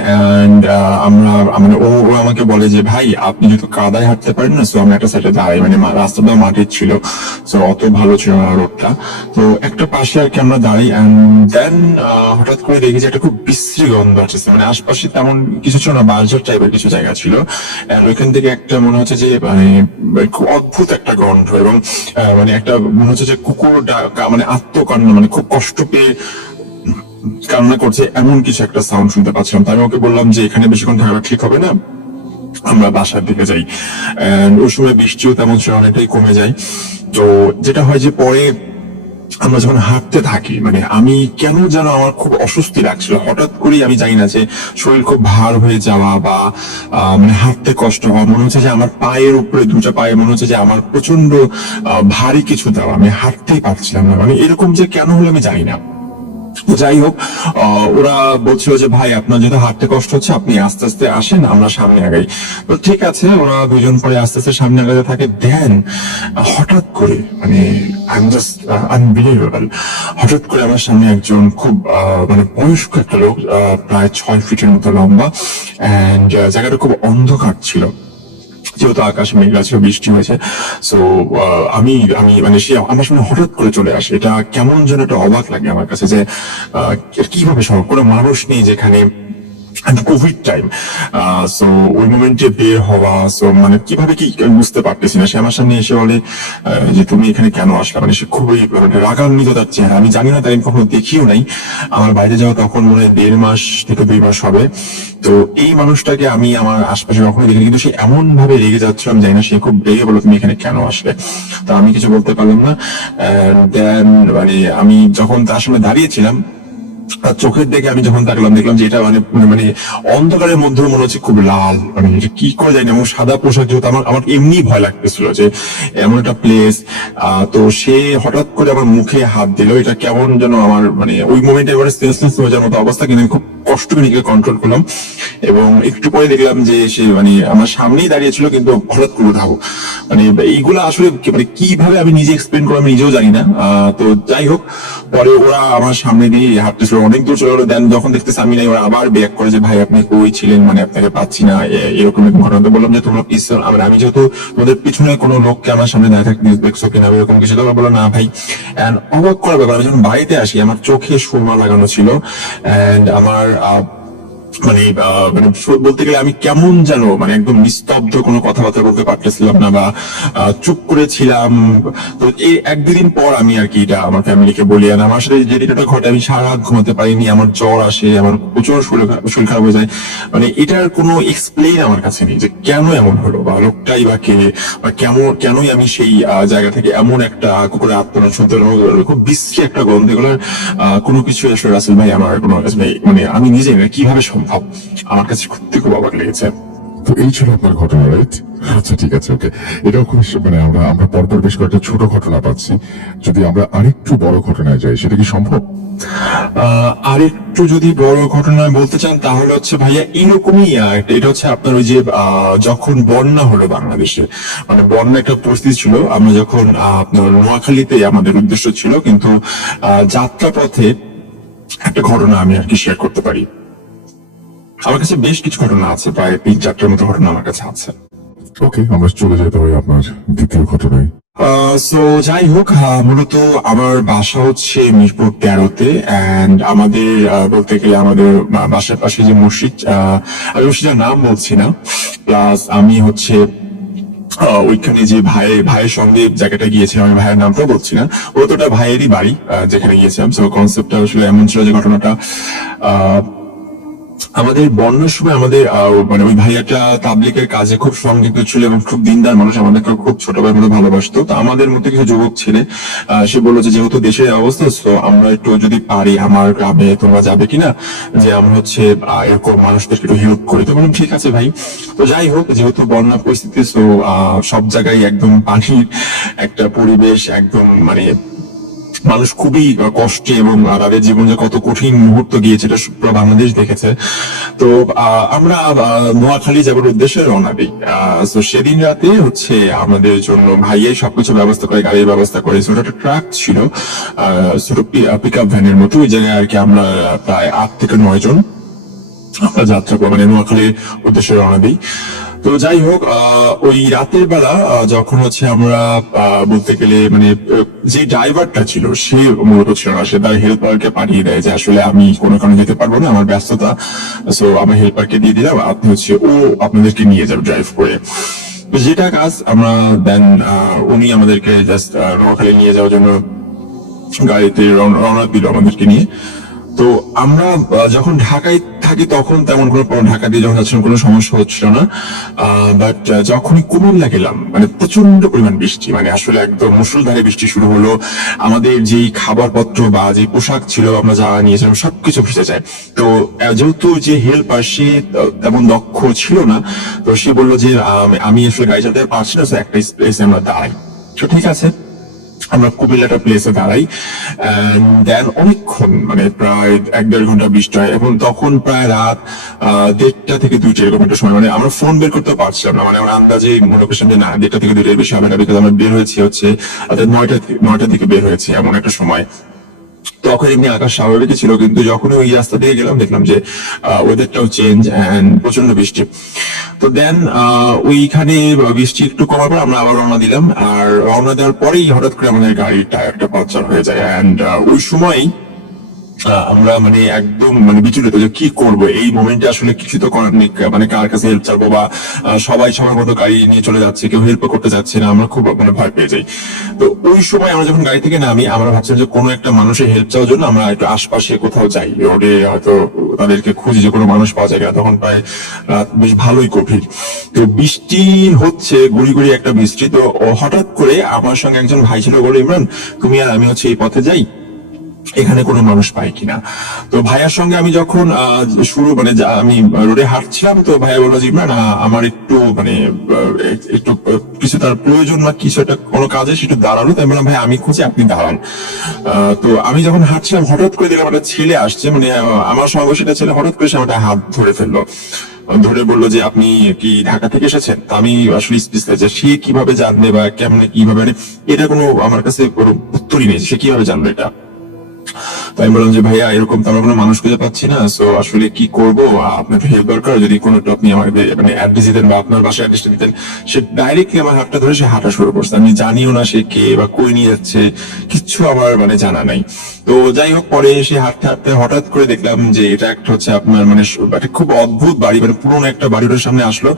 এন্ড আমরা মানে ও আমাকে বলে যে ভাই আপনি যেহেতু কাদায় হাঁটতে পারেন না, সো আমরা একটা সাইডে দাঁড়াই, মানে রাস্তাটা মাটির ছিল, সো অত ভালো ছিল না রোডটা। তো একটা পাশে আর কি আমরা দাঁড়াই, এন্ড দেন হঠাৎ করে দেখি যে একটা খুব বিশ্রী গন্ধ আসছে। মানে আশপাশে তেমন কিছু ছিল না, বাজার টাইপের কিছু জায়গা ছিল, এন্ড ওইখান থেকে একটা মনে হচ্ছে যে মানে খুব অদ্ভুত একটা গন্ধ, এবং মানে একটা মনে হচ্ছে যে কুকুর মানে আত্মকান্না, মানে খুব কষ্ট পেয়ে কান্না করছে এমন কিছু একটা সাউন্ড শুনতে পাচ্ছিলাম। তাই আমি ওকে বললাম যে এখানে বেশিক্ষণ থাকা ঠিক হবে না, আমরা বাসার দিকে যাই। ওই সময় বৃষ্টিও তেমন ছিল, অনেকটাই কমে যায়। তো যেটা হয় যে পরে আমরা যখন হাঁটতে থাকি, মানে আমি কেন যেন আমার খুব অস্বস্তি লাগছিল হঠাৎ করেই, আমি জানি না, যে শরীর খুব ভার হয়ে যাওয়া বা মানে হাঁটতে কষ্ট হওয়া, মনে হচ্ছে যে আমার পায়ের উপরে, দুটো পায়ে মনে হচ্ছে যে আমার প্রচন্ড ভারী কিছু দেওয়া, আমি হাঁটতেই পারছিলাম না। মানে এরকম যে কেন হলো আমি জানি না। যাই হোক, ওরা বলছিল যে ভাই আপনার যেহেতু হাঁটতে কষ্ট হচ্ছে, আপনি আস্তে আস্তে আসেন, আমরা সামনে আগাই। তো ঠিক আছে, ওরা দুজন পরে আস্তে আস্তে সামনে আগাতে থাকে। দেন হঠাৎ করে, মানে আনবিলিভেবল, হঠাৎ করে আমার সামনে একজন খুব মানে বয়স্ক একটা লোক, প্রায় 6 ফিটের মতো লম্বা, এন্ড জায়গাটা খুব অন্ধকার ছিল, যেহেতু আকাশ মেঘলা ছিল, বৃষ্টি হয়েছে। সো আমি আমি মানে সে আমার সামনে হঠাৎ করে চলে আসে। এটা কেমন যেন একটা অবাক লাগে আমার কাছে, যে কিভাবে সম্ভব, কোনো মানুষ নেই যেখানে, কোভিড টাইম। সো ওই মোমেন্টে বের হওয়া, সো মানে কিভাবে কি আমি বুঝতে পারতেছি না। সে আমার সামনে এসে বলে যে তুমি এখানে কেন আসলে, মানে সে খুবই মানে রাগান্বিত তার চেহারা। আমি জানি না, তাই আমি কখনো দেখিও নাই। আমার বাইরে যাওয়া তখন মনে হয় 1.5 মাস থেকে 2 মাস হবে। তো এই মানুষটাকে আমি আমার আশপাশে কখনো দেখিনি, কিন্তু সে এমন ভাবে রেগে যাচ্ছে, আমি জানি না, সে খুব রেগে বলো তুমি এখানে কেন আসলে। তো আমি কিছু বলতে পারলাম না। দেন মানে আমি যখন তার সামনে দাঁড়িয়েছিলাম, তার চোখের দিকে আমি যখন তাকলাম, দেখলাম যে এটা মানে মানে অন্ধকারের মধ্যে মনে হচ্ছে খুব লাল, মানে এটা কি করে যায় না, এবং সাদা পোশাক, যেহেতু আমার আমার এমনি ভয় লাগতেছিল যে এমন একটা প্লেস। তো সে হঠাৎ করে আমার মুখে হাত দিল, এটা কেমন যেন আমার মানে ওই মোমেন্টে এবারে সেন্সলেস হয়ে যাওয়ার মতো অবস্থা, কিন্তু আমি খুব কষ্ট করে নিজেকে কন্ট্রোল করলাম। এবং একটু পরে দেখলাম যে সে মানে আমার সামনেই দাঁড়িয়েছিল, কিন্তু হঠাৎ করে উঠাবো, মানে এইগুলো আসলে মানে কিভাবে আমি নিজে এক্সপ্লেন করবো আমি নিজেও জানি না। তো যাই হোক, পরে ওরা আমার সামনে দিয়ে হাঁটতেছিল, অনেক দূর চলে গেলো। দেন যখন দেখতেছে আমি নাই, ওরা আবার ব্যাক করে যে ভাই আপনি কই ছিলেন, মানে আপনাকে পাচ্ছি না, এরকম এরকম ঘটনা। তো বললাম যে তোমরা প্লিজ, আমি যেহেতু তোমাদের পিছনে কোনো লোককে আমার সামনে দাঁড়িয়ে থাকতে দেখছো কিনা, এরকম কিছু। তোমরা বললো না ভাই। এন্ড অবাক করার ব্যাপার, আমি যখন বাড়িতে আসি আমার চোখে সুরমা লাগানো ছিল, এন্ড আমার মানে মানে বলতে গেলে আমি কেমন যেন মানে একদম নিস্তব্ধ, কোনো কথাবার্তা বলতে পারতেছিলাম না, বা চুপ করেছিলাম। তো এই 1-2 দিন পর আমি আর কি এটা আমার ফ্যামিলিকে বলি, আর আমার সাথে যে যেটা ঘটে, আমি সারা রাত ঘুমাতে পারিনি, আমার জ্বর আসে, আমার প্রচুর শরীর খারাপ হয়ে যায়। মানে এটার কোনো এক্সপ্লেইন আমার কাছে নেই যে কেন এমন হলো, বা লোকটাই বা কে, বা কেনই আমি সেই জায়গা থেকে এমন একটা কুকুরের আত্মনাদ শুনতে হলো। খুব বিশ্রী একটা গন্ধ, এগুলোর কোনো কিছু আসলে রাসেল ভাই আমার কোনো মানে আমি নিজে কিভাবে সম্ভব, আমার কাছে সত্যি খুব অবাক লেগেছে। তো এই ছিল আপনার ঘটনা, রাইট? আচ্ছা ঠিক আছে, ওকে। এটাও খুব মানে আমরা আমরা পরপর বেশ কয়েকটা ছোট ঘটনা পাচ্ছি। যদি আমরা আরেকটু বড় ঘটনায় যাই, সেটা কি সম্ভব? আরেকটু যদি বড় ঘটনা বলতে চান, তাহলে হচ্ছে ভাইয়া এরকমই এটা হচ্ছে আপনার ওই যে যখন বন্যা হলো বাংলাদেশে, মানে বন্যা একটা পরিস্থিতি ছিল। আমরা যখন আপনার নোয়াখালীতে আমাদের উদ্দেশ্য ছিল, কিন্তু যাত্রা পথে একটা ঘটনা আমি আর কি শেয়ার করতে পারি। আমার কাছে বেশ কিছু ঘটনা আছে, প্রায় 3-4টার মতো ঘটনা আমার কাছে আছে। ওকে, আমরা চলে যেতে হবে আপনার দ্বিতীয় ঘটনায়। সো যাই হোক, মূলত আমার বাসা হচ্ছে মিরপুর 13-তে, এন্ড আমাদের বলতে গেলে আমাদের বাসার পাশে যে মসজিদ, আমি মসজিদের নাম বলছি না, প্লাস আমি হচ্ছে ওইখানে যে ভাইয়ের সঙ্গে জায়গাটা গিয়েছিলাম, আমি ভাইয়ের নামটাও বলছি না, ওটা তো ভাইয়েরই বাড়ি যেখানে গিয়েছিলাম। সো কনসেপ্টটা আসলে এমন ছিল যে ঘটনাটা আমাদের বন্যার সময় আমাদের মানে ওই ভাইয়াটা তাবলিগের কাজে খুব সংযুক্ত ছিল, এবং খুব দিনদার মানুষ, আমাদেরকে খুব ছোট ভাইয়ের মতো ভালোবাসতো। তো আমাদের মধ্যে কিছু যুবক ছেলে সে বললো যে যেহেতু দেশের অবস্থা, তো আমরা একটু যদি পারি আমার গ্রামে তোমরা যাবে কিনা, যে আমরা হচ্ছে এরকম মানুষদেরকে একটু হেল্প করি। তো বললাম ঠিক আছে ভাই। তো যাই হোক, যেহেতু বন্যা পরিস্থিতি, তো সব জায়গায় একদম পানির একটা পরিবেশ, একদম মানে মানুষ খুবই কষ্টে এবং তাদের জীবনে যে কত কঠিন মুহূর্ত গিয়েছে এটা পুরো বাংলাদেশ দেখেছে। তো আমরা নোয়াখালী যাবার উদ্দেশ্যে রওনা দিই। তো সেদিন রাতে হচ্ছে আমাদের জন্য ভাইয়াই সবকিছু ব্যবস্থা করে, গাড়ির ব্যবস্থা করে। ছোট একটা ট্রাক ছিল, ছোট পিক আপ ভ্যানের মতো। ওই জায়গায় আর কি আমরা প্রায় 8 থেকে 9 জন আমরা যাত্রা করবো, মানে নোয়াখালীর উদ্দেশ্যে রওনা দিই। তো যাই হোক, ওই রাতের বেলা যখন হচ্ছে আমরা বলতে গেলে মানে যে ড্রাইভারটা ছিল সে মূলত ছিল না, সে তার হেল্পারকে পাঠিয়ে দেয় যে আসলে আমি কোনো কারণে যেতে পারবো না, আমার ব্যস্ততা, সো আমার হেল্পারকে দিয়ে দিলাম, আপনি হচ্ছে ও আপনাদেরকে নিয়ে যাবে ড্রাইভ করে। তো যেটা কাজ আমরা দেন, উনি আমাদেরকে জাস্ট নোয়াখালী নিয়ে যাওয়ার জন্য গাড়িতে রওনা দিল আমাদেরকে নিয়ে। তো আমরা যখন ঢাকায় থাকি তখন তেমন কোনো ঢাকা দিয়ে যখন যাচ্ছিলাম কোনো সমস্যা হচ্ছিল না, বাট যখনই কুমিল্লা গেলাম মানে প্রচন্ড পরিমাণ বৃষ্টি, মানে আসলে একদম মুষলধারে বৃষ্টি শুরু হলো। আমাদের যেই খাবারপত্র বা যে পোশাক ছিল আমরা যা নিয়েছিলাম সবকিছু ভিজে যায়। তো যেহেতু যে হেল্পার সে তেমন দক্ষ ছিল না, তো সে বললো যে আমি আসলে গাড়ি চালাতে পারছি না, একটা স্পেসে আমরা দাঁড়াই। তো ঠিক আছে, আমরা কুমিল্লাটা প্লেসে দাঁড়াই। দেন অনেকক্ষণ মানে প্রায় 1-1.5 ঘন্টা বৃষ্টি হয় এবং তখন প্রায় রাত 1:30 থেকে 2টা এরকম একটা সময়। মানে আমরা ফোন বের করতে পারছিলাম না, মানে আমরা আন্দাজে মনে করছিলাম যে না 1:30 থেকে 2টার বেশি হবে না, বিকজ আমরা বের হয়েছি হচ্ছে 9টার দিকে বের হয়েছি এমন একটা সময়। তখন এমনি আকাশ স্বাভাবিকই ছিল, কিন্তু যখন ওই রাস্তা দিয়ে গেলাম দেখলাম যে ওয়েদারটাও চেঞ্জ এন্ড প্রচন্ড বৃষ্টি। তো দেন ওইখানে বৃষ্টি একটু কমার পর আমরা আবার রওনা দিলাম। আর রওনা দেওয়ার পরেই হঠাৎ করে আমাদের গাড়ির টায়ারটা পাংচার হয়ে যায়। এন্ড ওই সময় আমরা মানে একদম মানে বিচলিত যে কি করব এই মোমেন্টে। আসলে কিছু তো করার নেই, মানে কার কাছে হেল্প চাইবো, বা সবাই সবার মতো গাড়ি নিয়ে চলে যাচ্ছে, কেউ হেল্প করতে যাচ্ছে না, আমরা খুব মানে ভয় পেয়ে যাই। তো ওই সময় আমরা যখন গাড়ি থেকে নামি আমরা ভাবছিলাম যে কোনো একটা মানুষের হেল্প চাওয়ার জন্য আমরা একটু আশপাশে কোথাও যাই, রোডে হয়তো তাদেরকে খুঁজি যে কোনো মানুষ পাওয়া যায় কিনা। তখন প্রায় রাত বেশ ভালোই গভীর, তো বৃষ্টি হচ্ছে, গুড়ি গুড়ি একটা বৃষ্টি। তো হঠাৎ করে আমার সঙ্গে একজন ভাই ছিল, বলে ইমরান তুমি আর আমি হচ্ছে এই পথে যাই, এখানে কোনো মানুষ পাই কিনা। তো ভাইয়ার সঙ্গে আমি যখন মানে আমি রোডে হাঁটছিলাম, তো ভাইয়া বললো যে ইমরান আমার একটু মানে একটু কিছু তার প্রয়োজন বা কিছু একটা কোনো কাজে সেটা দাঁড়ানো। তাই বললাম ভাই আমি খুঁজে, আপনি দাঁড়ান। তো আমি যখন হাঁটছিলাম হঠাৎ করে দেখলাম একটা ছেলে আসছে, মানে আমার সমবয়সী একটা ছেলে, হঠাৎ করে সে আমার হাত ধরে ফেললো, ধরে বললো যে আপনি কি ঢাকা থেকে এসেছেন। তা আমি আসলে স্পিচলেস যে সে কিভাবে জানবে বা কেমনে কিভাবে, এটা কোনো আমার কাছে কোনো উত্তরই নেই, সে কিভাবে জানবে এটা। তাই বললাম যে ভাইয়া এরকম তো আমরা কোনো মানুষ খুঁজে পাচ্ছি না, সো আসলে কি করব, আপনার হেল্প দরকার, যদি কোনো আপনি আমাকে মানে অ্যাড্রেস দিতেন বা আপনার বাসায় অ্যাড্রেসটা দিতেন। সে ডাইরেক্টলি আমার হাতটা ধরে সে হাঁটা শুরু করছে, আমি জানিও না সে কে বা কই নিয়ে যাচ্ছে, কিচ্ছু আমার মানে জানা নাই। তো যাই হোক, পরে সে হাঁটতে হাঁটতে হঠাৎ করে দেখলাম যে এটা একটা হচ্ছে আপনার মানে একটা খুব অদ্ভুত বাড়ি, মানে পুরোনো একটা বাড়ির সামনে আসলো।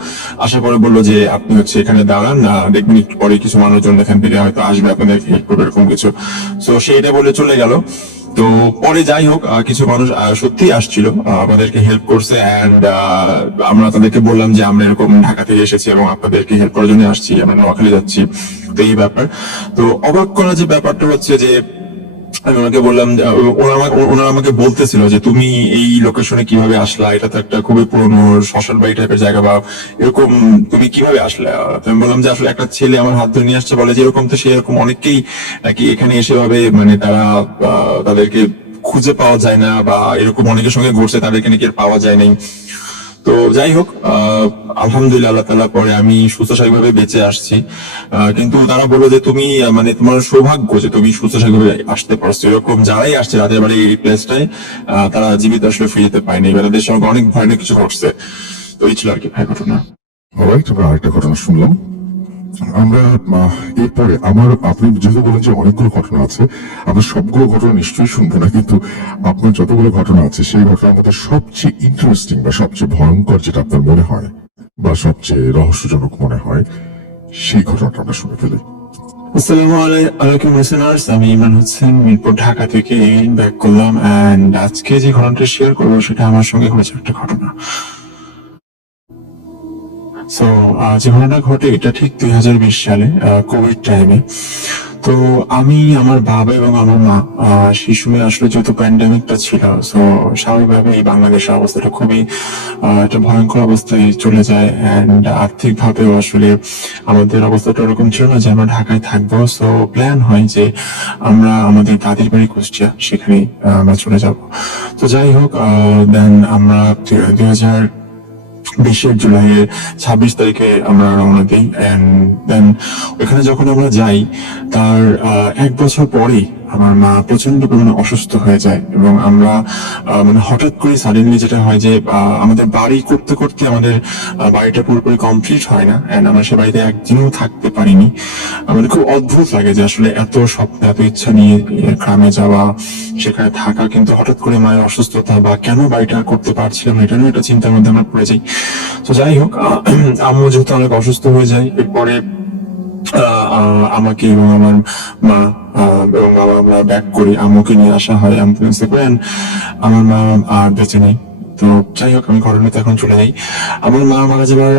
আসার পরে বললো যে আপনি হচ্ছে এখানে দাঁড়ান, দেখবেন একটু পরে কিছু মানুষজন এখান থেকে হয়তো আসবে, আপনাদের হেল্প করবে এরকম কিছু। তো সে এটা বলে চলে গেল। তো পরে যাই হোক কিছু মানুষ সত্যি আসছিল, আমাদেরকে হেল্প করছে। এন্ড আমরা তাদেরকে বললাম যে আমরা এরকম ঢাকা থেকে এসেছি এবং আপনাদেরকে হেল্প করার জন্য আসছি, আমরা নোয়াখালী যাচ্ছি। তো এই ব্যাপার। তো অবাক করা যে ব্যাপারটা হচ্ছে যে আমি ওনাকে বললাম, ওনারা আমাকে বলতেছিল যে তুমি এই লোকেশনে কিভাবে আসলা, এটা তো একটা খুবই পুরনো শ্মশান বাড়ি টাইপের জায়গা, বা এরকম তুমি কিভাবে আসলে। আমি বললাম যে আসলে একটা ছেলে আমার হাত ধরে নিয়ে আসছে, বলে যে এরকম তো সে এরকম অনেকেই নাকি এখানে এসে ভাবে মানে তারা তাদেরকে খুঁজে পাওয়া যায় না, বা এরকম অনেকের সঙ্গে ঘুরছে তাদেরকে নাকি আর পাওয়া যায় নাই। তো যাই হোক, আলহামদুলিল্লাহ আল্লাহ তাআলা পরে আমি সুস্থভাবে বেঁচে আসছি। কিন্তু তারা বললো যে তুমি মানে তোমার সৌভাগ্য যে তুমি সুস্থভাবে আসতে পারছো। এরকম যারাই আসছে রাতের বেলা এই প্লেসটায় তারা জীবিত আসলে ফিরে যেতে পায়নি, এবার তাদের সঙ্গে অনেক ভয়ানক কিছু ঘটছে। তো এই ছিল আর কি ভাই ঘটনা। অলরাইট, আমরা আরেকটা ঘটনা শুনলাম। আমরা এরপরে আপনি যেহেতু বলেন যে অনেকগুলো ঘটনা আছে, আমরা সবগুলো ঘটনা নিশ্চয়ই শুনবো না, কিন্তু আপনার যতগুলো ঘটনা আছে সেই ঘটনার মধ্যে সবচেয়ে ইন্টারেস্টিং বা সবচেয়ে ভয়ঙ্কর যেটা আপনার মনে হয় বা সবচেয়ে রহস্যজনক মনে হয়, সেই ঘটনাটা আমরা শুনে ফেলি। আসসালামু আলাইকুম লিসেনার্স, আমি ইমরান হোসেন মিরপুর ঢাকা থেকে ব্যাক করলাম। এন্ড আজকে যে ঘটনাটা শেয়ার করবো সেটা আমার সঙ্গে হয়েছে একটা ঘটনা। সো যে ঘটনাটা ঘটে এটা ঠিক 2020 সালে কোভিড টাইমে। তো আমি, আমার বাবা এবং আমার মা সেই সময় আসলে যেহেতু প্যান্ডেমিকটা ছিল, তো স্বাভাবিকভাবে এই বাংলাদেশের অবস্থাটা খুবই একটা ভয়ঙ্কর অবস্থায় চলে যায়, অ্যান্ড আর্থিক ভাবেও আসলে আমাদের অবস্থাটা ওরকম ছিল না যে আমরা ঢাকায় থাকবো। সো প্ল্যান হয় যে আমরা আমাদের দাদির বাড়ি কুষ্টিয়া, সেখানে আমরা চলে যাব। তো যাই হোক, দেন আমরা 2020 জুলাইয়ের 26 তারিখে আমরা রওনা দিই, এন্ড দেন ওখানে যখন আমরা যাই তার 1 বছর পরেই আমার মা প্রচন্ড পরিমাণে অসুস্থ হয়ে যায়, এবং আমরা মানে হঠাৎ করে সাডেনলি যেটা হয় যে আমাদের বাড়ি করতে করতে আমাদের বাড়িটা পুরোপুরি কমপ্লিট হয় না, এন্ড আমরা সে বাড়িতে একদিনও থাকতে পারিনি। আমাদের খুব অদ্ভুত লাগে যে আসলে এত স্বপ্ন, এত ইচ্ছা নিয়ে গ্রামে যাওয়া, সেখানে থাকা, কিন্তু হঠাৎ করে মায়ের অসুস্থতা বা কেন বাড়িটা আর করতে পারছিলাম না, এটা নিয়ে একটা চিন্তার মধ্যে আমরা পড়ে যাই। তো যাই হোক, আম্মু যেহেতু অনেক অসুস্থ হয়ে যায়, এরপরে আমাকে এবং আমার মা এবং বাবা আমরা ব্যাক করি, আম্মুকে নিয়ে আসা হয় অ্যাম্বুলেন্সে করে, and আমার মা আর বেঁচে নেই। তো যাই হোক, আমি ঘটনাতে এখন চলে যাই। আমার মা মারা যাবার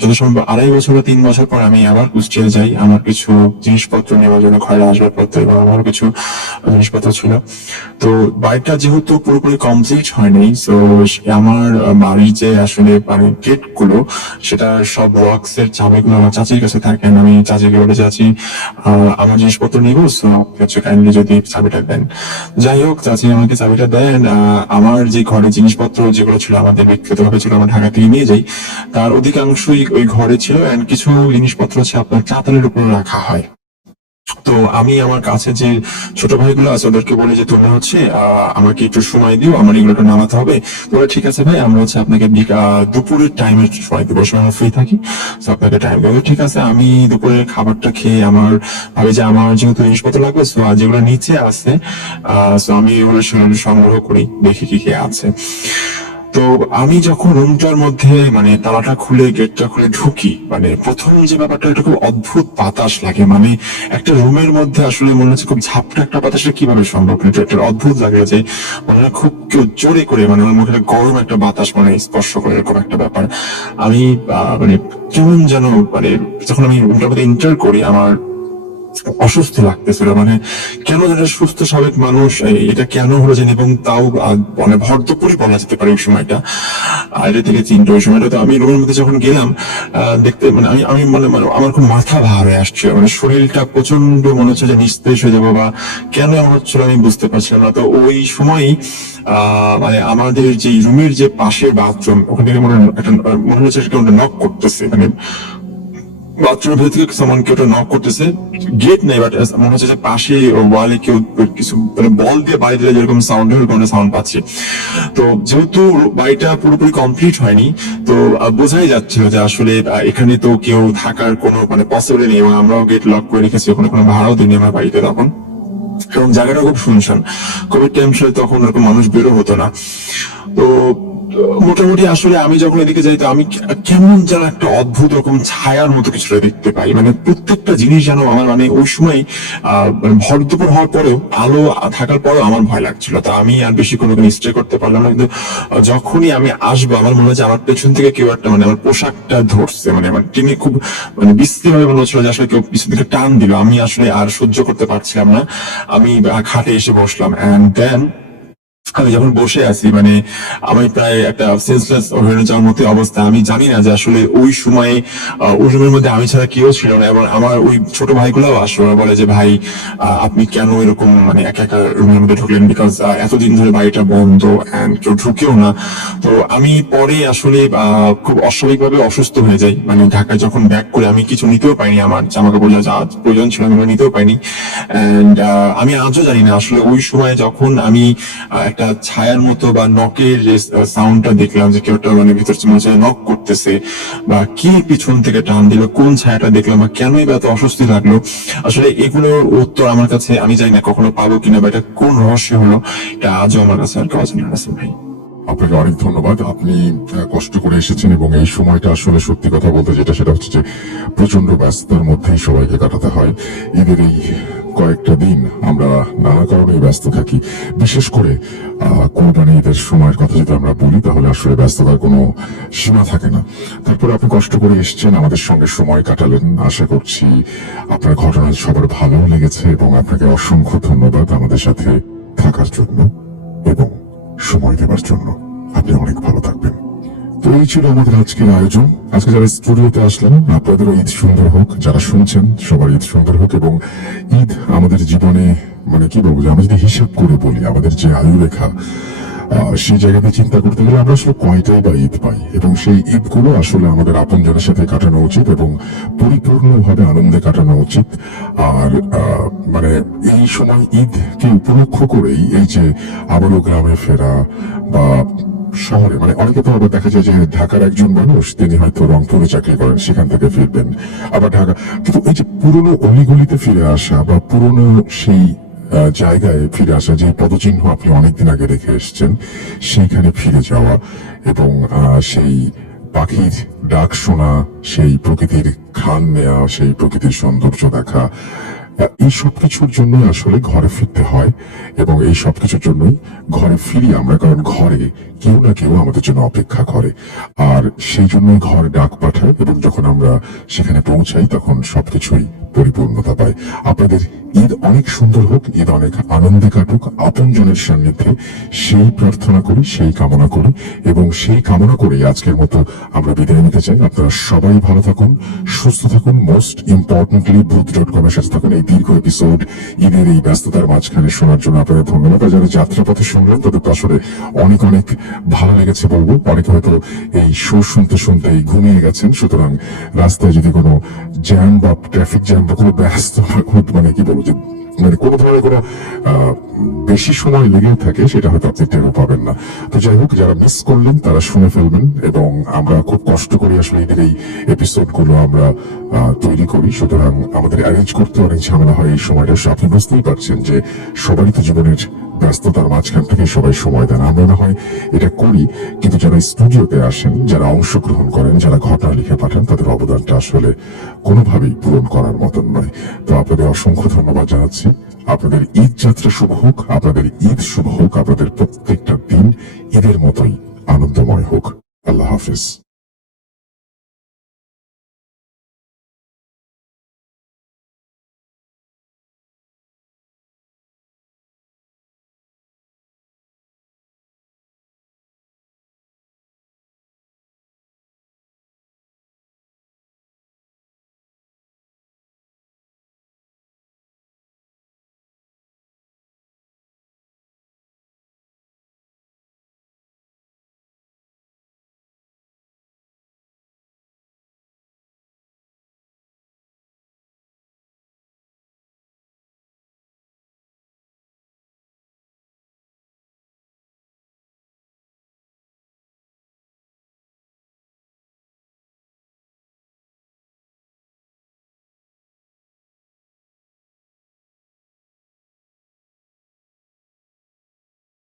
যত সম্ভব 2.5 বছর বা 3 বছর পর আমি আবার কুষ্টিয়া যাই আমার কিছু জিনিসপত্র নেওয়ার জন্য, ঘরে আসবাবপত্র এবং আমারও কিছু জিনিসপত্র ছিল। তো বাড়িটা যেহেতু পুরোপুরি কমপ্লিট হয়নি, তো আমার বাড়ির যে আসলে বাড়ির গেট গুলো, সেটা সব ওয়ার্কস এর চাবিগুলো আমার চাচির কাছে থাকে। আমি চাচিকে বলে, চাচি আমার জিনিসপত্র নিব, সো আপনি হচ্ছে কাইন্ডলি যদি চাবিটা দেন। যাই হোক, চাচি আমাকে চাবিটা দেন। আমার যে ঘরে জিনিসপত্র যেগুলো ছিল আমাদের ব্যক্তিগত ভাবে ছিল, আমরা ঢাকা থেকে নিয়ে যাই, তার অধিকাংশই ওই ঘরে ছিল, এন্ড কিছু জিনিসপত্র হচ্ছে আপনার চাতালের উপর রাখা হয়। তো আমি আমার কাছে যে ছোট ভাইগুলো আছে ওদেরকে বলি যে তুমি হচ্ছে আমাকে একটু সময় দিও, আমার এগুলোটা নামাতে হবে। তো ওরা, ঠিক আছে ভাই, আমরা হচ্ছে আপনাকে দুপুরের টাইমে সময় দেবো, সময় ফ্রি থাকি, তো আপনাকে টাইম দেবো। ঠিক আছে, আমি দুপুরের খাবারটা খেয়ে আমার ভাবি যে আমার যেহেতু জিনিসপত্র লাগবে, সো যেগুলো নিচে আছে সো আমি এগুলো সংগ্রহ করি, দেখি কি কি আছে। তো আমি যখন রুমটার মধ্যে মানে তালাটা খুলে গেটটা খুলে ঢুকি, মানে প্রথম যে ব্যাপারটা, এটা খুব অদ্ভুত বাতাস লাগে, মানে একটা রুমের মধ্যে আসলে মনে হচ্ছে খুব ঝাপটা একটা বাতাসে কিভাবে সম্ভব, এটা একটা অদ্ভুত লাগে যে মনে হয় খুব কেউ জোরে করে, মানে আমার মুখে গরম একটা বাতাস মানে স্পর্শ করে, এরকম একটা ব্যাপার। আমি মানে কেমন যেন, মানে যখন আমি রুমটার মধ্যে এন্টার করি আমার অসুস্থ লাগতেছিল, মানে কেন যেন সুস্থ স্বাভাবিক মানুষ এটা কেন হলো জানি, এবং তাও মানে ভর দুপুরই বলা যেতে পারে ওই সময়টা, আড়াইটা থেকে 3টা ওই সময়টা। তো আমি রুমের মধ্যে যখন গেলাম দেখতে, মানে আমি মানে আমার খুব মাথা ভার হয়ে আসছে, মানে শরীরটা প্রচন্ড মনে হচ্ছে যে নিস্তেজ হয়ে যাবো, বা কেন এমন হচ্ছিল আমি বুঝতে পারছিলাম না। তো ওই সময়ই মানে আমাদের যে রুমের যে পাশের বাথরুম, ওখান থেকে মনে হচ্ছে কেউ নক করতেছে, মানে বাথরুমের ভেতর থেকে সামান কেউ নক করতেছে, গেট নেই, বাট মনে হচ্ছে যে পাশে ওয়ালে কেউ কিছু মানে বল দিয়ে বাড়ি দিলে যেরকম সাউন্ড হয়, ওরকম সাউন্ড পাচ্ছি। তো যেহেতু বাড়িটা পুরোপুরি কমপ্লিট হয়নি, তো বোঝাই যাচ্ছিল যে আসলে এখানে তো কেউ থাকার কোনো মানে পসিবল নেই, এবং আমরাও গেট লক করে রেখেছি, ওখানে কোনো ভাড়াও দিইনি আমার বাড়িতে তখন, এবং জায়গাটা খুব শুনশান। কোভিড টাইম ছিল তখন ওরকম মানুষ বেরো হতো না। তো মোটামুটি আসলে আমি যখন এদিকে যাই, তো আমি কেমন যেন একটা অদ্ভুত রকম ছায়ার মতো কিছুটা দেখতে পাই, মানে প্রত্যেকটা জিনিস যেন আমার, মানে ওই সময় ভর দুপুর হওয়ার পরেও, আলো থাকার পরেও আমার ভয় লাগছিল। তো আমি আর বেশি কোনো স্টে করতে পারলাম না, কিন্তু যখনই আমি আসবো আমার মনে হচ্ছে আমার পেছন থেকে কেউ একটা মানে আমার পোশাকটা ধরছে, মানে আমার টিনে খুব মানে বিশ্রী ভাবে মনে হচ্ছিল যে আসলে কেউ পিছন থেকে টান দিল। আমি আসলে আর সহ্য করতে পারছিলাম না, আমি খাটে এসে বসলাম, এন্ড দেন আমি যখন বসে আছি, মানে আমি প্রায় একটা সেন্সলেস হয়ে যাওয়ার মতো অবস্থা। আমি জানি না যে আসলে ওই সময়ে ওই রুমের মধ্যে আমি ছাড়া কেউ ছিল না, এবং আমার ওই ছোট ভাইগুলাও আসলো, বলে যে ভাই আপনি কেন এরকম মানে একা একা রুমের মধ্যে ঢুকলেন, বিকজ এতদিন ধরে বাড়িটা বন্ধ এন্ড কেউ ঢুকেও না। তো আমি পরে আসলে খুব অস্বাভাবিকভাবে অসুস্থ হয়ে যাই, মানে ঢাকায় যখন ব্যাক করে আমি কিছু নিতেও পাইনি, আমার জামা কাপড় যা প্রয়োজন ছিল আমি নিতেও পাইনি। এন্ড আমি আজও জানি না আসলে ওই সময় যখন আমি একটা ছায়ার মতো বা নকের যে সাউন্ডটা দেখলাম, যে কেউ একটা মানে ভিতর মনে হচ্ছে নক করতেছে, বা কি পিছন থেকে টান দিল, কোন ছায়াটা দেখলাম, বা কেনই বা এত অস্বস্তি লাগলো, আসলে এগুলোর উত্তর আমার কাছে আমি জানি না কখনো পাবো কিনা, বা এটা কোন রহস্য হলো, এটা আজও আমার কাছে আর কেউ জানা আছে ভাই। আপনাকে অনেক ধন্যবাদ, আপনি কষ্ট করে এসেছেন, এবং এই সময়টা আসলে সত্যি কথা বলতে যেটা, সেটা হচ্ছে যে প্রচন্ড ব্যস্ততার মধ্যেই সবাইকে কাটাতে হয়। ঈদের এই কয়েকটা দিন আমরা নানা কারণে ব্যস্ত থাকি। বিশেষ করে কোরবানি ঈদের সময়ের কথা যদি আমরা বলি তাহলে আসলে ব্যস্ততার কোনো সীমা থাকে না। তারপরে আপনি কষ্ট করে এসেছেন, আমাদের সঙ্গে সময় কাটালেন। আশা করছি আপনার ঘটনা সবার ভালো লেগেছে এবং আপনাকে অসংখ্য ধন্যবাদ আমাদের সাথে থাকার জন্য এবং সময় দেওয়ার জন্য। আপনি অনেক ভালো থাকবেন। তো এই ছিল আমাদের আজকের আয়োজন। আজকে যারা স্টুডিওতে আসলেন আপনাদেরও ঈদ সুন্দর হোক, যারা শুনছেন সবার ঈদ সুন্দর হোক। এবং ঈদ আমাদের জীবনে মানে কি বলবো, আমরা যদি হিসাব করে বলি আমাদের যে আয়ু রেখা, সেই জায়গাতে চিন্তা করতে গেলে আমরা আসলে কয়টাই বা ঈদ পাই, এবং সেই ঈদগুলো আসলে আমাদের আপনজনের সাথে কাটানো উচিত এবং পরিপূর্ণভাবে আনন্দে কাটানো উচিত। আর মানে এই সময় ঈদকে উপলক্ষ করেই এই যে আবারও গ্রামে ফেরা বা শহরে, মানে অনেকে তো আবার দেখা যায় যে ঢাকার একজন মানুষ তিনি হয়তো রংপুরে চাকরি করেন, সেখান থেকে ফিরবেন আবার ঢাকা, কিন্তু এই যে পুরনো অলিগলিতে ফিরে আসা বা পুরনো সেই জায়গায় ফিরে আসা, যে পদচিহ্ন আপনি অনেকদিন আগে রেখে এসেছেন সেইখানে ফিরে যাওয়া এবং সেই পাখির ডাক শোনা, সেই প্রকৃতির ঘ্রাণ নেওয়া, সেই প্রকৃতির সৌন্দর্য দেখা, এই সবকিছুর জন্য আসলে ঘরে ফিরতে হয়। এবং এই সবকিছুর জন্যই ঘরে ফিরি আমরা, কারণ ঘরে কেউ না কেউ আমাদের জন্য অপেক্ষা করে, আর সেই জন্যই ঘর ডাক পাঠায় এবং যখন আমরা সেখানে পৌঁছাই তখন সবকিছুই পরিপূর্ণতা পায়। আপনাদের ঈদ অনেক সুন্দর হোক, ঈদ অনেক আনন্দে কাটুক আপনজনের সান্নিধ্যে, সেই প্রার্থনা করি, সেই কামনা করি এবং সেই কামনা করে আজকের মতো আমরা বিদায় নিতে চাই। আপনারা সবাই ভালো থাকুন, সুস্থ থাকুন, মোস্ট ইম্পর্টেন্টলি ভূত.com এর সাথে থাকুন। এই দীর্ঘ এপিসোড ঈদের এই ব্যস্ততার মাঝখানে শোনার জন্য আপনাদের ধন্যবাদ। আর যারা যাত্রাপথে শুনলেন তাদের তো আসলে অনেক অনেক ভালো লেগেছে বলবো। অনেকে হয়তো এই শো শুনতে শুনতেই ঘুমিয়ে গেছেন, সুতরাং রাস্তায় যদি কোনো জ্যাম বা ট্রাফিক জ্যাম বা কোনো ব্যস্ত মানে কি বলবো যে মানে কোনো ধরনের কোনো বেশি সময় লেগে থাকে সেটা হয়তো আপনি টেরও পাবেন না। তো যাই হোক, যারা মিস করলেন তারা শুনে ফেলবেন। এবং আমরা খুব কষ্ট করি আসলে এদের এই এপিসোড গুলো আমরা তৈরি করি, সুতরাং আমাদের অ্যারেঞ্জ করতে অনেক ঝামেলা হয় এই সময়টা। আপনি বুঝতেই পারছেন যে সবারই তো জীবনের ব্যস্ততার মাঝখান থেকে সবাই সময় দেন, আমরা না হয় এটা করি, কিন্তু যারা স্টুডিওতে আসেন, যারা অংশগ্রহণ করেন, যারা ঘটনা লিখে পাঠান, তাদের অবদানটা আসলে কোনোভাবেই পূরণ করার মতন নয়। তো আপনাদের অসংখ্য ধন্যবাদ জানাচ্ছি। আপনাদের ঈদ যাত্রা শুভ হোক, আপনাদের ঈদ শুভ হোক, আপনাদের প্রত্যেকটা দিন ঈদের মতোই আনন্দময় হোক। আল্লাহ হাফিজ।